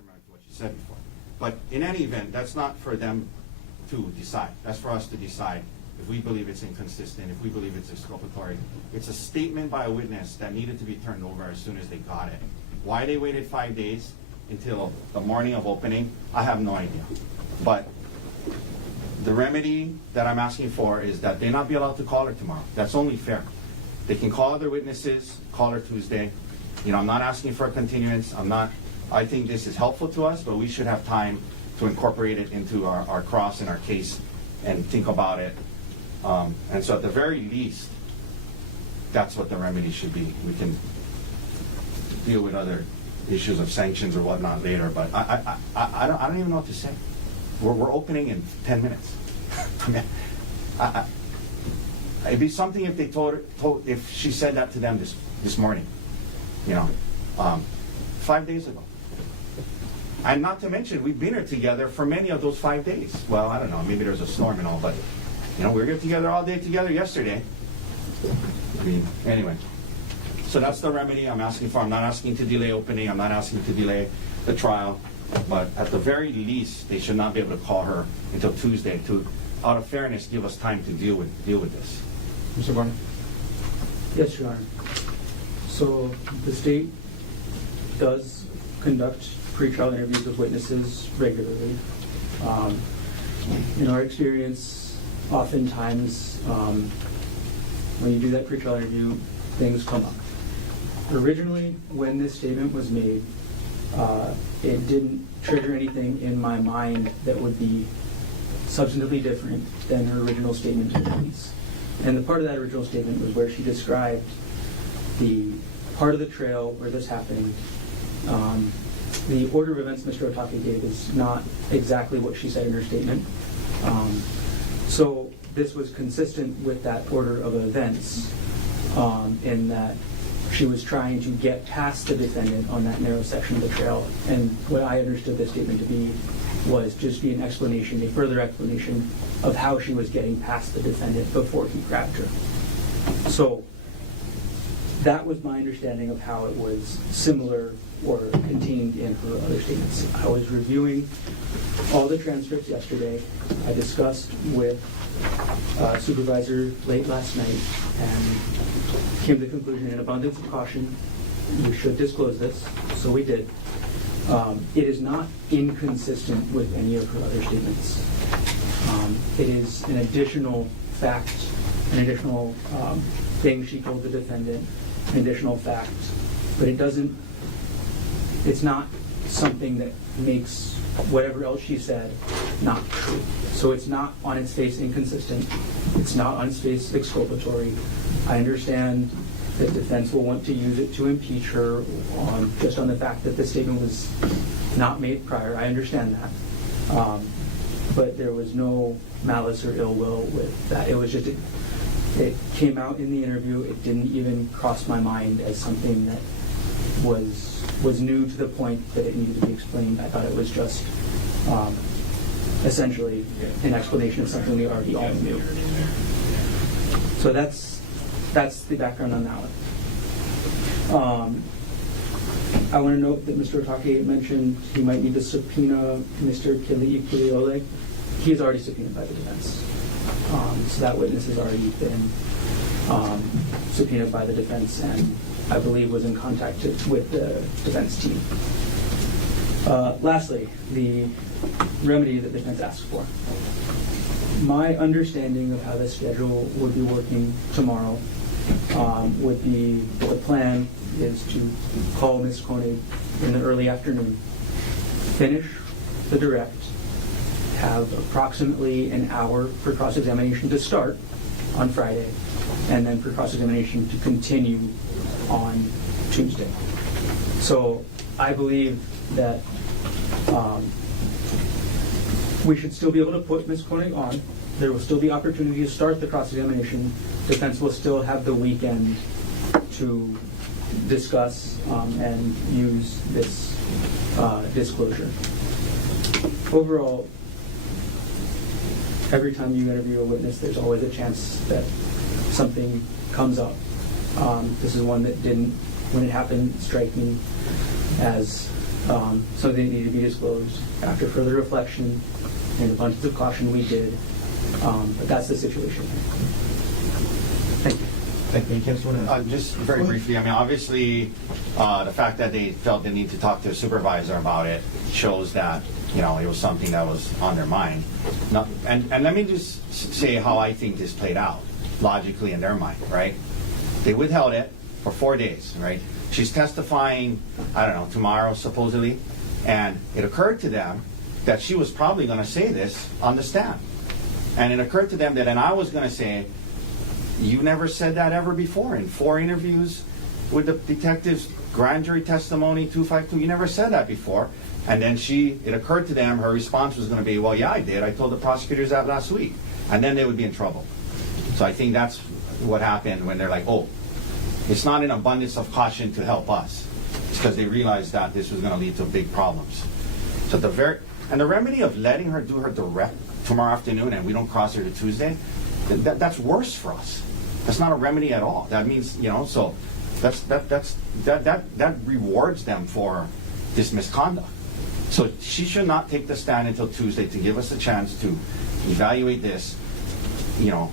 similar to what you said before. But in any event, that's not for them to decide. That's for us to decide if we believe it's inconsistent, if we believe it's exculpatory. It's a statement by a witness that needed to be turned over as soon as they got it. Why they waited 5 days until the morning of opening, I have no idea. But the remedy that I'm asking for is that they not be allowed to call her tomorrow. That's only fair. They can call other witnesses, call her Tuesday. You know, I'm not asking for a continuance. I think this is helpful to us, but we should have time to incorporate it into our cross and our case and think about it. And so at the very least, that's what the remedy should be. We can deal with other issues of sanctions or whatnot later, but I don't even know what to say. We're opening in 10 minutes. I mean, it'd be something if they if she said that to them this morning, you know, 5 days ago. And not to mention, we've been here together for many of those 5 days. Well, I don't know, maybe there's a storm and all, but, you know, we were here together all day together yesterday. I mean, anyway. So that's the remedy I'm asking for. I'm not asking to delay opening. I'm not asking to delay the trial. But at the very least, they should not be able to call her until Tuesday to, out of fairness, give us time to deal with this. Mr. Barnett? Yes, Your Honor. So the state does conduct pretrial interviews with witnesses regularly. In our experience, oftentimes when you do that pretrial interview, things come up. Originally, when this statement was made, it didn't trigger anything in my mind that would be substantively different than her original statement to police. And the part of that original statement was where she described the part of the trail where this happened. The order of events Mr. Otake gave is not exactly what she said in her statement. So this was consistent with that order of events in that she was trying to get past the defendant on that narrow section of the trail. And what I understood this statement to be was just be an explanation, a further explanation of how she was getting past the defendant before he grabbed her. So that was my understanding of how it was similar or contained in her other statements. I was reviewing all the transcripts yesterday. I discussed with supervisor late last night and came to the conclusion, in abundance of caution, we should disclose this, so we did. It is not inconsistent with any of her other statements. It is an additional fact, an additional thing she told the defendant, an additional fact, but it's not something that makes whatever else she said not true. So it's not on its face inconsistent. It's not on its face exculpatory. I understand that defense will want to use it to impeach her just on the fact that the statement was not made prior. I understand that. But there was no malice or ill will with that. It was just, it came out in the interview. It didn't even cross my mind as something that was new to the point that it needed to be explained. I thought it was just essentially an explanation of something we already all knew. So that's the background on that one. I want to note that Mr. Otake mentioned he might need to subpoena Mr. Kili'ipuleole. He is already subpoenaed by the defense. So that witness has already been subpoenaed by the defense and I believe was in contact with the defense team. Lastly, the remedy that the defense asked for. My understanding of how the schedule would be working tomorrow would be the plan is to call Ms. Konig in the early afternoon, finish the direct, have approximately an hour for cross-examination to start on Friday, and then for cross-examination to continue on Tuesday. So I believe that we should still be able to put Ms. Konig on. There will still be opportunity to start the cross-examination. Defense will still have the weekend to discuss and use this disclosure. Overall, every time you interview a witness, there's always a chance that something comes up. This is one that didn't, when it happened, strike me as so they need to be disclosed. After further reflection and abundance of caution, we did. But that's the situation. Thank you. Thank you. Just very briefly, I mean, obviously, the fact that they felt the need to talk to a supervisor about it shows that, you know, it was something that was on their mind. And let me just say how I think this played out, logically in their mind, right? They withheld it for 4 days, right? She's testifying, I don't know, tomorrow, supposedly, and it occurred to them that she was probably going to say this on the stand. And it occurred to them that, and I was going to say, you never said that ever before. In 4 interviews with the detectives, grand jury testimony, 252, you never said that before. And then it occurred to them, her response was going to be, well, yeah, I did. I told the prosecutors that last week. And then they would be in trouble. So I think that's what happened when they're like, oh, it's not an abundance of caution to help us. It's because they realized that this was going to lead to big problems. So the remedy of letting her do her direct tomorrow afternoon and we don't cross her to Tuesday, that's worse for us. That's not a remedy at all. That means, you know, so that rewards them for this misconduct. So she should not take the stand until Tuesday to give us a chance to evaluate this, you know,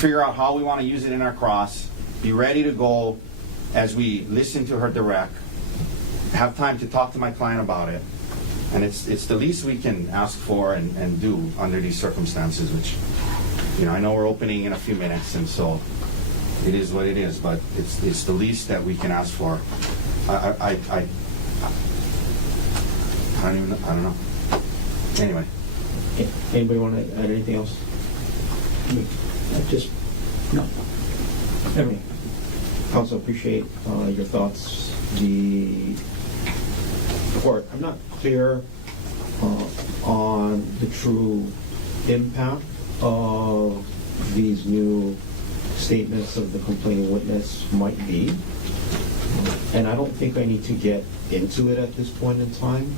figure out how we want to use it in our cross, be ready to go as we listen to her direct, have time to talk to my client about it. And it's the least we can ask for and do under these circumstances, which, you know, I know we're opening in a few minutes, and so it is what it is, but it's the least that we can ask for. I don't know. Anyway. Anybody want to add anything else? Just, no. Okay. Also appreciate your thoughts. The court, I'm not clear on the true impact of these new statements of the complaining witness might be. And I don't think I need to get into it at this point in time.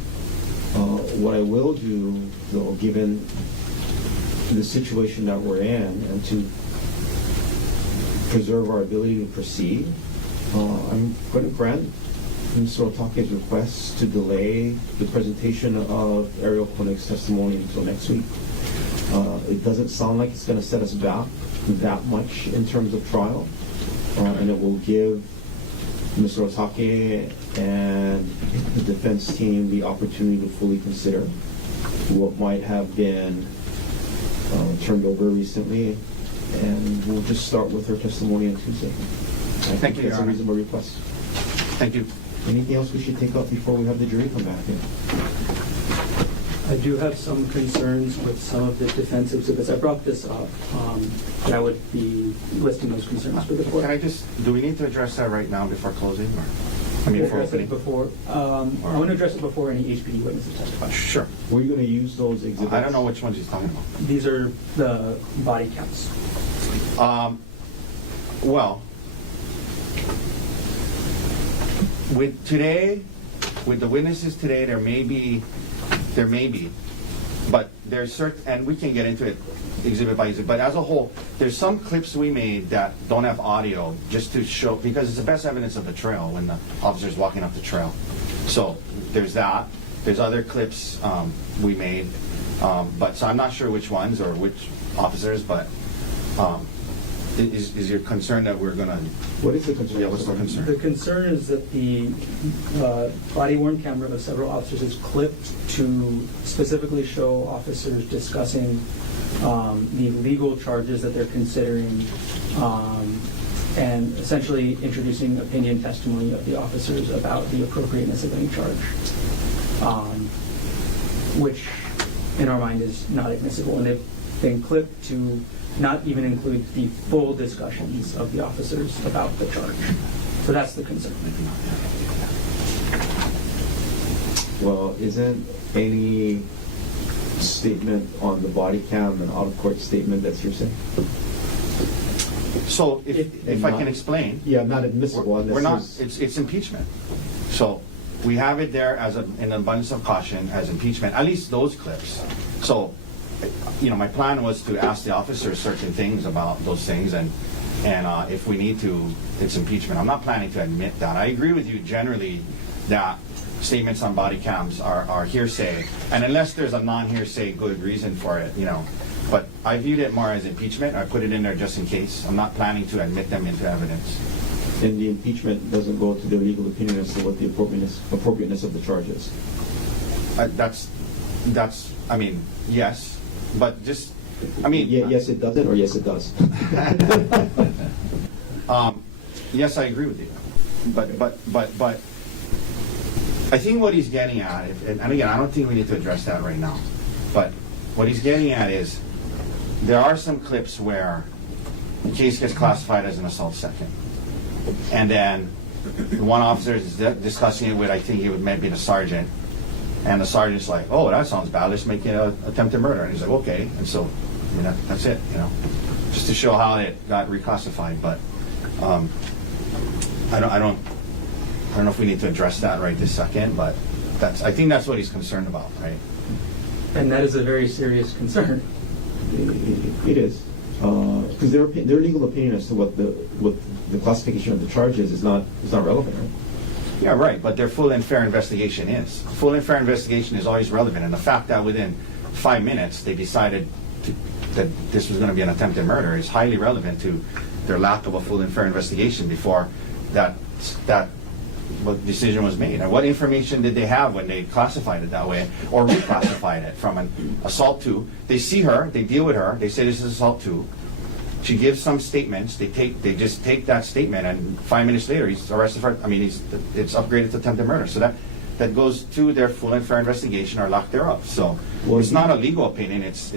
What I will do, though, given the situation that we're in, and to preserve our ability to proceed, I'm going to grant Mr. Otake's request to delay the presentation of Ariel Konig's testimony until next week. It doesn't sound like it's going to set us back that much in terms of trial, and it will give Mr. Otake and the defense team the opportunity to fully consider what might have been turned over recently, and we'll just start with her testimony on Tuesday. Thank you, Your that's a Honor. reasonable request. Thank you. Anything else we should take up before we have the jury come back in? I do have some concerns with some of the defense exhibits. I brought this up, but I would be listing those concerns for the court. Can I just, do we need to address that right now before closing? Or, I mean, before opening? I want to address it before any HPD witnesses testify. Sure. Were you going to use those exhibits? I don't know which ones he's talking about. These are the body counts. Well, with the witnesses today, there may be, but there's certain, and we can get into it exhibit by exhibit, but as a whole, there's some clips we made that don't have audio just to show, because it's the best evidence of the trail when the officer's walking up the trail. So there's that. There's other clips we made, but so I'm not sure which ones or which officers, but is your concern that we're going to... What is the concern? Yeah, what's the concern? The concern is that the body-worn camera of several officers is clipped to specifically show officers discussing the legal charges that they're considering and essentially introducing opinion testimony of the officers about the appropriateness of any charge, which in our mind is not admissible. And they've been clipped to not even include the full discussions of the officers about the charge. So that's the concern. Well, isn't any statement on the body cam an out-of-court statement that's hearsay? So if I can explain... Yeah, not admissible. We're not, it's impeachment. So we have it there as an abundance of caution as impeachment, at least those clips. So, you know, my plan was to ask the officers certain things about those things, and And if we need to, it's impeachment. I'm not planning to admit that. I agree with you generally that statements on body cams are hearsay, and unless there's a non-hearsay good reason for it, you know. But I viewed it more as impeachment. I put it in there just in case. I'm not planning to admit them into evidence. And the impeachment doesn't go to their legal opinion as to what the appropriateness of the charge is. I mean, yes, but just, I mean. Yes, it doesn't, or yes, it does. Yes, I agree with you. But I think what he's getting at, and again, I don't think we need to address that right now, but what he's getting at is there are some clips where the case gets classified as an assault second. And then one officer is discussing it with, I think it would maybe the sergeant, and the sergeant's like, oh, that sounds bad, let's make it an attempted murder. And he's like, okay. And so, I mean, that's it, you know, just to show how it got reclassified. But I don't know if we need to address that right this second, but I think that's what he's concerned about, right? And that is a very serious concern. It is, because their legal opinion as to what the classification of the charge is not relevant, right? Yeah, right, but their full and fair investigation is. Full and fair investigation is always relevant, and the fact that within 5 minutes they decided that this was going to be an attempted murder is highly relevant to their lack of a full and fair investigation before that what decision was made. And what information did they have when they classified it that way, or reclassified it from an assault 2? They see her, they deal with her, they say this is assault 2. She gives some statements. They just take that statement, and 5 minutes later he's arrested for. I mean, it's upgraded to attempted murder. So that goes to their full and fair investigation or lack thereof. So it's not a legal opinion. It's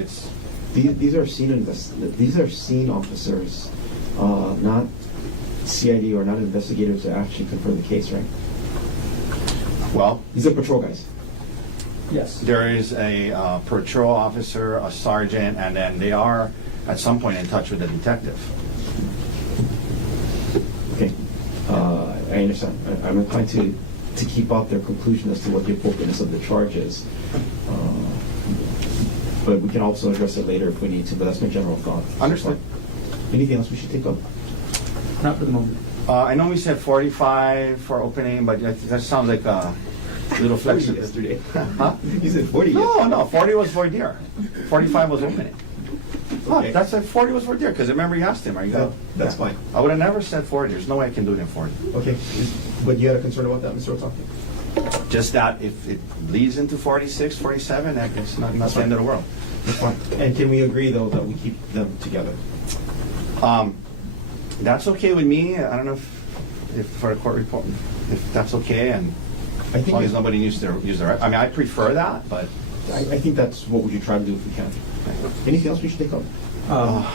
these are scene officers, not CID or not investigators that actually confirm the case, right? Well, these are patrol guys. Yes. There is a patrol officer, a sergeant, and then they are at some point in touch with the detective. Okay, I understand. I'm inclined to keep out their conclusion as to what the appropriateness of the charge is. But we can also address it later if we need to, but that's my general thought. Understood. Anything else we should take up? Not for the moment. I know we said 45 for opening, but that sounds like a little flexible. Yesterday. Huh? You said 40 yesterday. No, 40 was for deer. 45 was opening. Okay. That's like 40 was for deer, because remember you asked him, are you going That's fine. I would have never said 40. There's no way I can do it in 40. Okay, but you had a concern about that, Mr. Otake? Just that if it leads into 46, 47, it's not the end of the world. That's fine. And can we agree, though, that we keep them together? That's okay with me. I don't know if for a court report, if that's okay, and as long as nobody uses their right. I mean, I prefer that, but I think that's what we should try to do if we can. Anything else we should take up?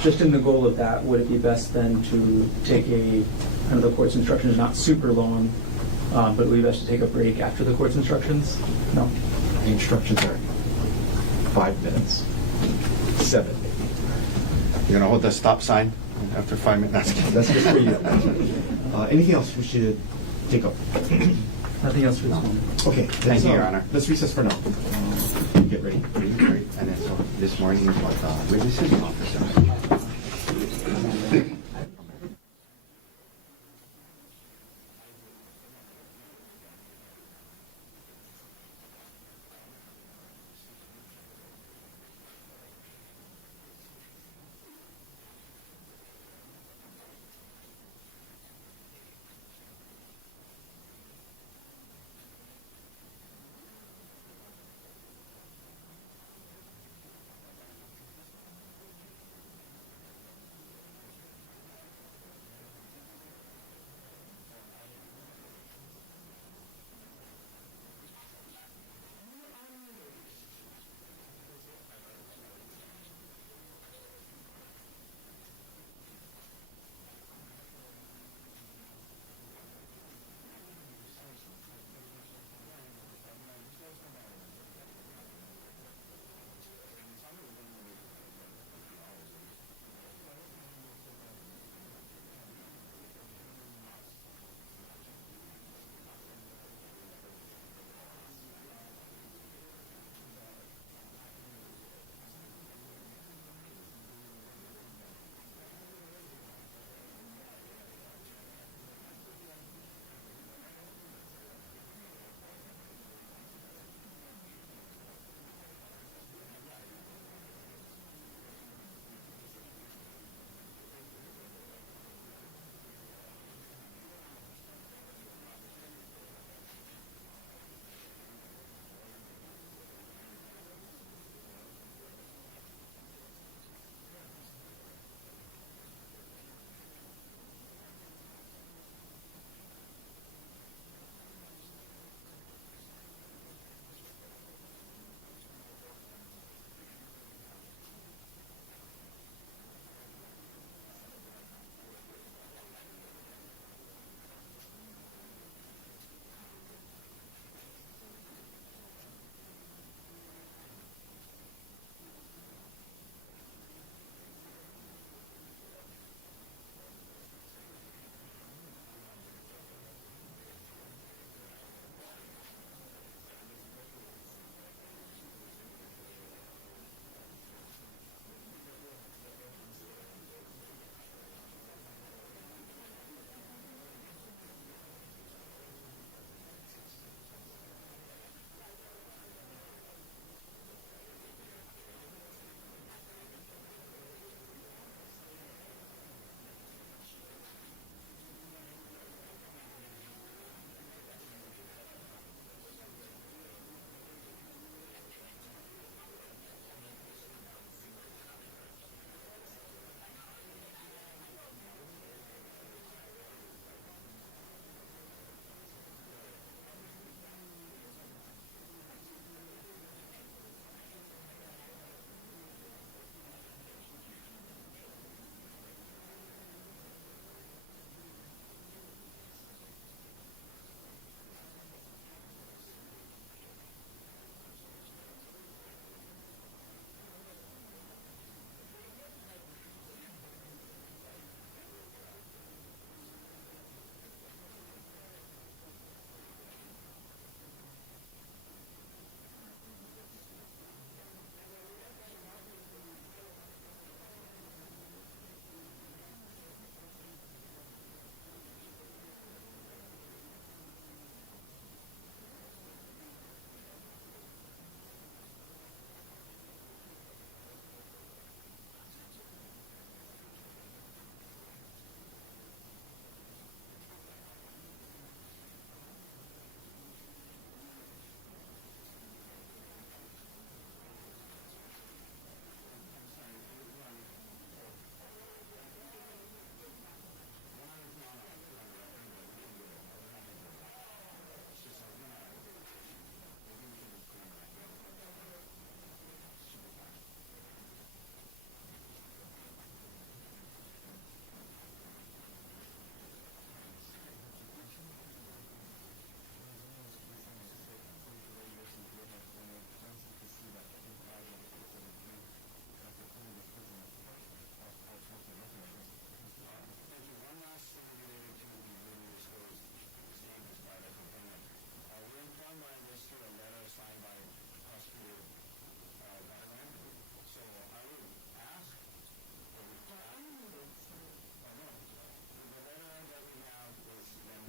Just in the goal of that, would it be best then to take I know the court's instruction is not super long, but would it be best to take a break after the court's instructions? No? The instructions are 5 minutes. 7. you're gonna hold the stop sign after 5 minutes. That's just for you. Anything else we should take up? Nothing else for this moment. Okay. Thank you, Your Honor. Let's recess for now. Get ready. Great. And then so this morning, where's the city officer?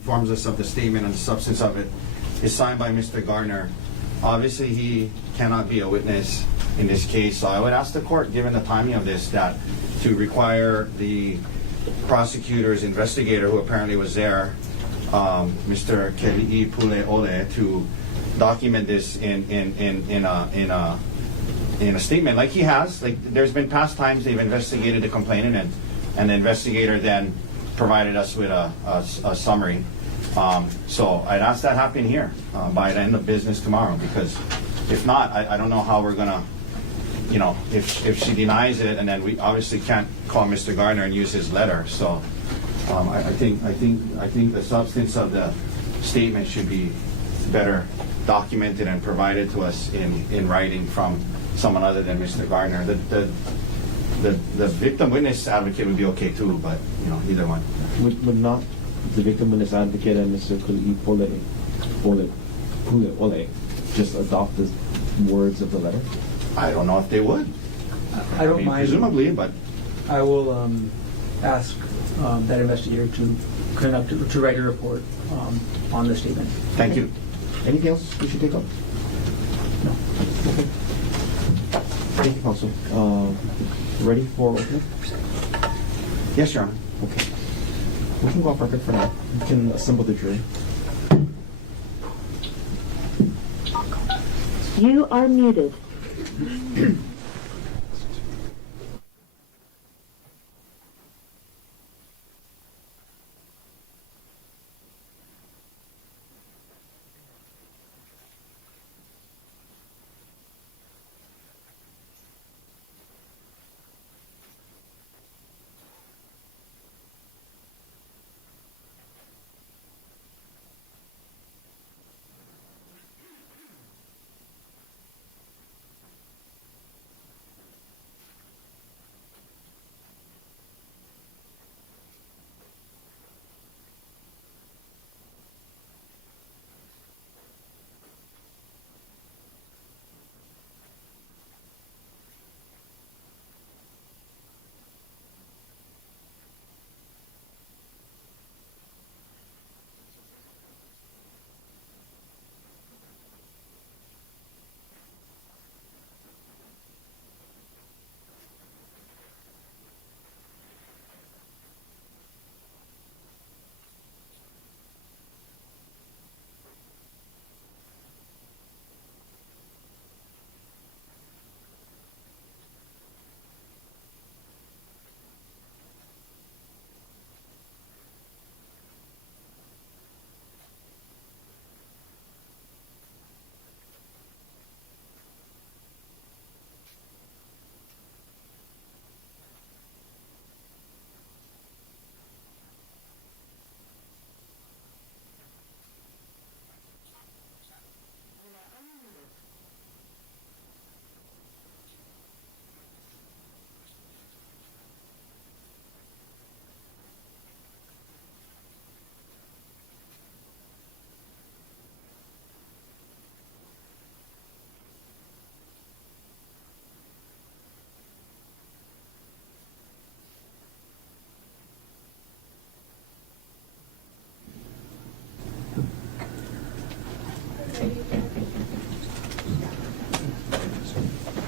informs us of the statement and the substance of it is signed by Mr. Garner. Obviously, he cannot be a witness in this case, so I would ask the court, given the timing of this, that to require the prosecutor's investigator, who apparently was there, Mr. Keli'i Pule'ole, to document this in a statement like he has. Like, there's been past times they've investigated the complainant, and the investigator then provided us with a summary. So I'd ask that happen here by the end of business tomorrow, because if not, I don't know how we're gonna, you know, if she denies it, and then we obviously can't call Mr. Garner and use his letter. So I think the substance of the statement should be better documented and provided to us in writing from someone other than Mr. Garner. The victim witness advocate would be okay too, but you know, either one. Would not the victim witness advocate and Mr. Keli'i Pule'ole just adopt the words of the letter? I don't know if they would. I don't mean, mind. presumably, but I will ask that investigator to write a report on the statement. thank you. Anything else we should take up? No. Okay. Thank you, counsel. Ready for opening? Yes, Your Honor. Okay. We can go off record for now. We can assemble the jury. You are muted.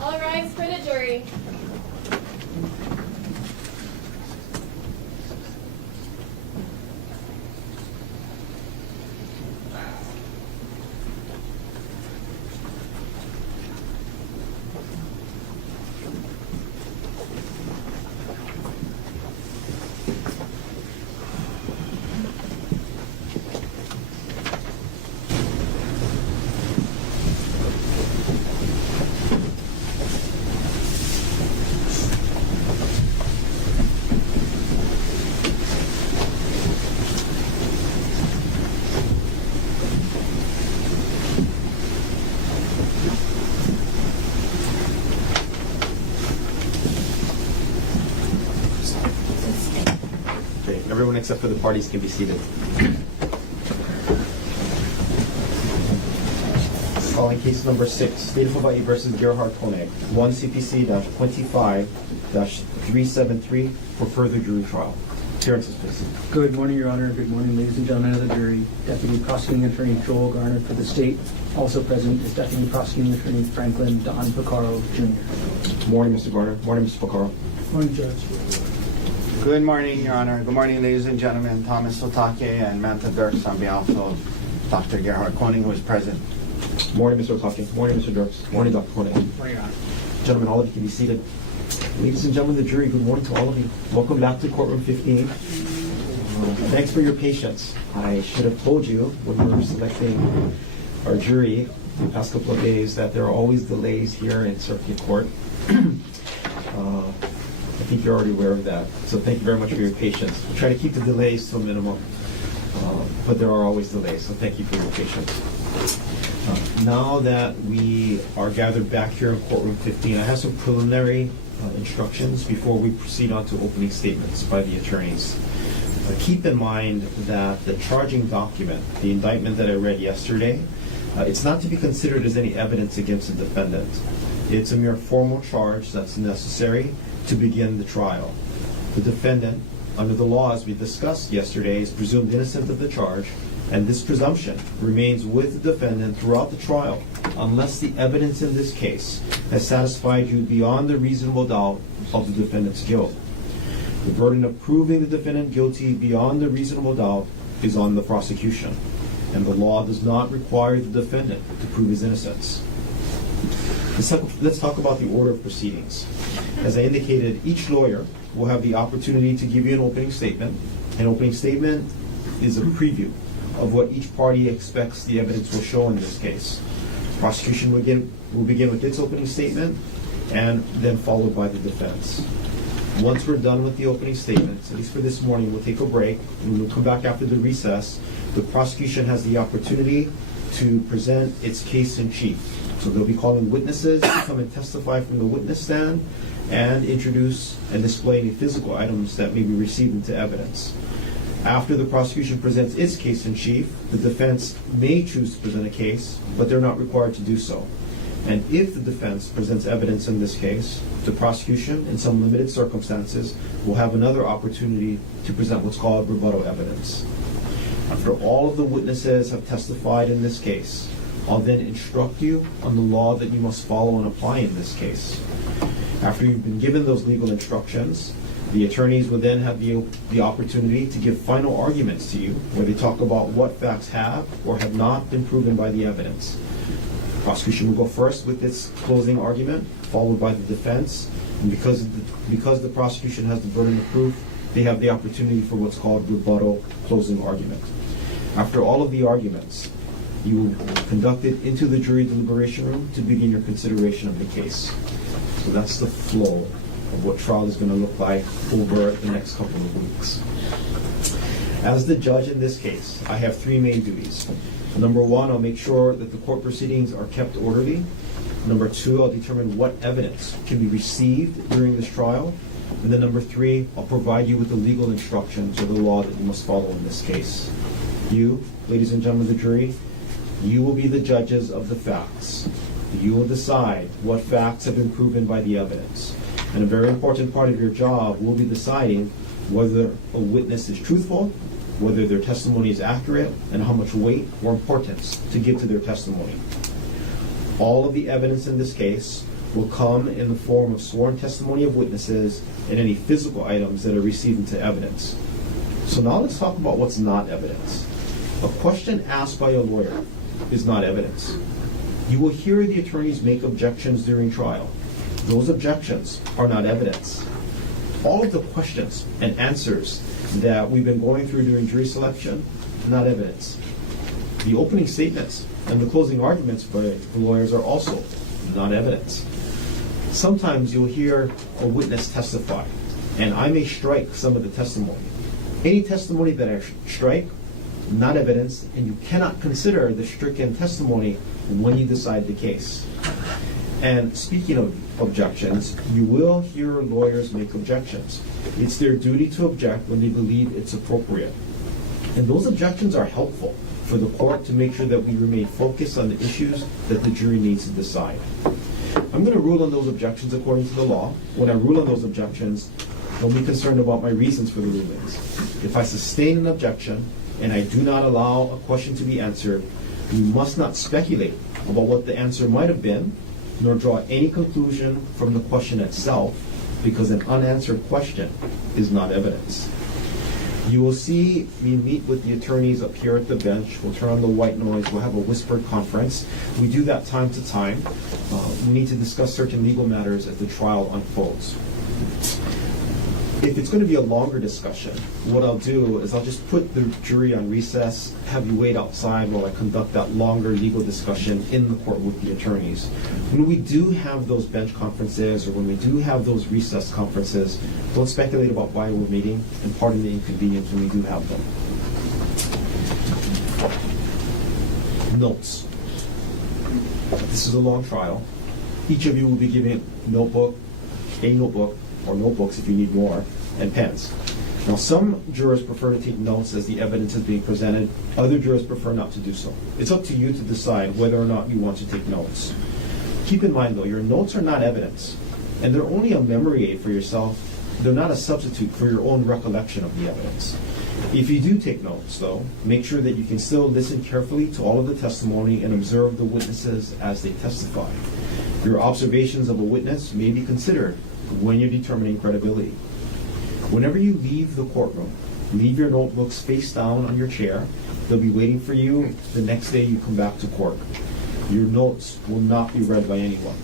All rise for the jury. Okay, everyone except for the parties can be seated. Calling case number 6, State of Hawaii versus Gerhardt Konig, 1 CPC-25-373 for further jury trial. Appearances, please. Good morning, Your Honor. Good morning, ladies and gentlemen of the jury. Deputy Prosecuting Attorney Joel Garner for the state. Also present is Deputy Prosecuting Attorney Franklin Don Picaro, Jr. Good morning, Mr. Garner. Morning, Mr. Picaro. Morning, Judge. Good morning, Your Honor. Good morning, ladies and gentlemen. Thomas Otake and Manta Dirks on behalf of Dr. Gerhardt Konig, who is present. Morning, Mr. Otake. Morning, Mr. Dirks. Morning, Dr. Konig. Morning, Your Honor. Gentlemen, all of you can be seated. Ladies and gentlemen of the jury, good morning to all of you. Welcome back to courtroom 15. Thanks for your patience. I should have told you when we were selecting our jury the past couple of days that there are always delays here in circuit court. I think you're already aware of that. So thank you very much for your patience. We'll try to keep the delays to a minimum, but there are always delays, so thank you for your patience. Now that we are gathered back here in courtroom 15, I have some preliminary instructions before we proceed on to opening statements by the attorneys. Keep in mind that the charging document, the indictment that I read yesterday, it's not to be considered as any evidence against the defendant. It's a mere formal charge that's necessary to begin the trial. The defendant, under the law as we discussed yesterday, is presumed innocent of the charge, and this presumption remains with the defendant throughout the trial unless the evidence in this case has satisfied you beyond the reasonable doubt of the defendant's guilt. The burden of proving the defendant guilty beyond the reasonable doubt is on the prosecution, and the law does not require the defendant to prove his innocence. Let's talk about the order of proceedings. As I indicated, each lawyer will have the opportunity to give you an opening statement. An opening statement is a preview of what each party expects the evidence will show in this case. Prosecution will begin with its opening statement and then followed by the defense. Once we're done with the opening statements, at least for this morning, we'll take a break and we'll come back after the recess. The prosecution has the opportunity to present its case in chief. So they'll be calling witnesses to come and testify from the witness stand and introduce and display any physical items that may be received into evidence. After the prosecution presents its case in chief, the defense may choose to present a case, but they're not required to do so. And if the defense presents evidence in this case, the prosecution, in some limited circumstances, will have another opportunity to present what's called rebuttal evidence. After all of the witnesses have testified in this case, I'll then instruct you on the law that you must follow and apply in this case. After you've been given those legal instructions, the attorneys will then have the opportunity to give final arguments to you, where they talk about what facts have or have not been proven by the evidence. The prosecution will go first with its closing argument, followed by the defense, and because the prosecution has the burden of proof, they have the opportunity for what's called rebuttal closing argument. After all of the arguments, you will conduct it into the jury deliberation room to begin your consideration of the case. So that's the flow of what trial is going to look like over the next couple of weeks. As the judge in this case, I have three main duties. Number one, I'll make sure that the court proceedings are kept orderly. Number two, I'll determine what evidence can be received during this trial. And then number three, I'll provide you with the legal instructions or the law that you must follow in this case. You, ladies and gentlemen of the jury, you will be the judges of the facts. You will decide what facts have been proven by the evidence. And a very important part of your job will be deciding whether a witness is truthful, whether their testimony is accurate, and how much weight or importance to give to their testimony. All of the evidence in this case will come in the form of sworn testimony of witnesses and any physical items that are received into evidence. So now let's talk about what's not evidence. A question asked by a lawyer is not evidence. You will hear the attorneys make objections during trial. Those objections are not evidence. All of the questions and answers that we've been going through during jury selection, not evidence. The opening statements and the closing arguments by the lawyers are also not evidence. Sometimes you'll hear a witness testify, and I may strike some of the testimony. Any testimony that I strike, not evidence, and you cannot consider the stricken testimony when you decide the case. And speaking of objections, you will hear lawyers make objections. It's their duty to object when they believe it's appropriate. And those objections are helpful for the court to make sure that we remain focused on the issues that the jury needs to decide. I'm going to rule on those objections according to the law. When I rule on those objections, don't be concerned about my reasons for the rulings. If I sustain an objection and I do not allow a question to be answered, you must not speculate about what the answer might have been, nor draw any conclusion from the question itself, because an unanswered question is not evidence. You will see me meet with the attorneys up here at the bench. We'll turn on the white noise. We'll have a whispered conference. We do that time to time. We need to discuss certain legal matters as the trial unfolds. If it's going to be a longer discussion, what I'll do is I'll just put the jury on recess, have you wait outside while I conduct that longer legal discussion in the court with the attorneys. When we do have those bench conferences or when we do have those recess conferences, don't speculate about why we're meeting and pardon the inconvenience when we do have them. Notes. This is a long trial. Each of you will be given a notebook, or notebooks if you need more, and pens. Now, some jurors prefer to take notes as the evidence is being presented. Other jurors prefer not to do so. It's up to you to decide whether or not you want to take notes. Keep in mind, though, your notes are not evidence, and they're only a memory aid for yourself. They're not a substitute for your own recollection of the evidence. If you do take notes, though, make sure that you can still listen carefully to all of the testimony and observe the witnesses as they testify. Your observations of a witness may be considered when you're determining credibility. Whenever you leave the courtroom, leave your notebooks face down on your chair. They'll be waiting for you the next day you come back to court. Your notes will not be read by anyone.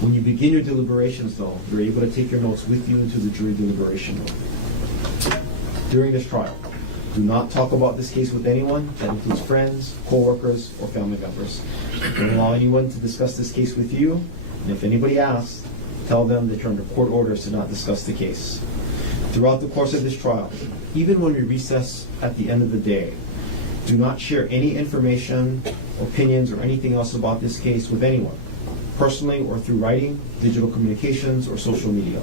When you begin your deliberations, though, you're able to take your notes with you into the jury deliberation room. During this trial, do not talk about this case with anyone. That includes friends, co-workers, or family members. Don't allow anyone to discuss this case with you. And if anybody asks, tell them that you're under court orders to not discuss the case. Throughout the course of this trial, even when we recess at the end of the day, do not share any information, opinions, or anything else about this case with anyone, personally or through writing, digital communications, or social media.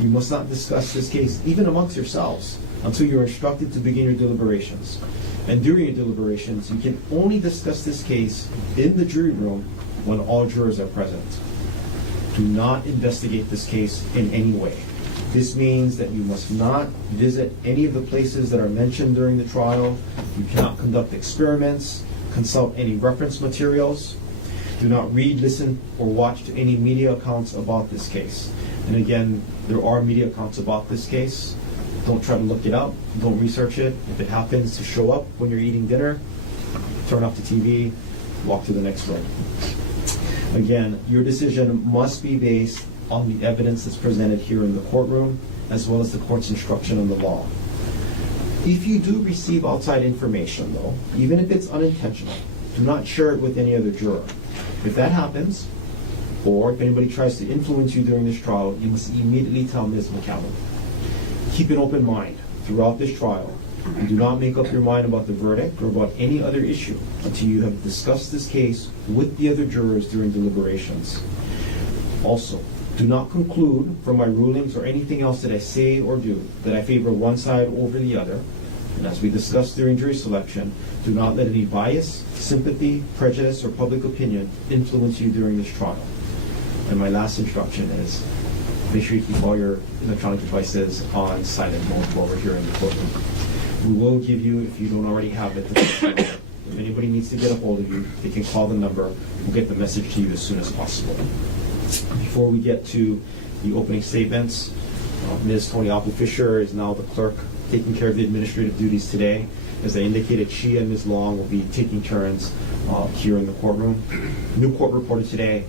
You must not discuss this case even amongst yourselves until you're instructed to begin your deliberations. And during your deliberations, you can only discuss this case in the jury room when all jurors are present. Do not investigate this case in any way. This means that you must not visit any of the places that are mentioned during the trial. You cannot conduct experiments, consult any reference materials. Do not read, listen, or watch to any media accounts about this case. And again, there are media accounts about this case. Don't try to look it up. Don't research it. If it happens to show up when you're eating dinner, turn off the TV, walk to the next room. Again, your decision must be based on the evidence that's presented here in the courtroom, as well as the court's instruction on the law. If you do receive outside information, though, even if it's unintentional, do not share it with any other juror. If that happens, or if anybody tries to influence you during this trial, you must immediately tell Ms. McCallum. Keep an open mind throughout this trial, and do not make up your mind about the verdict or about any other issue until you have discussed this case with the other jurors during deliberations. Also, do not conclude from my rulings or anything else that I say or do that I favor one side over the other. And as we discussed during jury selection, do not let any bias, sympathy, prejudice, or public opinion influence you during this trial. And my last instruction is, make sure you keep all your electronic devices on silent mode while we're here in the courtroom. We will give you, if you don't already have it, if anybody needs to get a hold of you, they can call the number. We'll get the message to you as soon as possible. Before we get to the opening statements, Ms. Tony Apple-Fisher is now the clerk taking care of the administrative duties today. As I indicated, she and Ms. Long will be taking turns here in the courtroom. New court reporter today,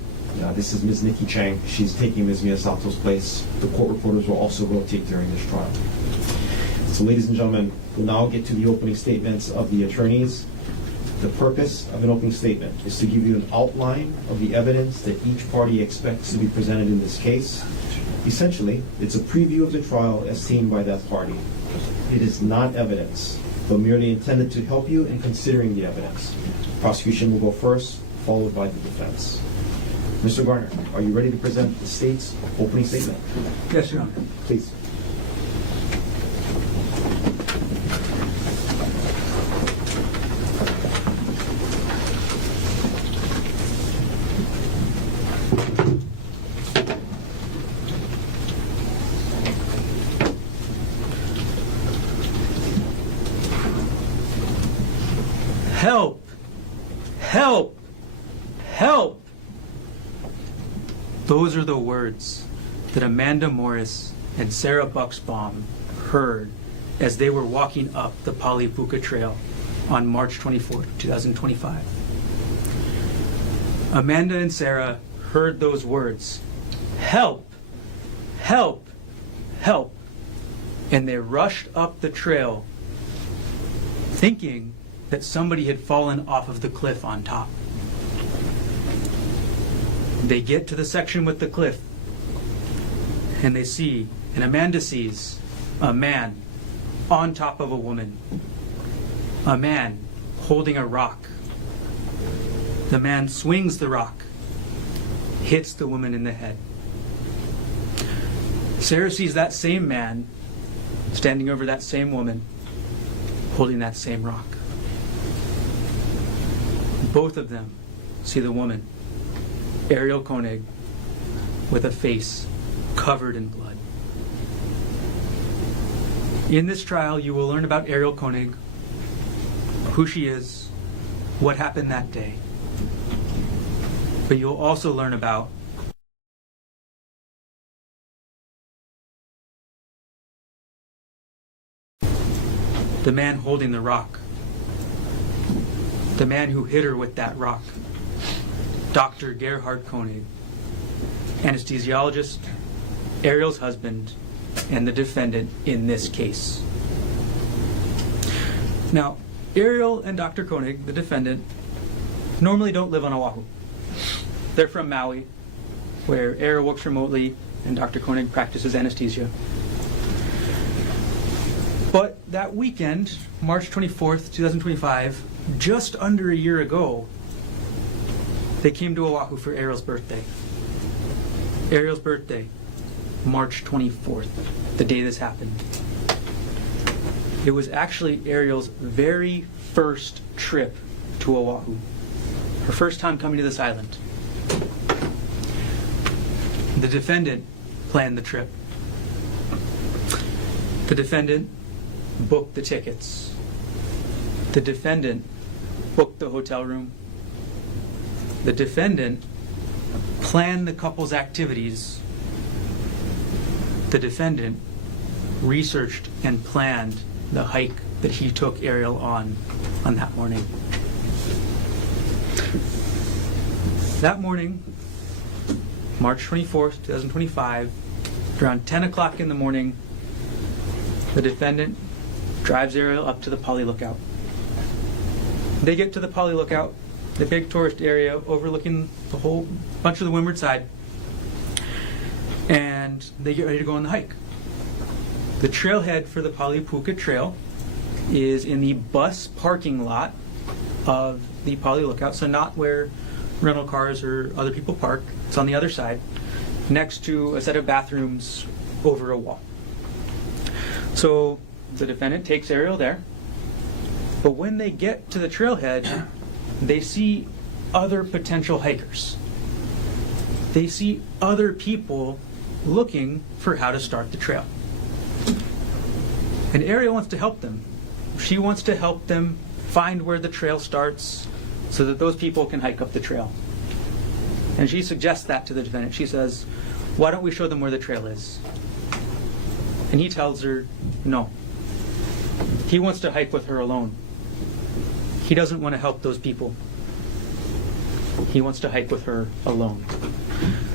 this is Ms. Nikki Chang. She's taking Ms. Miyasato's place. The court reporters will also rotate during this trial. So ladies and gentlemen, we'll now get to the opening statements of the attorneys. The purpose of an opening statement is to give you an outline of the evidence that each party expects to be presented in this case. Essentially, it's a preview of the trial as seen by that party. It is not evidence, but merely intended to help you in considering the evidence. Prosecution will go first, followed by the defense. Mr. Garner, are you ready to present the state's opening statement? Yes, Your Honor. Please. Help! Help! Help! Those are the words that Amanda Morris and Sarah Bucksbaum heard as they were walking up the Palipuka Trail on March 24, 2025. Amanda and Sarah heard those words, help, help, help, and they rushed up the trail thinking that somebody had fallen off of the cliff on top. They get to the section with the cliff and they see, and Amanda sees, a man on top of a woman. A man holding a rock. The man swings the rock, hits the woman in the head. Sarah sees that same man standing over that same woman, holding that same rock. Both of them see the woman, Ariel Konig, with a face covered in blood. In this trial, you will learn about Ariel Konig, who she is, what happened that day. But you'll also learn about the man holding the rock, the man who hit her with that rock, Dr. Gerhardt Konig, anesthesiologist, Ariel's husband, and the defendant in this case. Now, Ariel and Dr. Konig, the defendant, normally don't live on Oahu. They're from Maui, where Ariel works remotely and Dr. Konig practices anesthesia. But that weekend, March 24th, 2025, just under a year ago, they came to Oahu for Ariel's birthday. Ariel's birthday, March 24th, the day this happened. It was actually Ariel's very first trip to Oahu. Her first time coming to this island. The defendant planned the trip. The defendant booked the tickets. The defendant booked the hotel room. The defendant planned the couple's activities. The defendant researched and planned the hike that he took Ariel on that morning. That morning, March 24th, 2025, around 10 o'clock in the morning, the defendant drives Ariel up to the Pali Lookout. They get to the Pali Lookout, the big tourist area overlooking the whole bunch of the windward side, and they get ready to go on the hike. The trailhead for the Palipuka Trail is in the bus parking lot of the Pali Lookout, so not where rental cars or other people park. It's on the other side, next to a set of bathrooms over a wall. So the defendant takes Ariel there, but when they get to the trailhead, they see other potential hikers. They see other people looking for how to start the trail. And Ariel wants to help them. She wants to help them find where the trail starts so that those people can hike up the trail. And she suggests that to the defendant. She says, why don't we show them where the trail is? And he tells her, no. He wants to hike with her alone. He doesn't want to help those people. He wants to hike with her alone.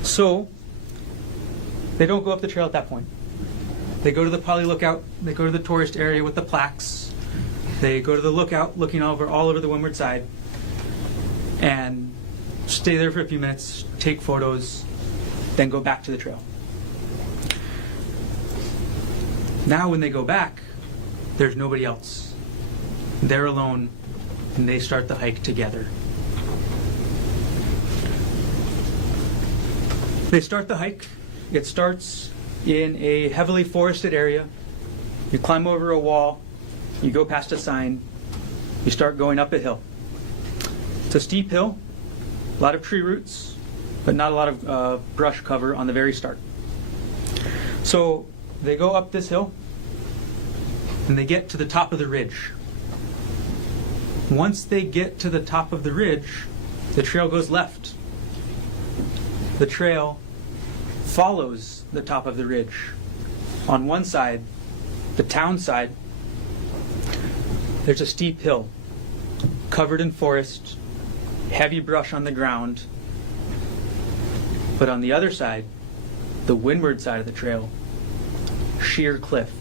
So, they don't go up the trail at that point. They go to the Pali Lookout. They go to the tourist area with the plaques. They go to the lookout, looking all over the windward side, and stay there for a few minutes, take photos, then go back to the trail. Now when they go back, there's nobody else. They're alone, and they start the hike together. They start the hike. It starts in a heavily forested area. You climb over a wall, you go past a sign, you start going up a hill. It's a steep hill, a lot of tree roots, but not a lot of brush cover on the very start. So they go up this hill, and they get to the top of the ridge. Once they get to the top of the ridge, the trail goes left. The trail follows the top of the ridge. On one side, the town side, there's a steep hill covered in forest, heavy brush on the ground. But on the other side, the windward side of the trail, sheer cliff,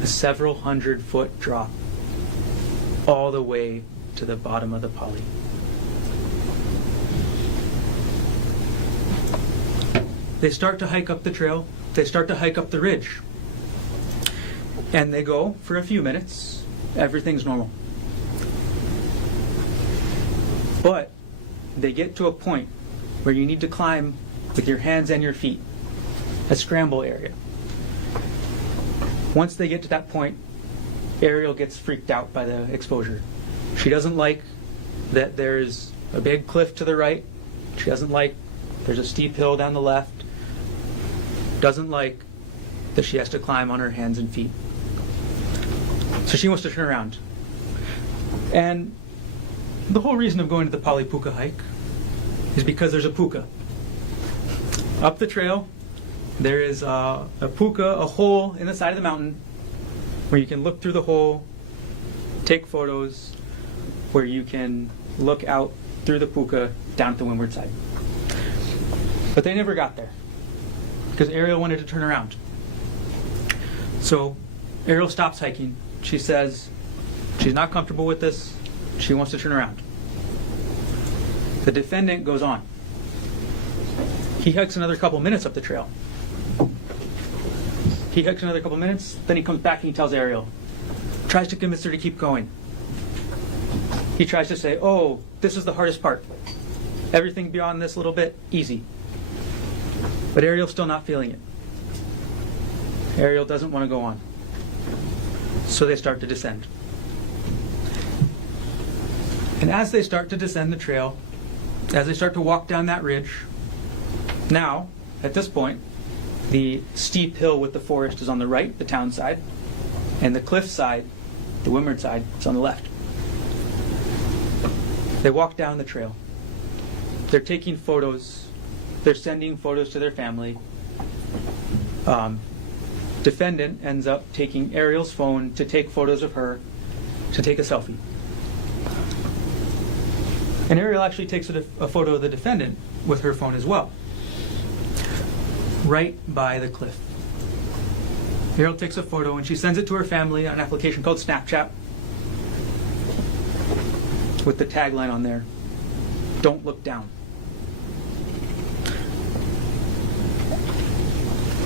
a several 100-foot drop all the way to the bottom of the poly. They start to hike up the trail. They start to hike up the ridge. And they go for a few minutes. Everything's normal. But they get to a point where you need to climb with your hands and your feet, a scramble area. Once they get to that point, Ariel gets freaked out by the exposure. She doesn't like that there's a big cliff to the right. She doesn't like there's a steep hill down the left. Doesn't like that she has to climb on her hands and feet. So she wants to turn around. And the whole reason of going to the Poly Puka hike is because there's a puka. Up the trail, there is a puka, a hole in the side of the mountain where you can look through the hole, take photos, where you can look out through the puka down at the windward side. But they never got there because Ariel wanted to turn around. So Ariel stops hiking. She says she's not comfortable with this. She wants to turn around. The defendant goes on. He hikes another couple minutes up the trail. He hikes another couple minutes, then he comes back and he tells Ariel, tries to convince her to keep going. He tries to say, oh, this is the hardest part. Everything beyond this little bit, easy. But Ariel's still not feeling it. Ariel doesn't want to go on. So they start to descend. And as they start to descend the trail, as they start to walk down that ridge, now, at this point, the steep hill with the forest is on the right, the town side, and the cliff side, the windward side, is on the left. They walk down the trail. They're taking photos. They're sending photos to their family. Defendant ends up taking Ariel's phone to take photos of her, to take a selfie. And Ariel actually takes a photo of the defendant with her phone as well, right by the cliff. Ariel takes a photo and she sends it to her family on an application called Snapchat with the tagline on there, "Don't look down."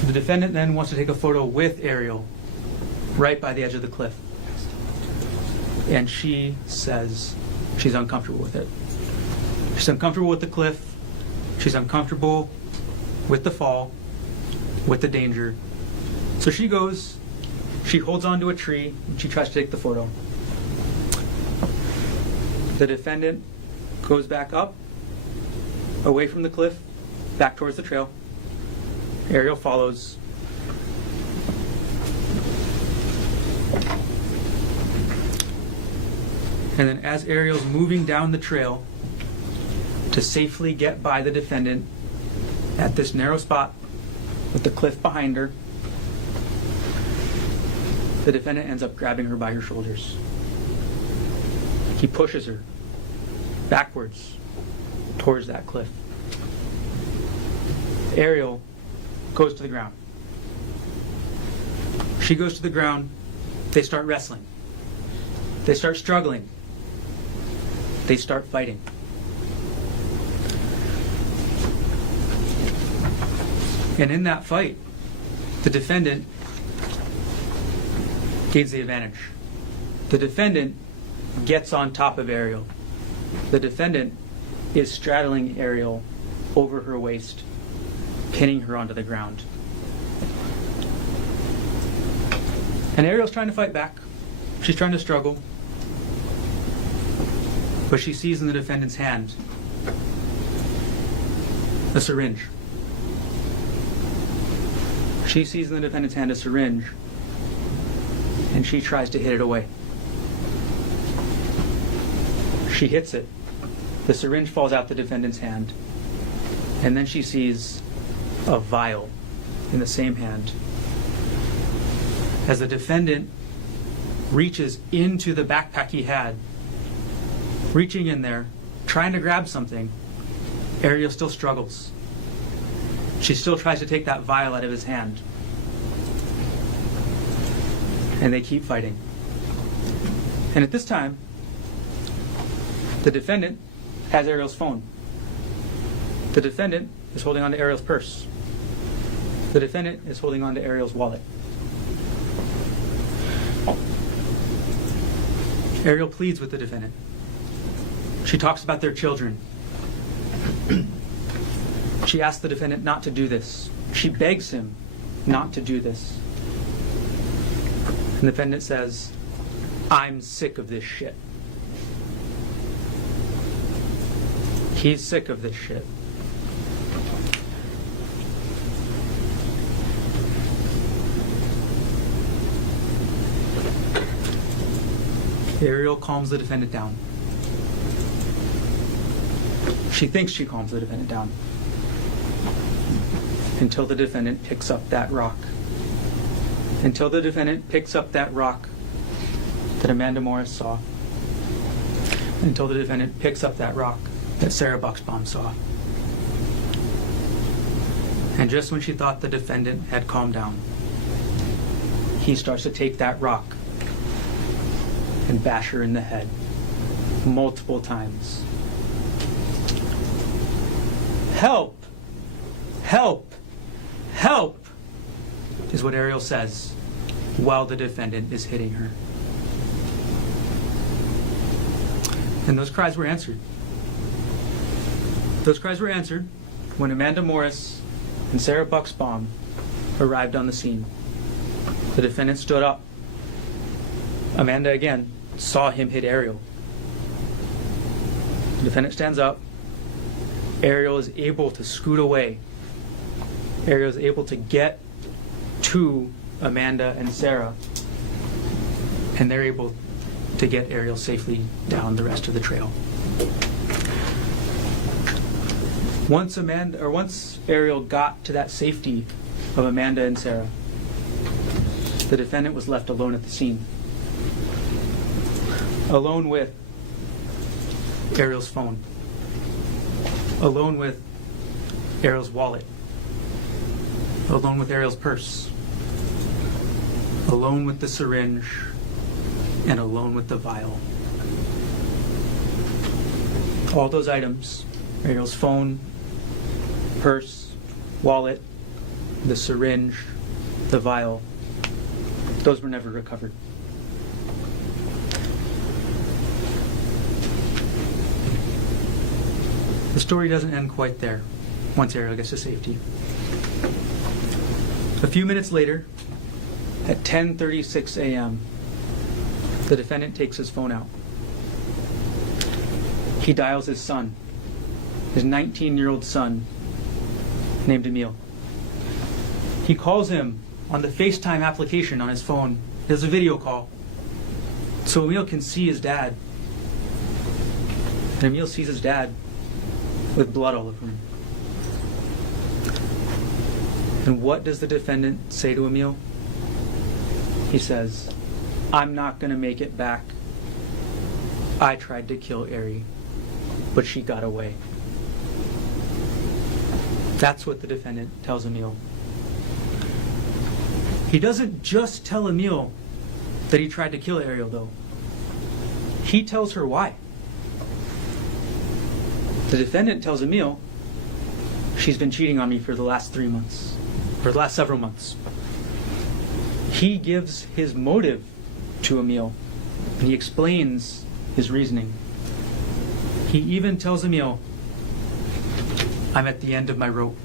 The defendant then wants to take a photo with Ariel right by the edge of the cliff. And she says she's uncomfortable with it. She's uncomfortable with the cliff. She's uncomfortable with the fall, with the danger. So she goes, she holds onto a tree, and she tries to take the photo. The defendant goes back up, away from the cliff, back towards the trail. Ariel follows. And then as Ariel's moving down the trail to safely get by the defendant at this narrow spot with the cliff behind her, the defendant ends up grabbing her by her shoulders. He pushes her backwards towards that cliff. Ariel goes to the ground. She goes to the ground. They start wrestling. They start struggling. They start fighting. And in that fight, the defendant gains the advantage. The defendant gets on top of Ariel. The defendant is straddling Ariel over her waist, pinning her onto the ground. And Ariel's trying to fight back. She's trying to struggle. But she sees in the defendant's hand a syringe. She sees in the defendant's hand a syringe, and she tries to hit it away. She hits it. The syringe falls out the defendant's hand. And then she sees a vial in the same hand. As the defendant reaches into the backpack he had, reaching in there, trying to grab something, Ariel still struggles. She still tries to take that vial out of his hand. And they keep fighting. And at this time, the defendant has Ariel's phone. The defendant is holding on to Ariel's purse. The defendant is holding on to Ariel's wallet. Ariel pleads with the defendant. She talks about their children. She asks the defendant not to do this. She begs him not to do this. And the defendant says, "I'm sick of this shit." He's sick of this shit. Ariel calms the defendant down. She thinks she calms the defendant down until the defendant picks up that rock. Until the defendant picks up that rock that Amanda Morris saw. Until the defendant picks up that rock that Sarah Buxbaum saw. And just when she thought the defendant had calmed down, he starts to take that rock and bash her in the head multiple times. "Help! Help! Help!" is what Ariel says while the defendant is hitting her. And those cries were answered. Those cries were answered when Amanda Morris and Sarah Buxbaum arrived on the scene. The defendant stood up. Amanda again saw him hit Ariel. The defendant stands up. Ariel is able to scoot away. Ariel is able to get to Amanda and Sarah, and they're able to get Ariel safely down the rest of the trail. Once Ariel got to that safety of Amanda and Sarah, the defendant was left alone at the scene. Alone with Ariel's phone. Alone with Ariel's wallet. Alone with Ariel's purse. Alone with the syringe. And alone with the vial. All those items, Ariel's phone, purse, wallet, the syringe, the vial, those were never recovered. The story doesn't end quite there once Ariel gets to safety. A few minutes later, at 10:36 a.m., the defendant takes his phone out. He dials his son, his 19-year-old son, named Emil. He calls him on the FaceTime application on his phone. There's a video call, so Emil can see his dad. And Emil sees his dad with blood all over him. And what does the defendant say to Emil? He says, "I'm not going to make it back. I tried to kill Ari, but she got away." That's what the defendant tells Emil. He doesn't just tell Emil that he tried to kill Ariel, though. He tells her why. The defendant tells Emil, "She's been cheating on me for the last 3 months, or the last several months." He gives his motive to Emil, and he explains his reasoning. He even tells Emil, "I'm at the end of my rope."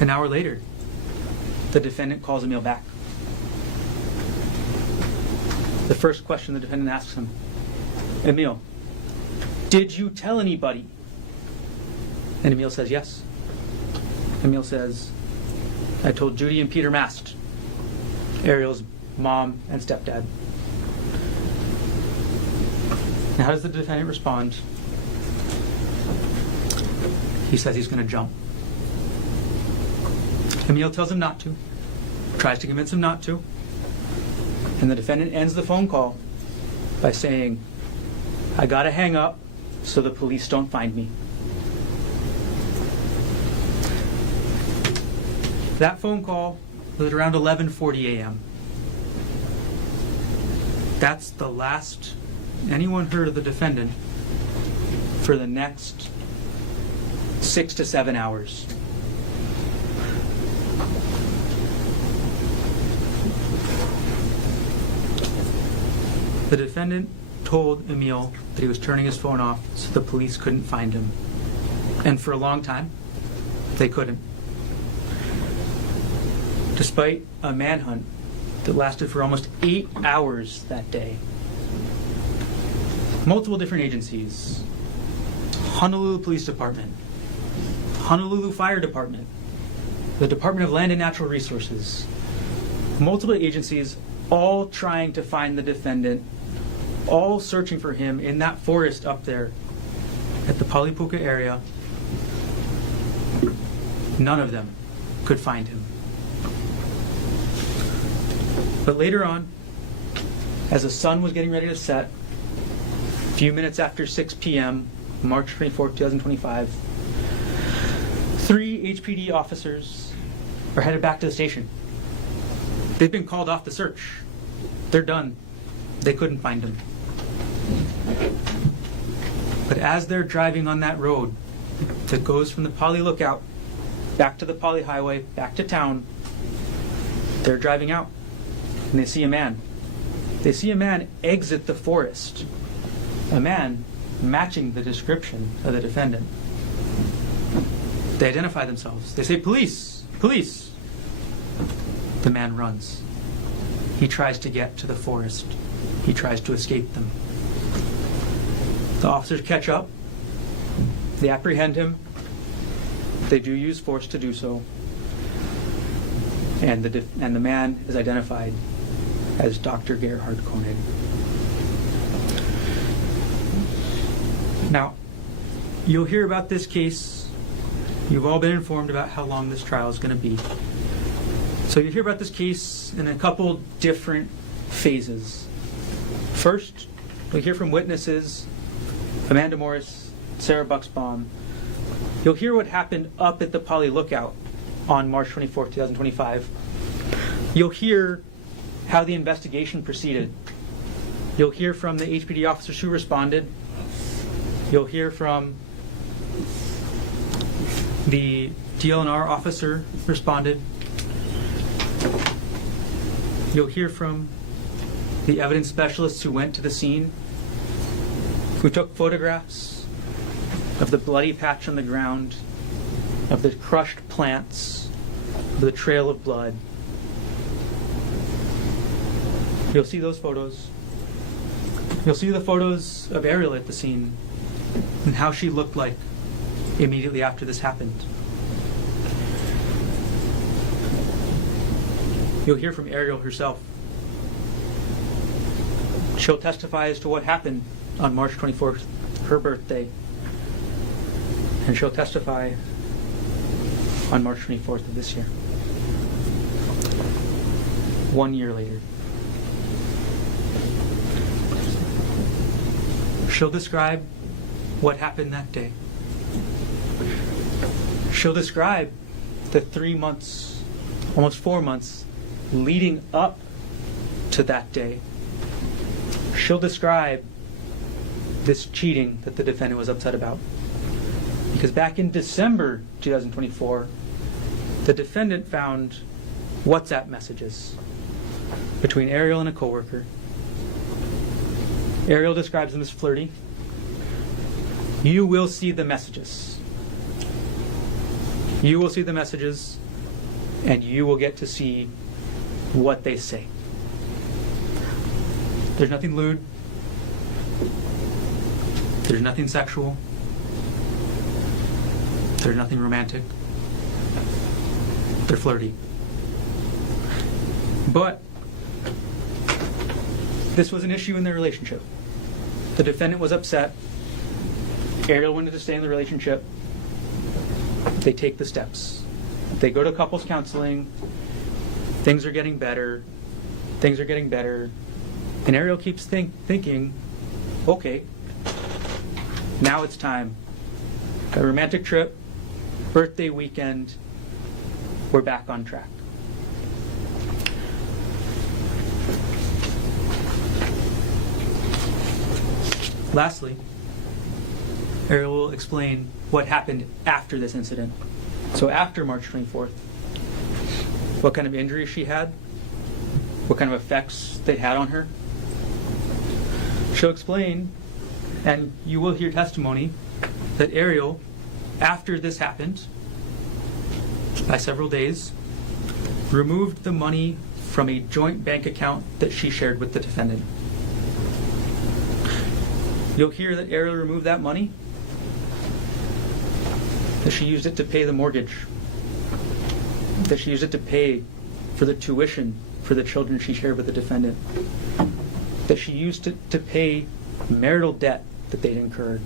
An hour later, the defendant calls Emil back. The first question the defendant asks him, "Emil, did you tell anybody?" And Emil says yes. Emil says, "I told Judy and Peter Mast, Ariel's mom, and stepdad. Now, how does the defendant respond? He says he's going to jump. Emil tells him not to, tries to convince him not to, and the defendant ends the phone call by saying, "I gotta hang up so the police don't find me." That phone call was at around 11:40 a.m. That's the last anyone heard of the defendant for the next 6 to 7 hours. The defendant told Emil that he was turning his phone off so the police couldn't find him. And for a long time, they couldn't. Despite a manhunt that lasted for almost 8 hours that day, multiple different agencies, Honolulu Police Department, Honolulu Fire Department, the Department of Land and Natural Resources, multiple agencies all trying to find the defendant, all searching for him in that forest up there at the Palipuka area. None of them could find him. But later on, as the sun was getting ready to set, a few minutes after 6 p.m., March 24, 2025, 3 HPD officers are headed back to the station. They've been called off the search. They're done. They couldn't find him. But as they're driving on that road that goes from the Pali Lookout back to the Pali Highway, back to town, they're driving out and they see a man. They see a man exit the forest. A man matching the description of the defendant. They identify themselves. They say, "Police! Police!" The man runs. He tries to get to the forest. He tries to escape them. The officers catch up. They apprehend him. They do use force to do so. And the man is identified as Dr. Gerhardt Konig. Now, you'll hear about this case. You've all been informed about how long this trial is going to be. So you'll hear about this case in a couple different phases. First, we'll hear from witnesses, Amanda Morris, Sarah Bucksbaum. You'll hear what happened up at the Pali Lookout on March 24, 2025. You'll hear how the investigation proceeded. You'll hear from the HPD officers who responded. You'll hear from the DLNR officer who responded. You'll hear from the evidence specialists who went to the scene, who took photographs of the bloody patch on the ground, of the crushed plants, of the trail of blood. You'll see those photos. You'll see the photos of Ariel at the scene and how she looked like immediately after this happened. You'll hear from Ariel herself. She'll testify as to what happened on March 24th, her birthday. And she'll testify on March 24th of this year. 1 year later. She'll describe what happened that day. She'll describe the 3 months, almost 4 months, leading up to that day. She'll describe this cheating that the defendant was upset about. Because back in December 2024, the defendant found WhatsApp messages between Ariel and a coworker. Ariel describes them as flirty. You will see the messages. You will see the messages, and you will get to see what they say. There's nothing lewd. There's nothing sexual. There's nothing romantic. They're flirty. But This was an issue in their relationship. The defendant was upset. Ariel wanted to stay in the relationship. They take the steps. They go to couples counseling. Things are getting better. Things are getting better. And Ariel keeps thinking, okay, now it's time. A romantic trip, birthday weekend, we're back on track. Lastly, Ariel will explain what happened after this incident. So after March 24th, what kind of injuries she had, what kind of effects they had on her. She'll explain, and you will hear testimony, that Ariel, after this happened, by several days, removed the money from a joint bank account that she shared with the defendant. You'll hear that Ariel removed that money, that she used it to pay the mortgage, that she used it to pay for the tuition for the children she shared with the defendant, that she used it to pay marital debt that they'd incurred,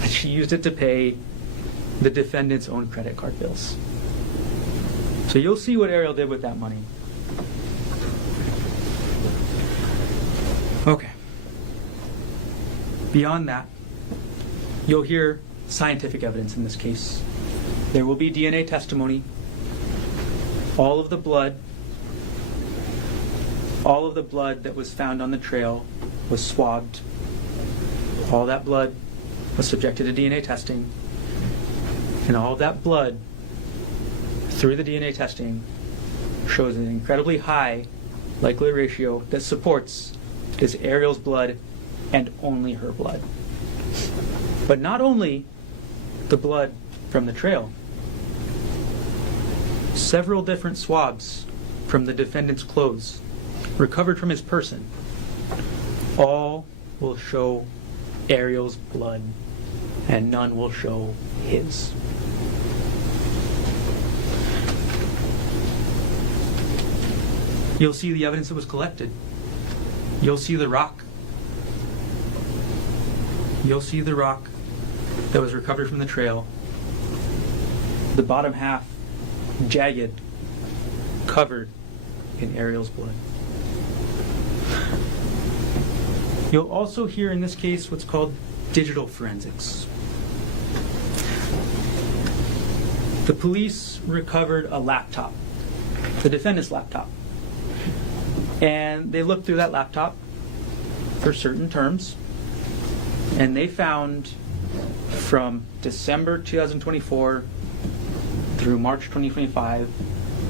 that she used it to pay the defendant's own credit card bills. So you'll see what Ariel did with that money. Okay. Beyond that, you'll hear scientific evidence in this case. There will be DNA testimony. All of the blood that was found on the trail was swabbed. All that blood was subjected to DNA testing. And all of that blood, through the DNA testing, shows an incredibly high likelihood ratio that supports it is Ariel's blood and only her blood. But not only the blood from the trail. Several different swabs from the defendant's clothes recovered from his person all will show Ariel's blood and none will show his. You'll see the evidence that was collected. You'll see the rock. You'll see the rock that was recovered from the trail. The bottom half jagged, covered in Ariel's blood. You'll also hear in this case what's called digital forensics. The police recovered a laptop, the defendant's laptop. And they looked through that laptop for certain terms, and they found from December 2024 through March 2025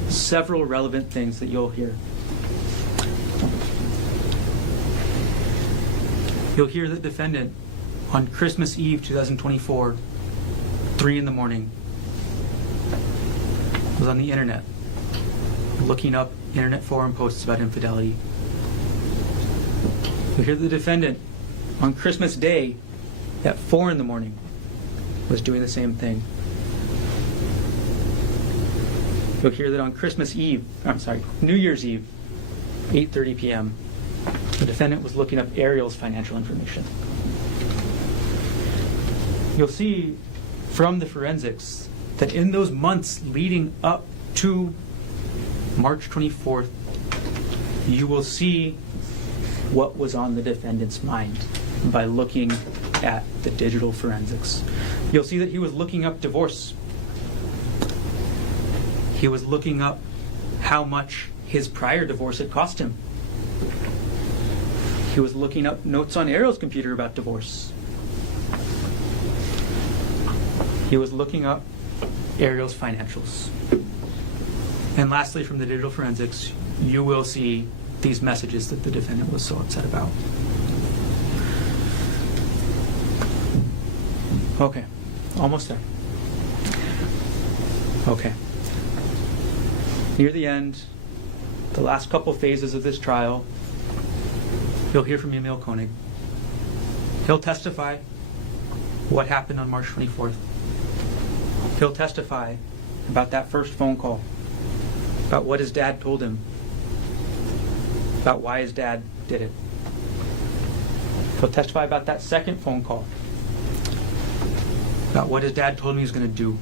several relevant things that you'll hear. You'll hear the defendant on Christmas Eve 2024, 3 in the morning, was on the internet looking up internet forum posts about infidelity. You'll hear the defendant on Christmas Day at 4 in the morning was doing the same thing. You'll hear that on New Year's Eve, 8:30 p.m., the defendant was looking up Ariel's financial information. You'll see from the forensics that in those months leading up to March 24th, you will see what was on the defendant's mind by looking at the digital forensics. You'll see that he was looking up divorce. He was looking up how much his prior divorce had cost him. He was looking up notes on Ariel's computer about divorce. He was looking up Ariel's financials. And lastly, from the digital forensics, you will see these messages that the defendant was so upset about. Okay, almost there. Okay. Near the end, the last couple phases of this trial, you'll hear from Gerhardt Konig. He'll testify what happened on March 24th. He'll testify about that first phone call, about what his dad told him. about why his dad did it. He'll testify about that second phone call, about what his dad told him he was going to do.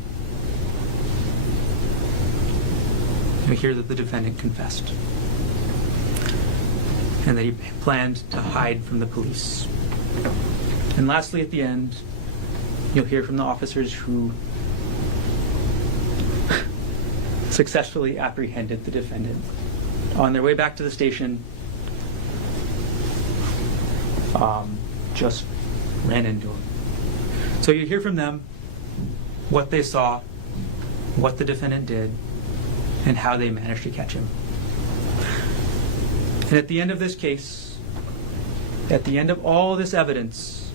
You'll hear that the defendant confessed, and that he planned to hide from the police. And lastly, at the end, you'll hear from the officers who successfully apprehended the defendant. On their way back to the station, just ran into him. So you hear from them what they saw, what the defendant did, and how they managed to catch him. And at the end of this case, at the end of all this evidence,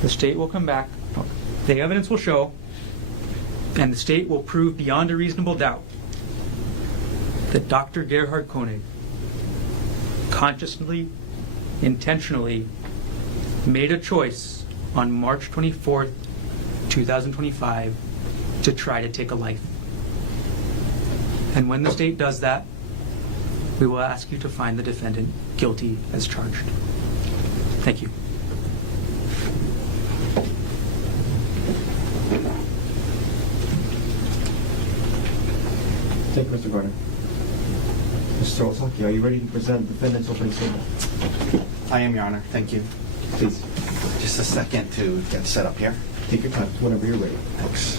the state will come back, the evidence will show, and the state will prove beyond a reasonable doubt that Dr. Gerhardt Konig consciously, intentionally made a choice on March 24th, 2025 to try to take a life. And when the state does that, we will ask you to find the defendant guilty as charged. Thank you. Thank you, Mr. Garner. Mr. Osaki, are you ready to present the defendant's opening statement? I am, Your Honor. Thank you. Please, Just a second to get set up here. take your time whenever you're ready. Thanks.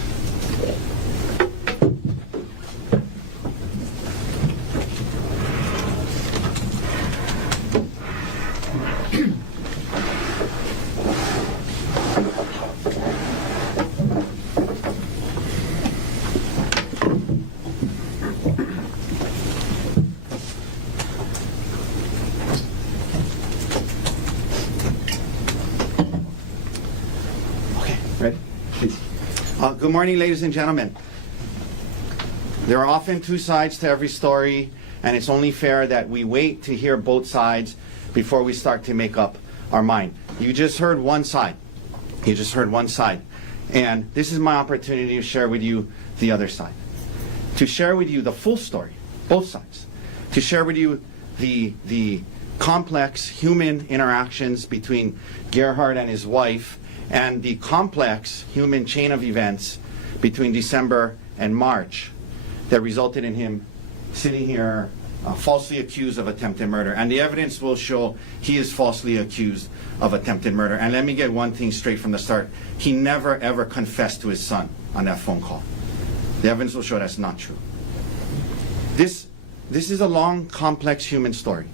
Ready? Please. Good morning, ladies and gentlemen. There are often two sides to every story, and it's only fair that we wait to hear both sides before we start to make up our mind. You just heard one side. You just heard one side. And this is my opportunity to share with you the other side. To share with you the full story, both sides. To share with you the complex human interactions between Gerhardt and his wife, and the complex human chain of events between December and March that resulted in him sitting here falsely accused of attempted murder. And the evidence will show he is falsely accused of attempted murder. And let me get one thing straight from the start. He never ever confessed to his son on that phone call. The evidence will show that's not true. This is a long, complex human story.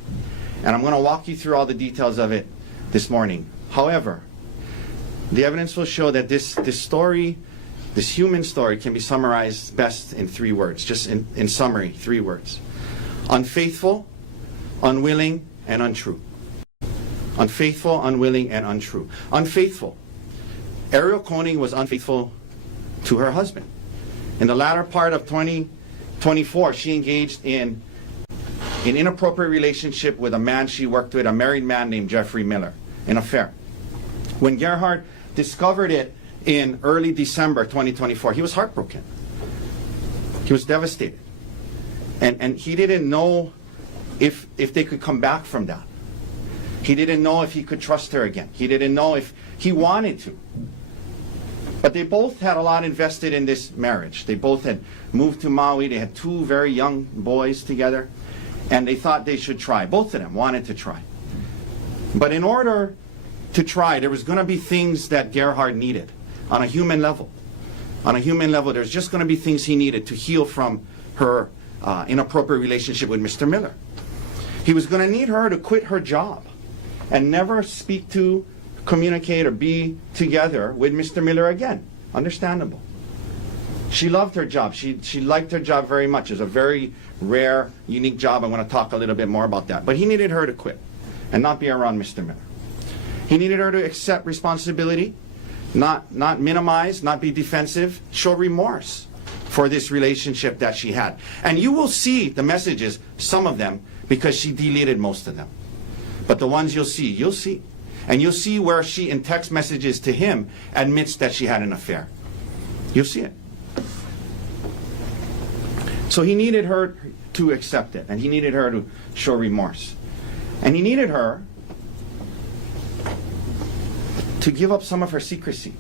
And I'm going to walk you through all the details of it this morning. However, the evidence will show that this story, this human story, can be summarized best in 3 words. Just in summary, 3 words. Unfaithful, unwilling, and untrue. Unfaithful, unwilling, and untrue. Unfaithful. Ariel Konig was unfaithful to her husband. In the latter part of 2024, she engaged in an inappropriate relationship with a man she worked with, a married man named Jeffrey Miller, an affair. When Gerhardt discovered it in early December 2024, he was heartbroken. He was devastated. And he didn't know if they could come back from that. He didn't know if he could trust her again. He didn't know if he wanted to. But they both had a lot invested in this marriage. They both had moved to Maui. They had 2 very young boys together. And they thought they should try. Both of them wanted to try. But in order to try, there was going to be things that Gerhardt needed on a human level. On a human level, there's just going to be things he needed to heal from her inappropriate relationship with Mr. Miller. He was going to need her to quit her job and never speak to, communicate, or be together with Mr. Miller again. Understandable. She loved her job. She liked her job very much. It was a very rare, unique job. I want to talk a little bit more about that. But he needed her to quit and not be around Mr. Miller. He needed her to accept responsibility, not minimize, not be defensive, show remorse for this relationship that she had. And you will see the messages, some of them, because she deleted most of them. But the ones you'll see. And you'll see where she, in text messages to him, admits that she had an affair. You'll see it. So he needed her to accept it, and he needed her to show remorse. And he needed her to give up some of her secrecy.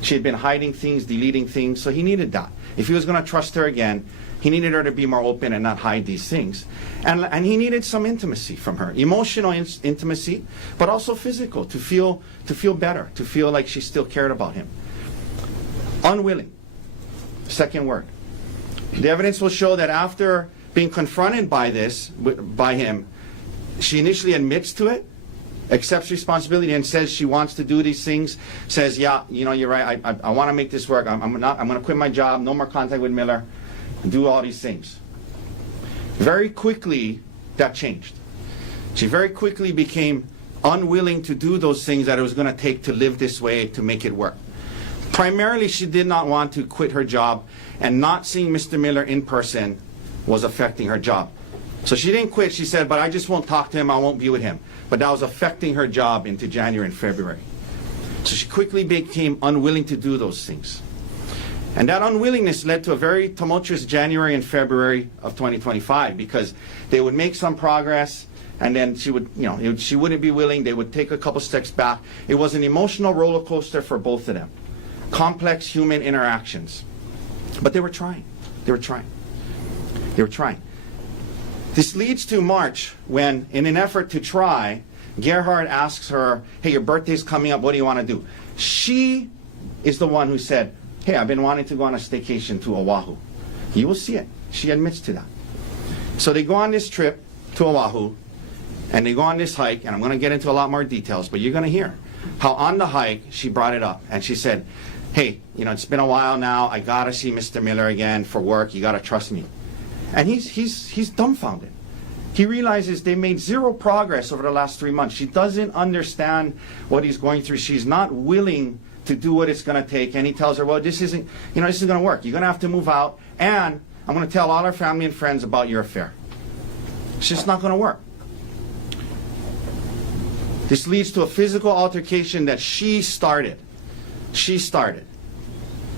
She had been hiding things, deleting things, so he needed that. If he was going to trust her again, he needed her to be more open and not hide these things. And he needed some intimacy from her, emotional intimacy, but also physical, to feel better, to feel like she still cared about him. Unwilling, second word. The evidence will show that after being confronted by him, she initially admits to it, accepts responsibility, and says she wants to do these things, says, yeah, you know, you're right, I want to make this work, I'm going to quit my job, no more contact with Miller, do all these things. Very quickly, that changed. She very quickly became unwilling to do those things that it was going to take to live this way, to make it work. Primarily, she did not want to quit her job, and not seeing Mr. Miller in person was affecting her job. So she didn't quit. She said, but I just won't talk to him, I won't be with him. But that was affecting her job into January and February. So she quickly became unwilling to do those things. And that unwillingness led to a very tumultuous January and February of 2025, because they would make some progress, and then she would, you know, she wouldn't be willing, they would take a couple steps back. It was an emotional roller coaster for both of them. Complex human interactions. But they were trying. They were trying. They were trying. This leads to March, when, in an effort to try, Gerhardt asks her, hey, your birthday's coming up, what do you want to do? She is the one who said, hey, I've been wanting to go on a staycation to Oahu. You will see it. She admits to that. So they go on this trip to Oahu, and they go on this hike, and I'm going to get into a lot more details, but you're going to hear how on the hike she brought it up, and she said, hey, you know, it's been a while now, I got to see Mr. Miller again for work, you got to trust me. And he's dumbfounded. He realizes they made zero progress over the last 3 months. She doesn't understand what he's going through. She's not willing to do what it's going to take. And he tells her, well, this isn't going to work. You're going to have to move out. And I'm going to tell all our family and friends about your affair. It's just not going to work. This leads to a physical altercation that she started. She started.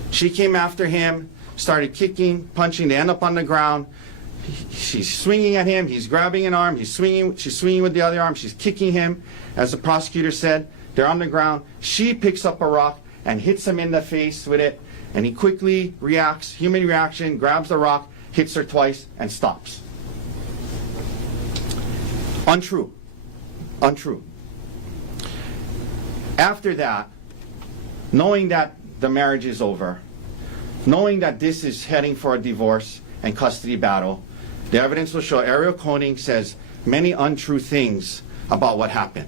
She came after him, started kicking, punching. They end up on the ground. She's swinging at him. He's grabbing an arm. She's swinging with the other arm. She's kicking him. As the prosecutor said, they're on the ground. She picks up a rock and hits him in the face with it. And he quickly reacts, human reaction, grabs the rock, hits her twice, and stops. Untrue. Untrue. After that, knowing that the marriage is over, knowing that this is heading for a divorce and custody battle, the evidence will show Gerhardt Konig says many untrue things about what happened.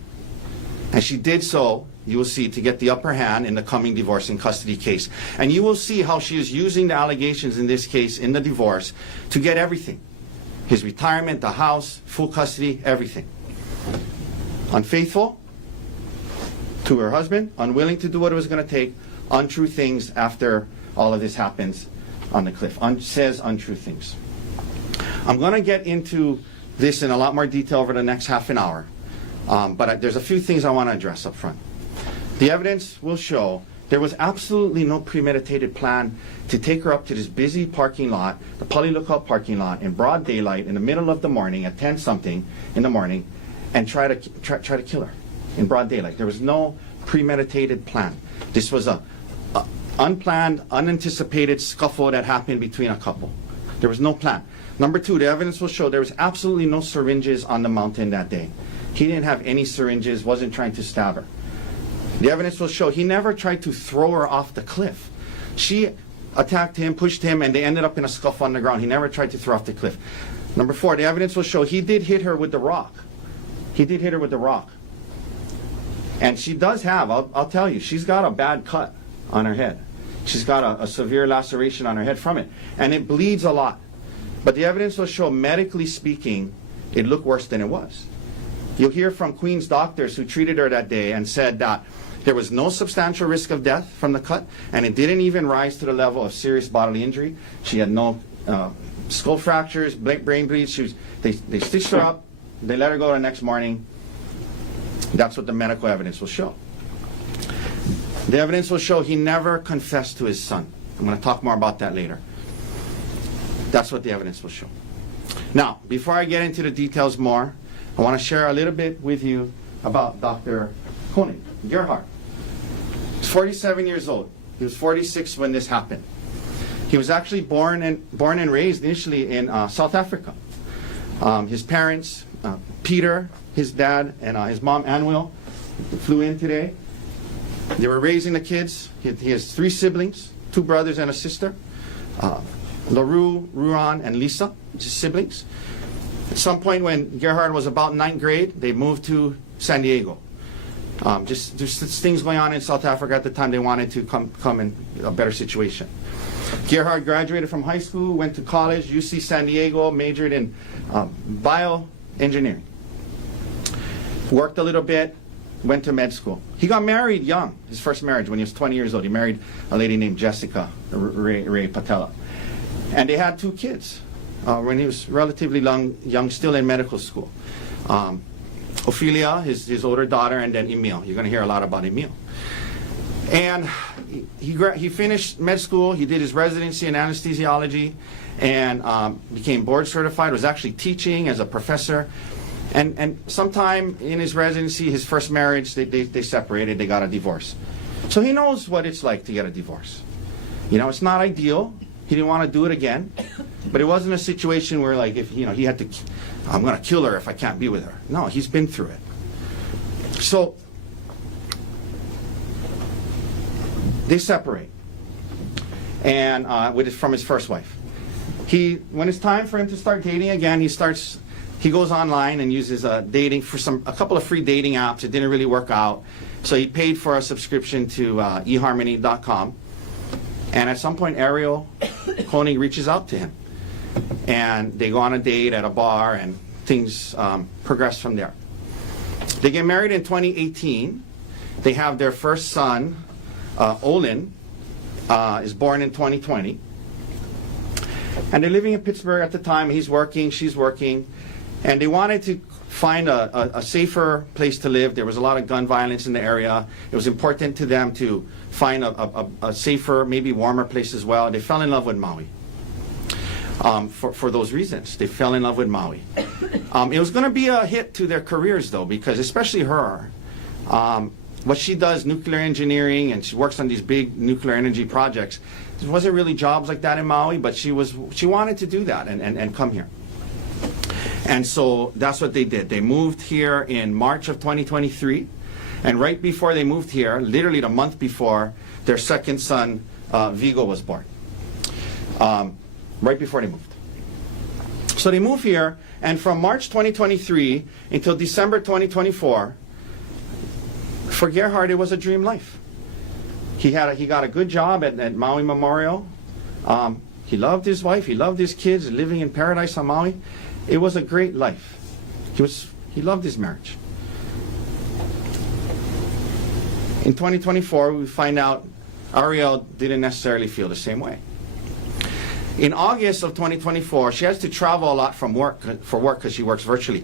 And she did so, you will see, to get the upper hand in the coming divorce and custody case. And you will see how she is using the allegations in this case, in the divorce, to get everything. His retirement, the house, full custody, everything. Unfaithful to her husband, unwilling to do what it was going to take, untrue things after all of this happens on the cliff. Says untrue things. I'm going to get into this in a lot more detail over the next half an hour, but there's a few things I want to address up front. The evidence will show there was absolutely no premeditated plan to take her up to this busy parking lot, the Pali Lookout parking lot, in broad daylight in the middle of the morning at 10-something in the morning, and try to kill her in broad daylight. There was no premeditated plan. This was a unplanned, unanticipated scuffle that happened between a couple. There was no plan. Number two, the evidence will show there was absolutely no syringes on the mountain that day. He didn't have any syringes, wasn't trying to stab her. The evidence will show he never tried to throw her off the cliff. She attacked him, pushed him, and they ended up in a scuffle on the ground. He never tried to throw her off the cliff. Number four, the evidence will show he did hit her with the rock. He did hit her with the rock. And she does have, I'll tell you, she's got a bad cut on her head. She's got a severe laceration on her head from it. And it bleeds a lot. But the evidence will show, medically speaking, it looked worse than it was. You'll hear from Queen's doctors who treated her that day and said that there was no substantial risk of death from the cut, and it didn't even rise to the level of serious bodily injury. She had no skull fractures, brain bleeds. They stitched her up, they let her go the next morning. That's what the medical evidence will show. The evidence will show he never confessed to his son. I'm going to talk more about that later. That's what the evidence will show. Now, before I get into the details more, I want to share a little bit with you about Dr. Konig, Gerhardt. He's 47 years old. He was 46 when this happened. He was actually born and raised initially in South Africa. His parents, Peter, his dad, and his mom, Anwil, flew in today. They were raising the kids. He has 3 siblings, 2 brothers and a sister. LaRue, Ruan, and Lisa, his siblings. At some point when Gerhardt was about 9th grade, they moved to San Diego. Just things going on in South Africa at the time. They wanted to come in a better situation. Gerhardt graduated from high school, went to college, UC San Diego, majored in bioengineering. Worked a little bit, went to med school. He got married young, his first marriage when he was 20 years old. He married a lady named Jessica Ray Patella. And they had 2 kids when he was relatively young, still in medical school. Ophelia, his older daughter, and then Emil. You're going to hear a lot about Emil. And he finished med school. He did his residency in anesthesiology and became board certified, was actually teaching as a professor. And sometime in his residency, his first marriage, they separated, they got a divorce. So he knows what it's like to get a divorce. You know, it's not ideal. He didn't want to do it again. But it wasn't a situation where, like, if he had to, I'm going to kill her if I can't be with her. No, he's been through it. So they separate, and from his first wife. When it's time for him to start dating again, he goes online and uses dating for a couple of free dating apps. It didn't really work out, so he paid for a subscription to eharmony.com. And at some point, Ariel Konig reaches out to him, and they go on a date at a bar, and things progress from there. They get married in 2018. They have their first son. Olin is born in 2020. And they're living in Pittsburgh at the time. He's working, she's working. And they wanted to find a safer place to live. There was a lot of gun violence in the area. It was important to them to find a safer, maybe warmer place as well. They fell in love with Maui. For those reasons, they fell in love with Maui. It was going to be a hit to their careers, though, because especially her, what she does, nuclear engineering, and she works on these big nuclear energy projects. There wasn't really jobs like that in Maui, but she wanted to do that and come here. And so that's what they did. They moved here in March of 2023, and right before they moved here, literally the month before, their second son, Vigo, was born. Right before they moved. So they moved here, and from March 2023 until December 2024, for Gerhardt, it was a dream life. He got a good job at Maui Memorial. He loved his wife. He loved his kids, living in paradise on Maui. It was a great life. He loved his marriage. In 2024, we find out Ariel didn't necessarily feel the same way. In August of 2024, she has to travel a lot for work because she works virtually.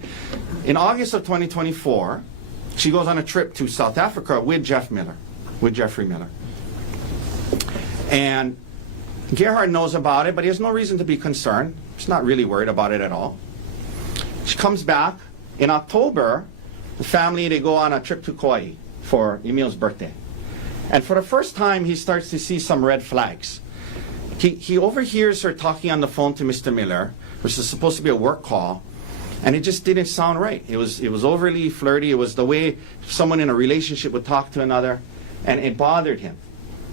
In August of 2024, she goes on a trip to South Africa with Jeffrey Miller. And Gerhardt knows about it, but he has no reason to be concerned. He's not really worried about it at all. She comes back. In October, the family, they go on a trip to Kauai for Emil's birthday. And for the first time, he starts to see some red flags. He overhears her talking on the phone to Mr. Miller, which is supposed to be a work call, and it just didn't sound right. It was overly flirty. It was the way someone in a relationship would talk to another, and it bothered him.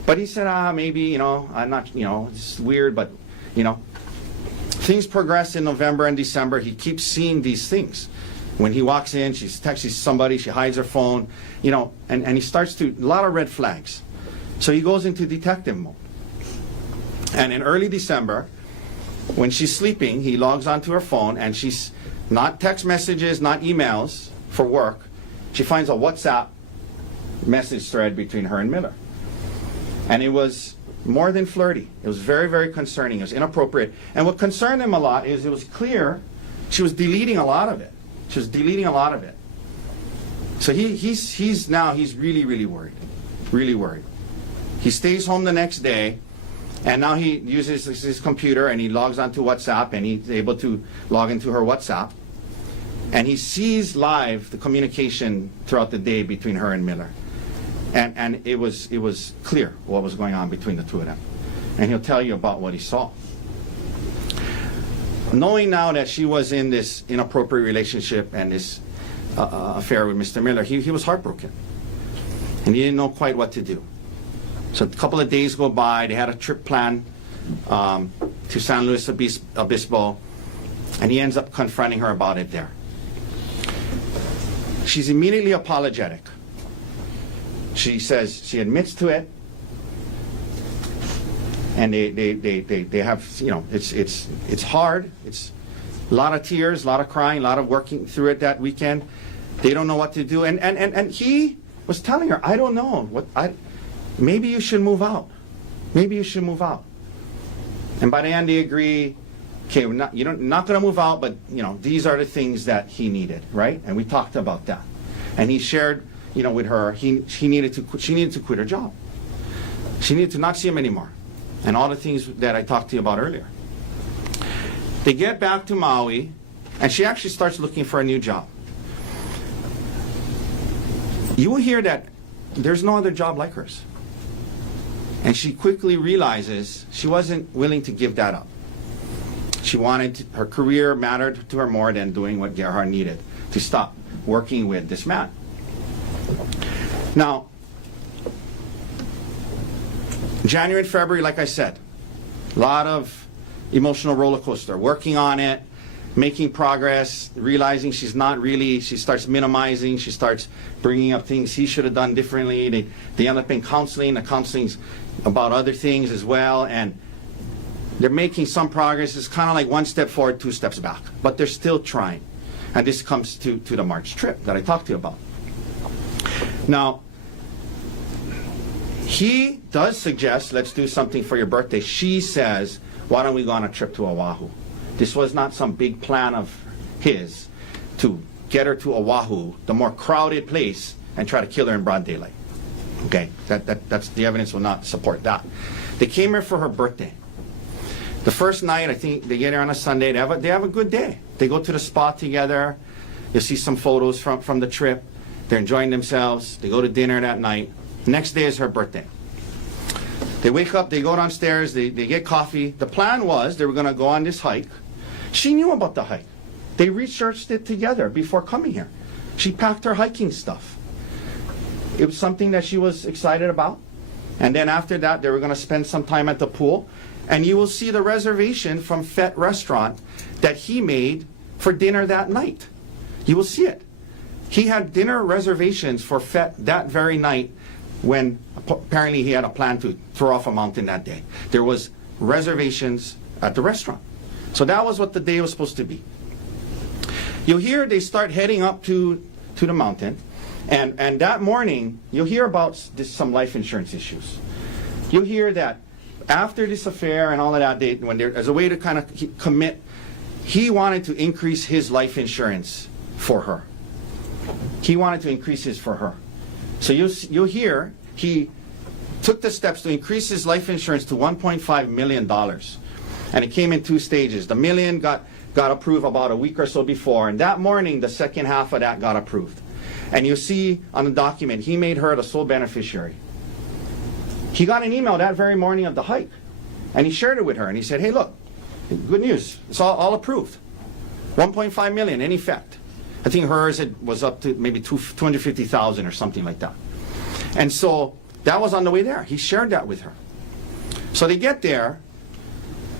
But he said, maybe, I'm not, it's weird, but, Things progress in November and December. He keeps seeing these things. When he walks in, she texts somebody, she hides her phone, and he starts to, a lot of red flags. So he goes into detective mode. And in early December, when she's sleeping, he logs onto her phone, and she's not text messages, not emails for work. She finds a WhatsApp message thread between her and Miller. And it was more than flirty. It was very, very concerning. It was inappropriate. And what concerned him a lot is it was clear she was deleting a lot of it. So he's really, really worried. Really worried. He stays home the next day, And now he uses his computer and he logs onto WhatsApp and he's able to log into her WhatsApp. And he sees live the communication throughout the day between her and Miller. And it was clear what was going on between the two of them. And he'll tell you about what he saw. Knowing now that she was in this inappropriate relationship and this affair with Mr. Miller, he was heartbroken. And he didn't know quite what to do. So a couple of days go by, they had a trip planned to San Luis Obispo, and he ends up confronting her about it there. She's immediately apologetic. She says she admits to it, and they have, you know, it's hard. It's a lot of tears, a lot of crying, a lot of working through it that weekend. They don't know what to do, and he was telling her, I don't know maybe you should move out. Maybe you should move out. And by the end, they agree. Okay, you're not going to move out, but you know these are the things that he needed, right? And we talked about that. And he shared, you know, with her, she needed to quit her job. She needed to not see him anymore, and all the things that I talked to you about earlier. They get back to Maui, and she actually starts looking for a new job. You will hear that there's no other job like hers. And she quickly realizes she wasn't willing to give that up. She wanted her career mattered to her more than doing what Gerhardt needed to stop working with this man. Now, January and February, like I said, a lot of emotional roller coaster, working on it, making progress, realizing she's not really, she starts minimizing, she starts bringing up things he should have done differently. They end up in counseling. The counseling's about other things as well, and they're making some progress. It's kind of like one step forward, two steps back, but they're still trying. And this comes to the March trip that I talked to you about. Now, he does suggest, let's do something for your birthday. She says, why don't we go on a trip to Oahu? This was not some big plan of his to get her to Oahu, the more crowded place, and try to kill her in broad daylight. Okay, that's the evidence will not support that. They came here for her birthday. The first night, I think they get here on a Sunday. They have a good day. They go to the spa together. You'll see some photos from the trip. They're enjoying themselves. They go to dinner that night. Next day is her birthday. They wake up, they go downstairs, they get coffee. The plan was they were going to go on this hike. She knew about the hike. They researched it together before coming here. She packed her hiking stuff. It was something that she was excited about. And then after that, they were going to spend some time at the pool. And you will see the reservation from Fett Restaurant that he made for dinner that night. You will see it. He had dinner reservations for Fett that very night when apparently he had a plan to throw off a mountain that day. There was reservations at the restaurant. So that was what the day was supposed to be. You'll hear they start heading up to the mountain. And that morning, you'll hear about some life insurance issues. You'll hear that after this affair and all of that, as a way to kind of commit, he wanted to increase his life insurance for her. He wanted to increase his for her. So you'll hear he took the steps to increase his life insurance to $1.5 million. And it came in two stages. The million got approved about a week or so before, and that morning, the second half of that got approved. And you see on the document, he made her the sole beneficiary. He got an email that very morning of the hike, and he shared it with her, and he said, hey, look, good news, it's all approved. 1.5 million in effect. I think hers was up to maybe 250,000 or something like that. And so that was on the way there. He shared that with her. So they get there,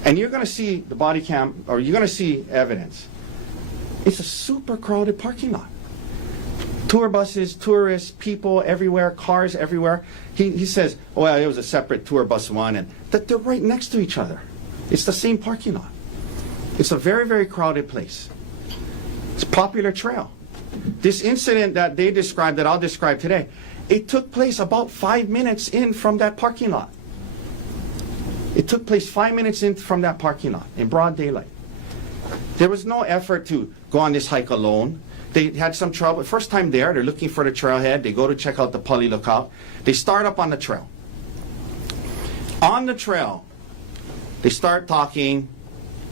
and you're going to see the body cam, or you're going to see evidence. It's a super crowded parking lot. Tour buses, tourists, people everywhere, cars everywhere. He says, oh, well, it was a separate tour bus one, and that they're right next to each other. It's the same parking lot. It's a very, very crowded place. It's a popular trail. This incident that they described, that I'll describe today, it took place about 5 minutes in from that parking lot. It took place 5 minutes in from that parking lot in broad daylight. There was no effort to go on this hike alone. They had some trouble. First time there, they're looking for the trailhead. They go to check out the Pali Lookout. They start up on the trail. On the trail, They start talking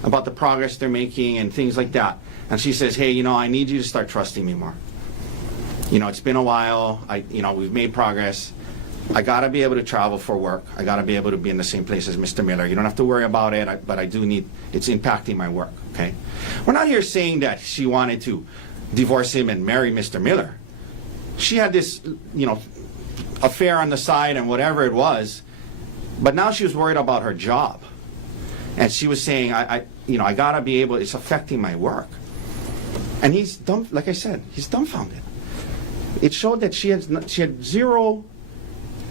about the progress they're making and things like that. And she says, hey, I need you to start trusting me more. It's been a while. We've made progress. I got to be able to travel for work. I got to be able to be in the same place as Mr. Miller. You don't have to worry about it, but I do need, it's impacting my work, okay? We're not here saying that she wanted to divorce him and marry Mr. Miller. She had this, affair on the side and whatever it was, but now she was worried about her job. And she was saying, I got to be able, it's affecting my work. And he's dumb, like I said, he's dumbfounded. It showed that she had zero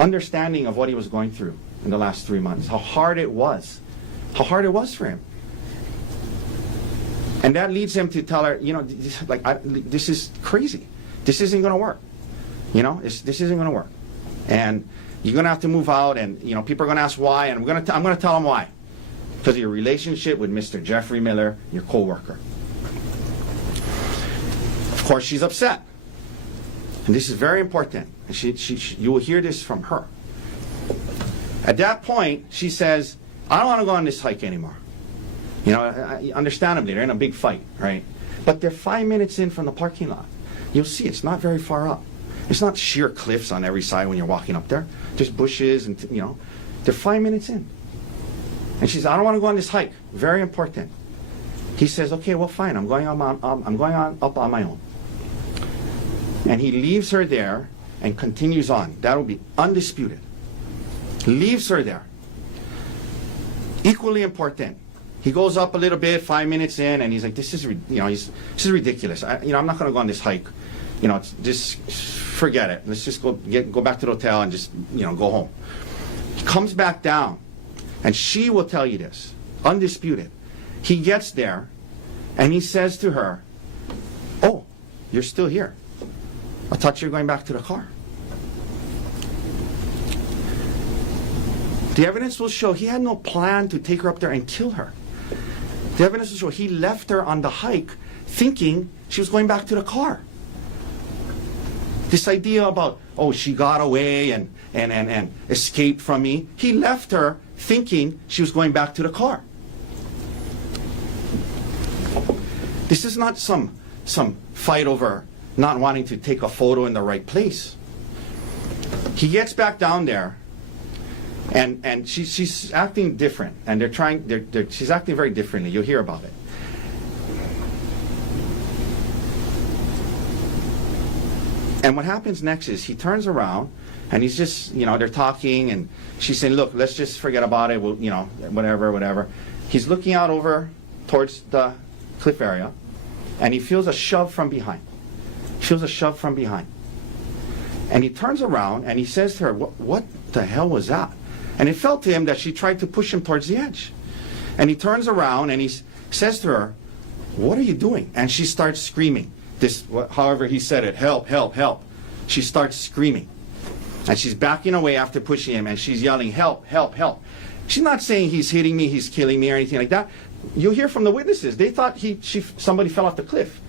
understanding of what he was going through in the last 3 months, how hard it was for him. And that leads him to tell her, this is crazy. This isn't going to work. This isn't going to work. And you're going to have to move out, and people are going to ask why, and I'm going to tell them why. Because of your relationship with Mr. Jeffrey Miller, your co-worker. Of course, she's upset. And this is very important. And you will hear this from her. At that point, she says, I don't want to go on this hike anymore. Understandably, they're in a big fight, right? But they're 5 minutes in from the parking lot. You'll see it's not very far up. It's not sheer cliffs on every side when you're walking up there. There's bushes and, they're 5 minutes in. And she says, I don't want to go on this hike. Very important. He says, okay, well, fine. I'm going up on my own. And he leaves her there and continues on. That will be undisputed. Leaves her there. Equally important. He goes up a little bit, 5 minutes in, and he's like, this is ridiculous. I'm not going to go on this hike. Just forget it. Let's just go back to the hotel and just, go home. He comes back down, and she will tell you this, undisputed. He gets there, and he says to her, oh, you're still here. I thought you were going back to the car. The evidence will show he had no plan to take her up there and kill her. The evidence will show he left her on the hike thinking she was going back to the car. This idea about, oh, she got away and escaped from me, he left her thinking she was going back to the car. This is not some fight over not wanting to take a photo in the right place. He gets back down there, and she's acting different, and she's acting very differently. You'll hear about it. And what happens next is he turns around, and he's just, they're talking, and she's saying, look, let's just forget about it. We'll, whatever. He's looking out over towards the cliff area, and he feels a shove from behind. And he turns around, and he says to her, what the hell was that? And it felt to him that she tried to push him towards the edge. And he turns around, and he says to her, what are you doing? And she starts screaming. However he said it, help, help, help. She starts screaming. And she's backing away after pushing him, and she's yelling, help, help, help. She's not saying he's hitting me, he's killing me, or anything like that. You'll hear from the witnesses. They thought somebody fell off the cliff.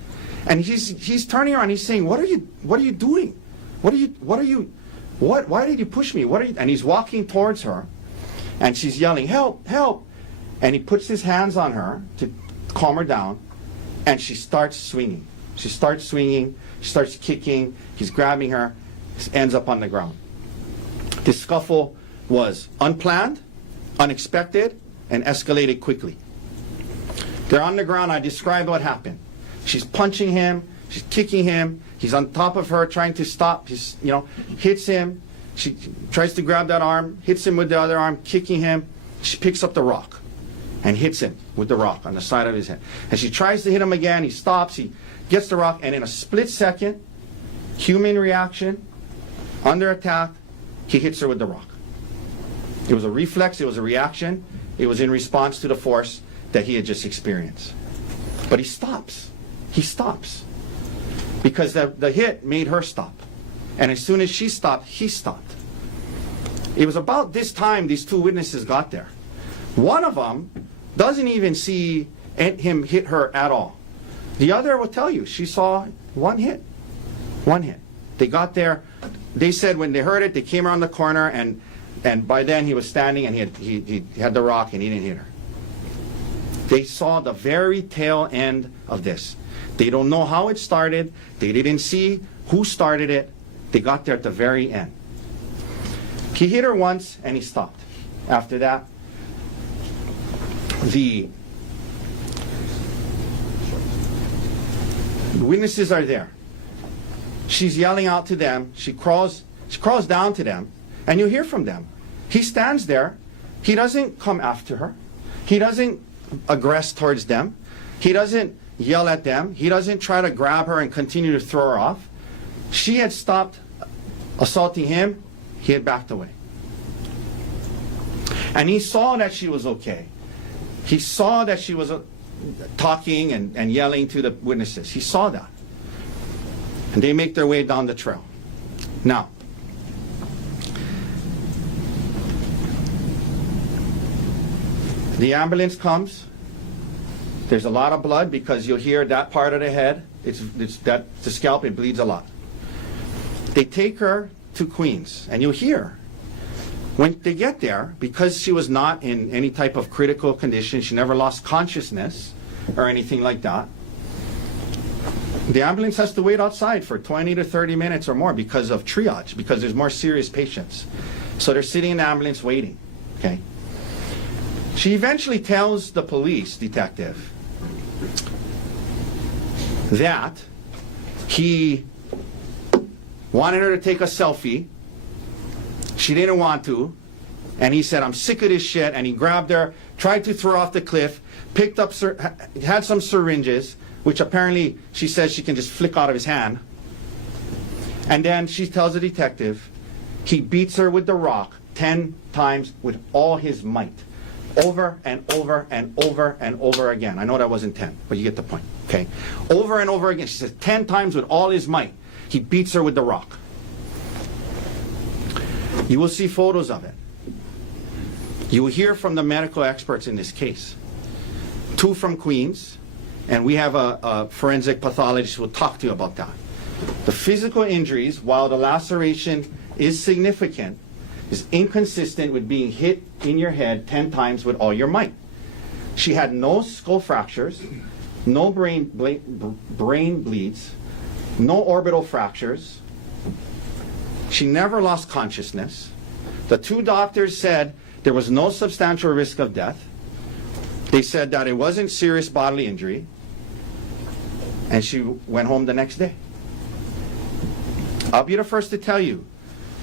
And he's turning around, he's saying, what are you doing? Why did you push me? And he's walking towards her, and she's yelling, help, help. And he puts his hands on her to calm her down, and she starts swinging. She starts kicking, he's grabbing her, ends up on the ground. This scuffle was unplanned, unexpected, and escalated quickly. They're on the ground. I described what happened. She's punching him, she's kicking him, he's on top of her trying to stop, hits him, she tries to grab that arm, hits him with the other arm, kicking him, she picks up the rock and hits him with the rock on the side of his head. And she tries to hit him again, he stops, he gets the rock, and in a split second, human reaction, under attack, he hits her with the rock. It was a reflex, it was a reaction, it was in response to the force that he had just experienced. But he stops. He stops. Because the hit made her stop. And as soon as she stopped, he stopped. It was about this time these two witnesses got there. One of them doesn't even see him hit her at all. The other will tell you, she saw one hit. One hit. They got there. They said when they heard it, they came around the corner, and by then he was standing, and he had the rock, and he didn't hit her. They saw the very tail end of this. They don't know how it started. They didn't see who started it. They got there at the very end. He hit her once and he stopped. After that, the witnesses are there. She's yelling out to them. She crawls down to them, and you hear from them. He stands there. He doesn't come after her. He doesn't aggress towards them. He doesn't yell at them. He doesn't try to grab her and continue to throw her off. She had stopped assaulting him. He had backed away. And he saw that she was okay. He saw that she was talking and yelling to the witnesses. He saw that. And they make their way down the trail. Now, the ambulance comes. There's a lot of blood because you'll hear that part of the head. The scalp, it bleeds a lot. They take her to Queens, and you'll hear when they get there, because she was not in any type of critical condition, she never lost consciousness or anything like that. The ambulance has to wait outside for 20 to 30 minutes or more because of triage, because there's more serious patients. So they're sitting in the ambulance waiting, okay? She eventually tells the police detective that he wanted her to take a selfie. She didn't want to. And he said, I'm sick of this shit. And he grabbed her, tried to throw her off the cliff, picked up, had some syringes, which apparently she says she can just flick out of his hand. And then she tells the detective, he beats her with the rock 10 times with all his might. Over and over and over and over again. I know that wasn't 10, but you get the point, okay? Over and over again. She says 10 times with all his might. He beats her with the rock. You will see photos of it. You will hear from the medical experts in this case. 2 from Queens, and we have a forensic pathologist who will talk to you about that. The physical injuries, while the laceration is significant, is inconsistent with being hit in your head 10 times with all your might. She had no skull fractures, no brain bleeds, no orbital fractures. She never lost consciousness. The 2 doctors said there was no substantial risk of death. They said that it wasn't serious bodily injury. And she went home the next day. I'll be the first to tell you,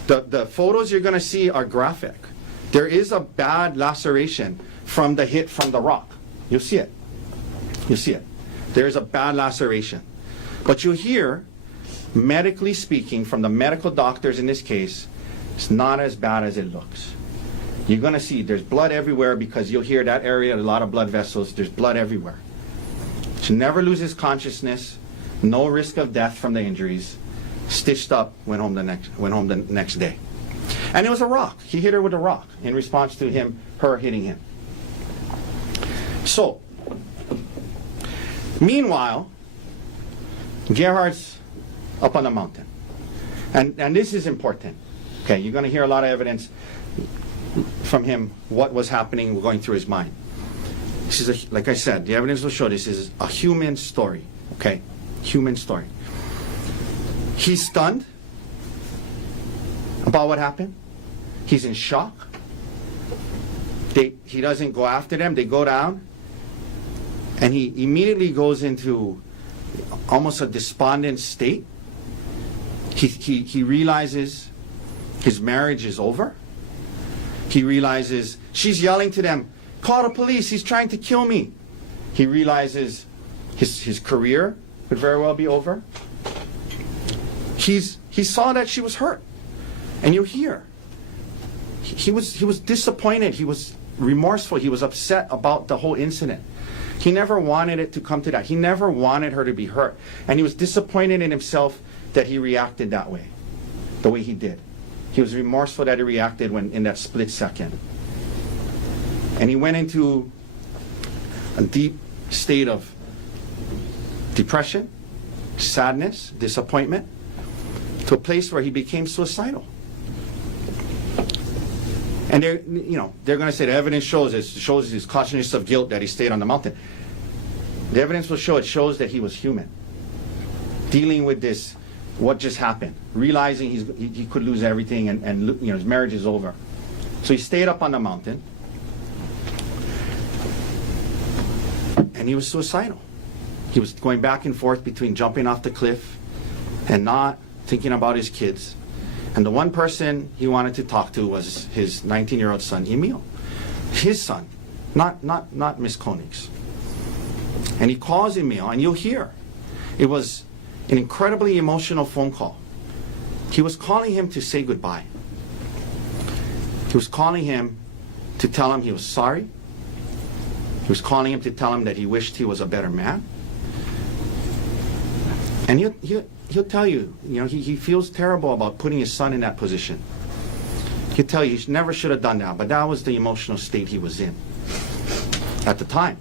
the photos you're going to see are graphic. There is a bad laceration from the hit from the rock. You'll see it. You'll see it. There is a bad laceration. But you'll hear, medically speaking, from the medical doctors in this case, it's not as bad as it looks. You're going to see there's blood everywhere because you'll hear that area, a lot of blood vessels, there's blood everywhere. She never loses consciousness, no risk of death from the injuries, stitched up, went home the next day. And it was a rock. He hit her with a rock in response to her hitting him. So, meanwhile, Gerhardt's up on the mountain. And this is important. Okay, you're going to hear a lot of evidence from him, what was happening, going through his mind. This is, like I said, the evidence will show this is a human story. Okay, human story. He's stunned about what happened. He's in shock. He doesn't go after them. They go down. And he immediately goes into almost a despondent state. He realizes his marriage is over. He realizes she's yelling to them, call the police, he's trying to kill me. He realizes his career could very well be over. He saw that she was hurt. And you hear. He was disappointed. He was remorseful. He was upset about the whole incident. He never wanted it to come to that. He never wanted her to be hurt. And he was disappointed in himself that he reacted that way, the way he did. He was remorseful that he reacted when in that split second. And he went into a deep state of depression, sadness, disappointment, to a place where he became suicidal. And they're going to say the evidence shows his consciousness of guilt that he stayed on the mountain. The evidence will show, it shows that he was human, dealing with this, what just happened, realizing he could lose everything, and his marriage is over. So he stayed up on the mountain, and he was suicidal. He was going back and forth between jumping off the cliff and not thinking about his kids. And the one person he wanted to talk to was his 19-year-old son, Emil. His son, not Miss Konig's. And he calls Emil, and you'll hear. It was an incredibly emotional phone call. He was calling him to say goodbye. He was calling him to tell him he was sorry. He was calling him to tell him that he wished he was a better man. And he'll tell you, he feels terrible about putting his son in that position. He'll tell you he never should have done that, but that was the emotional state he was in at the time.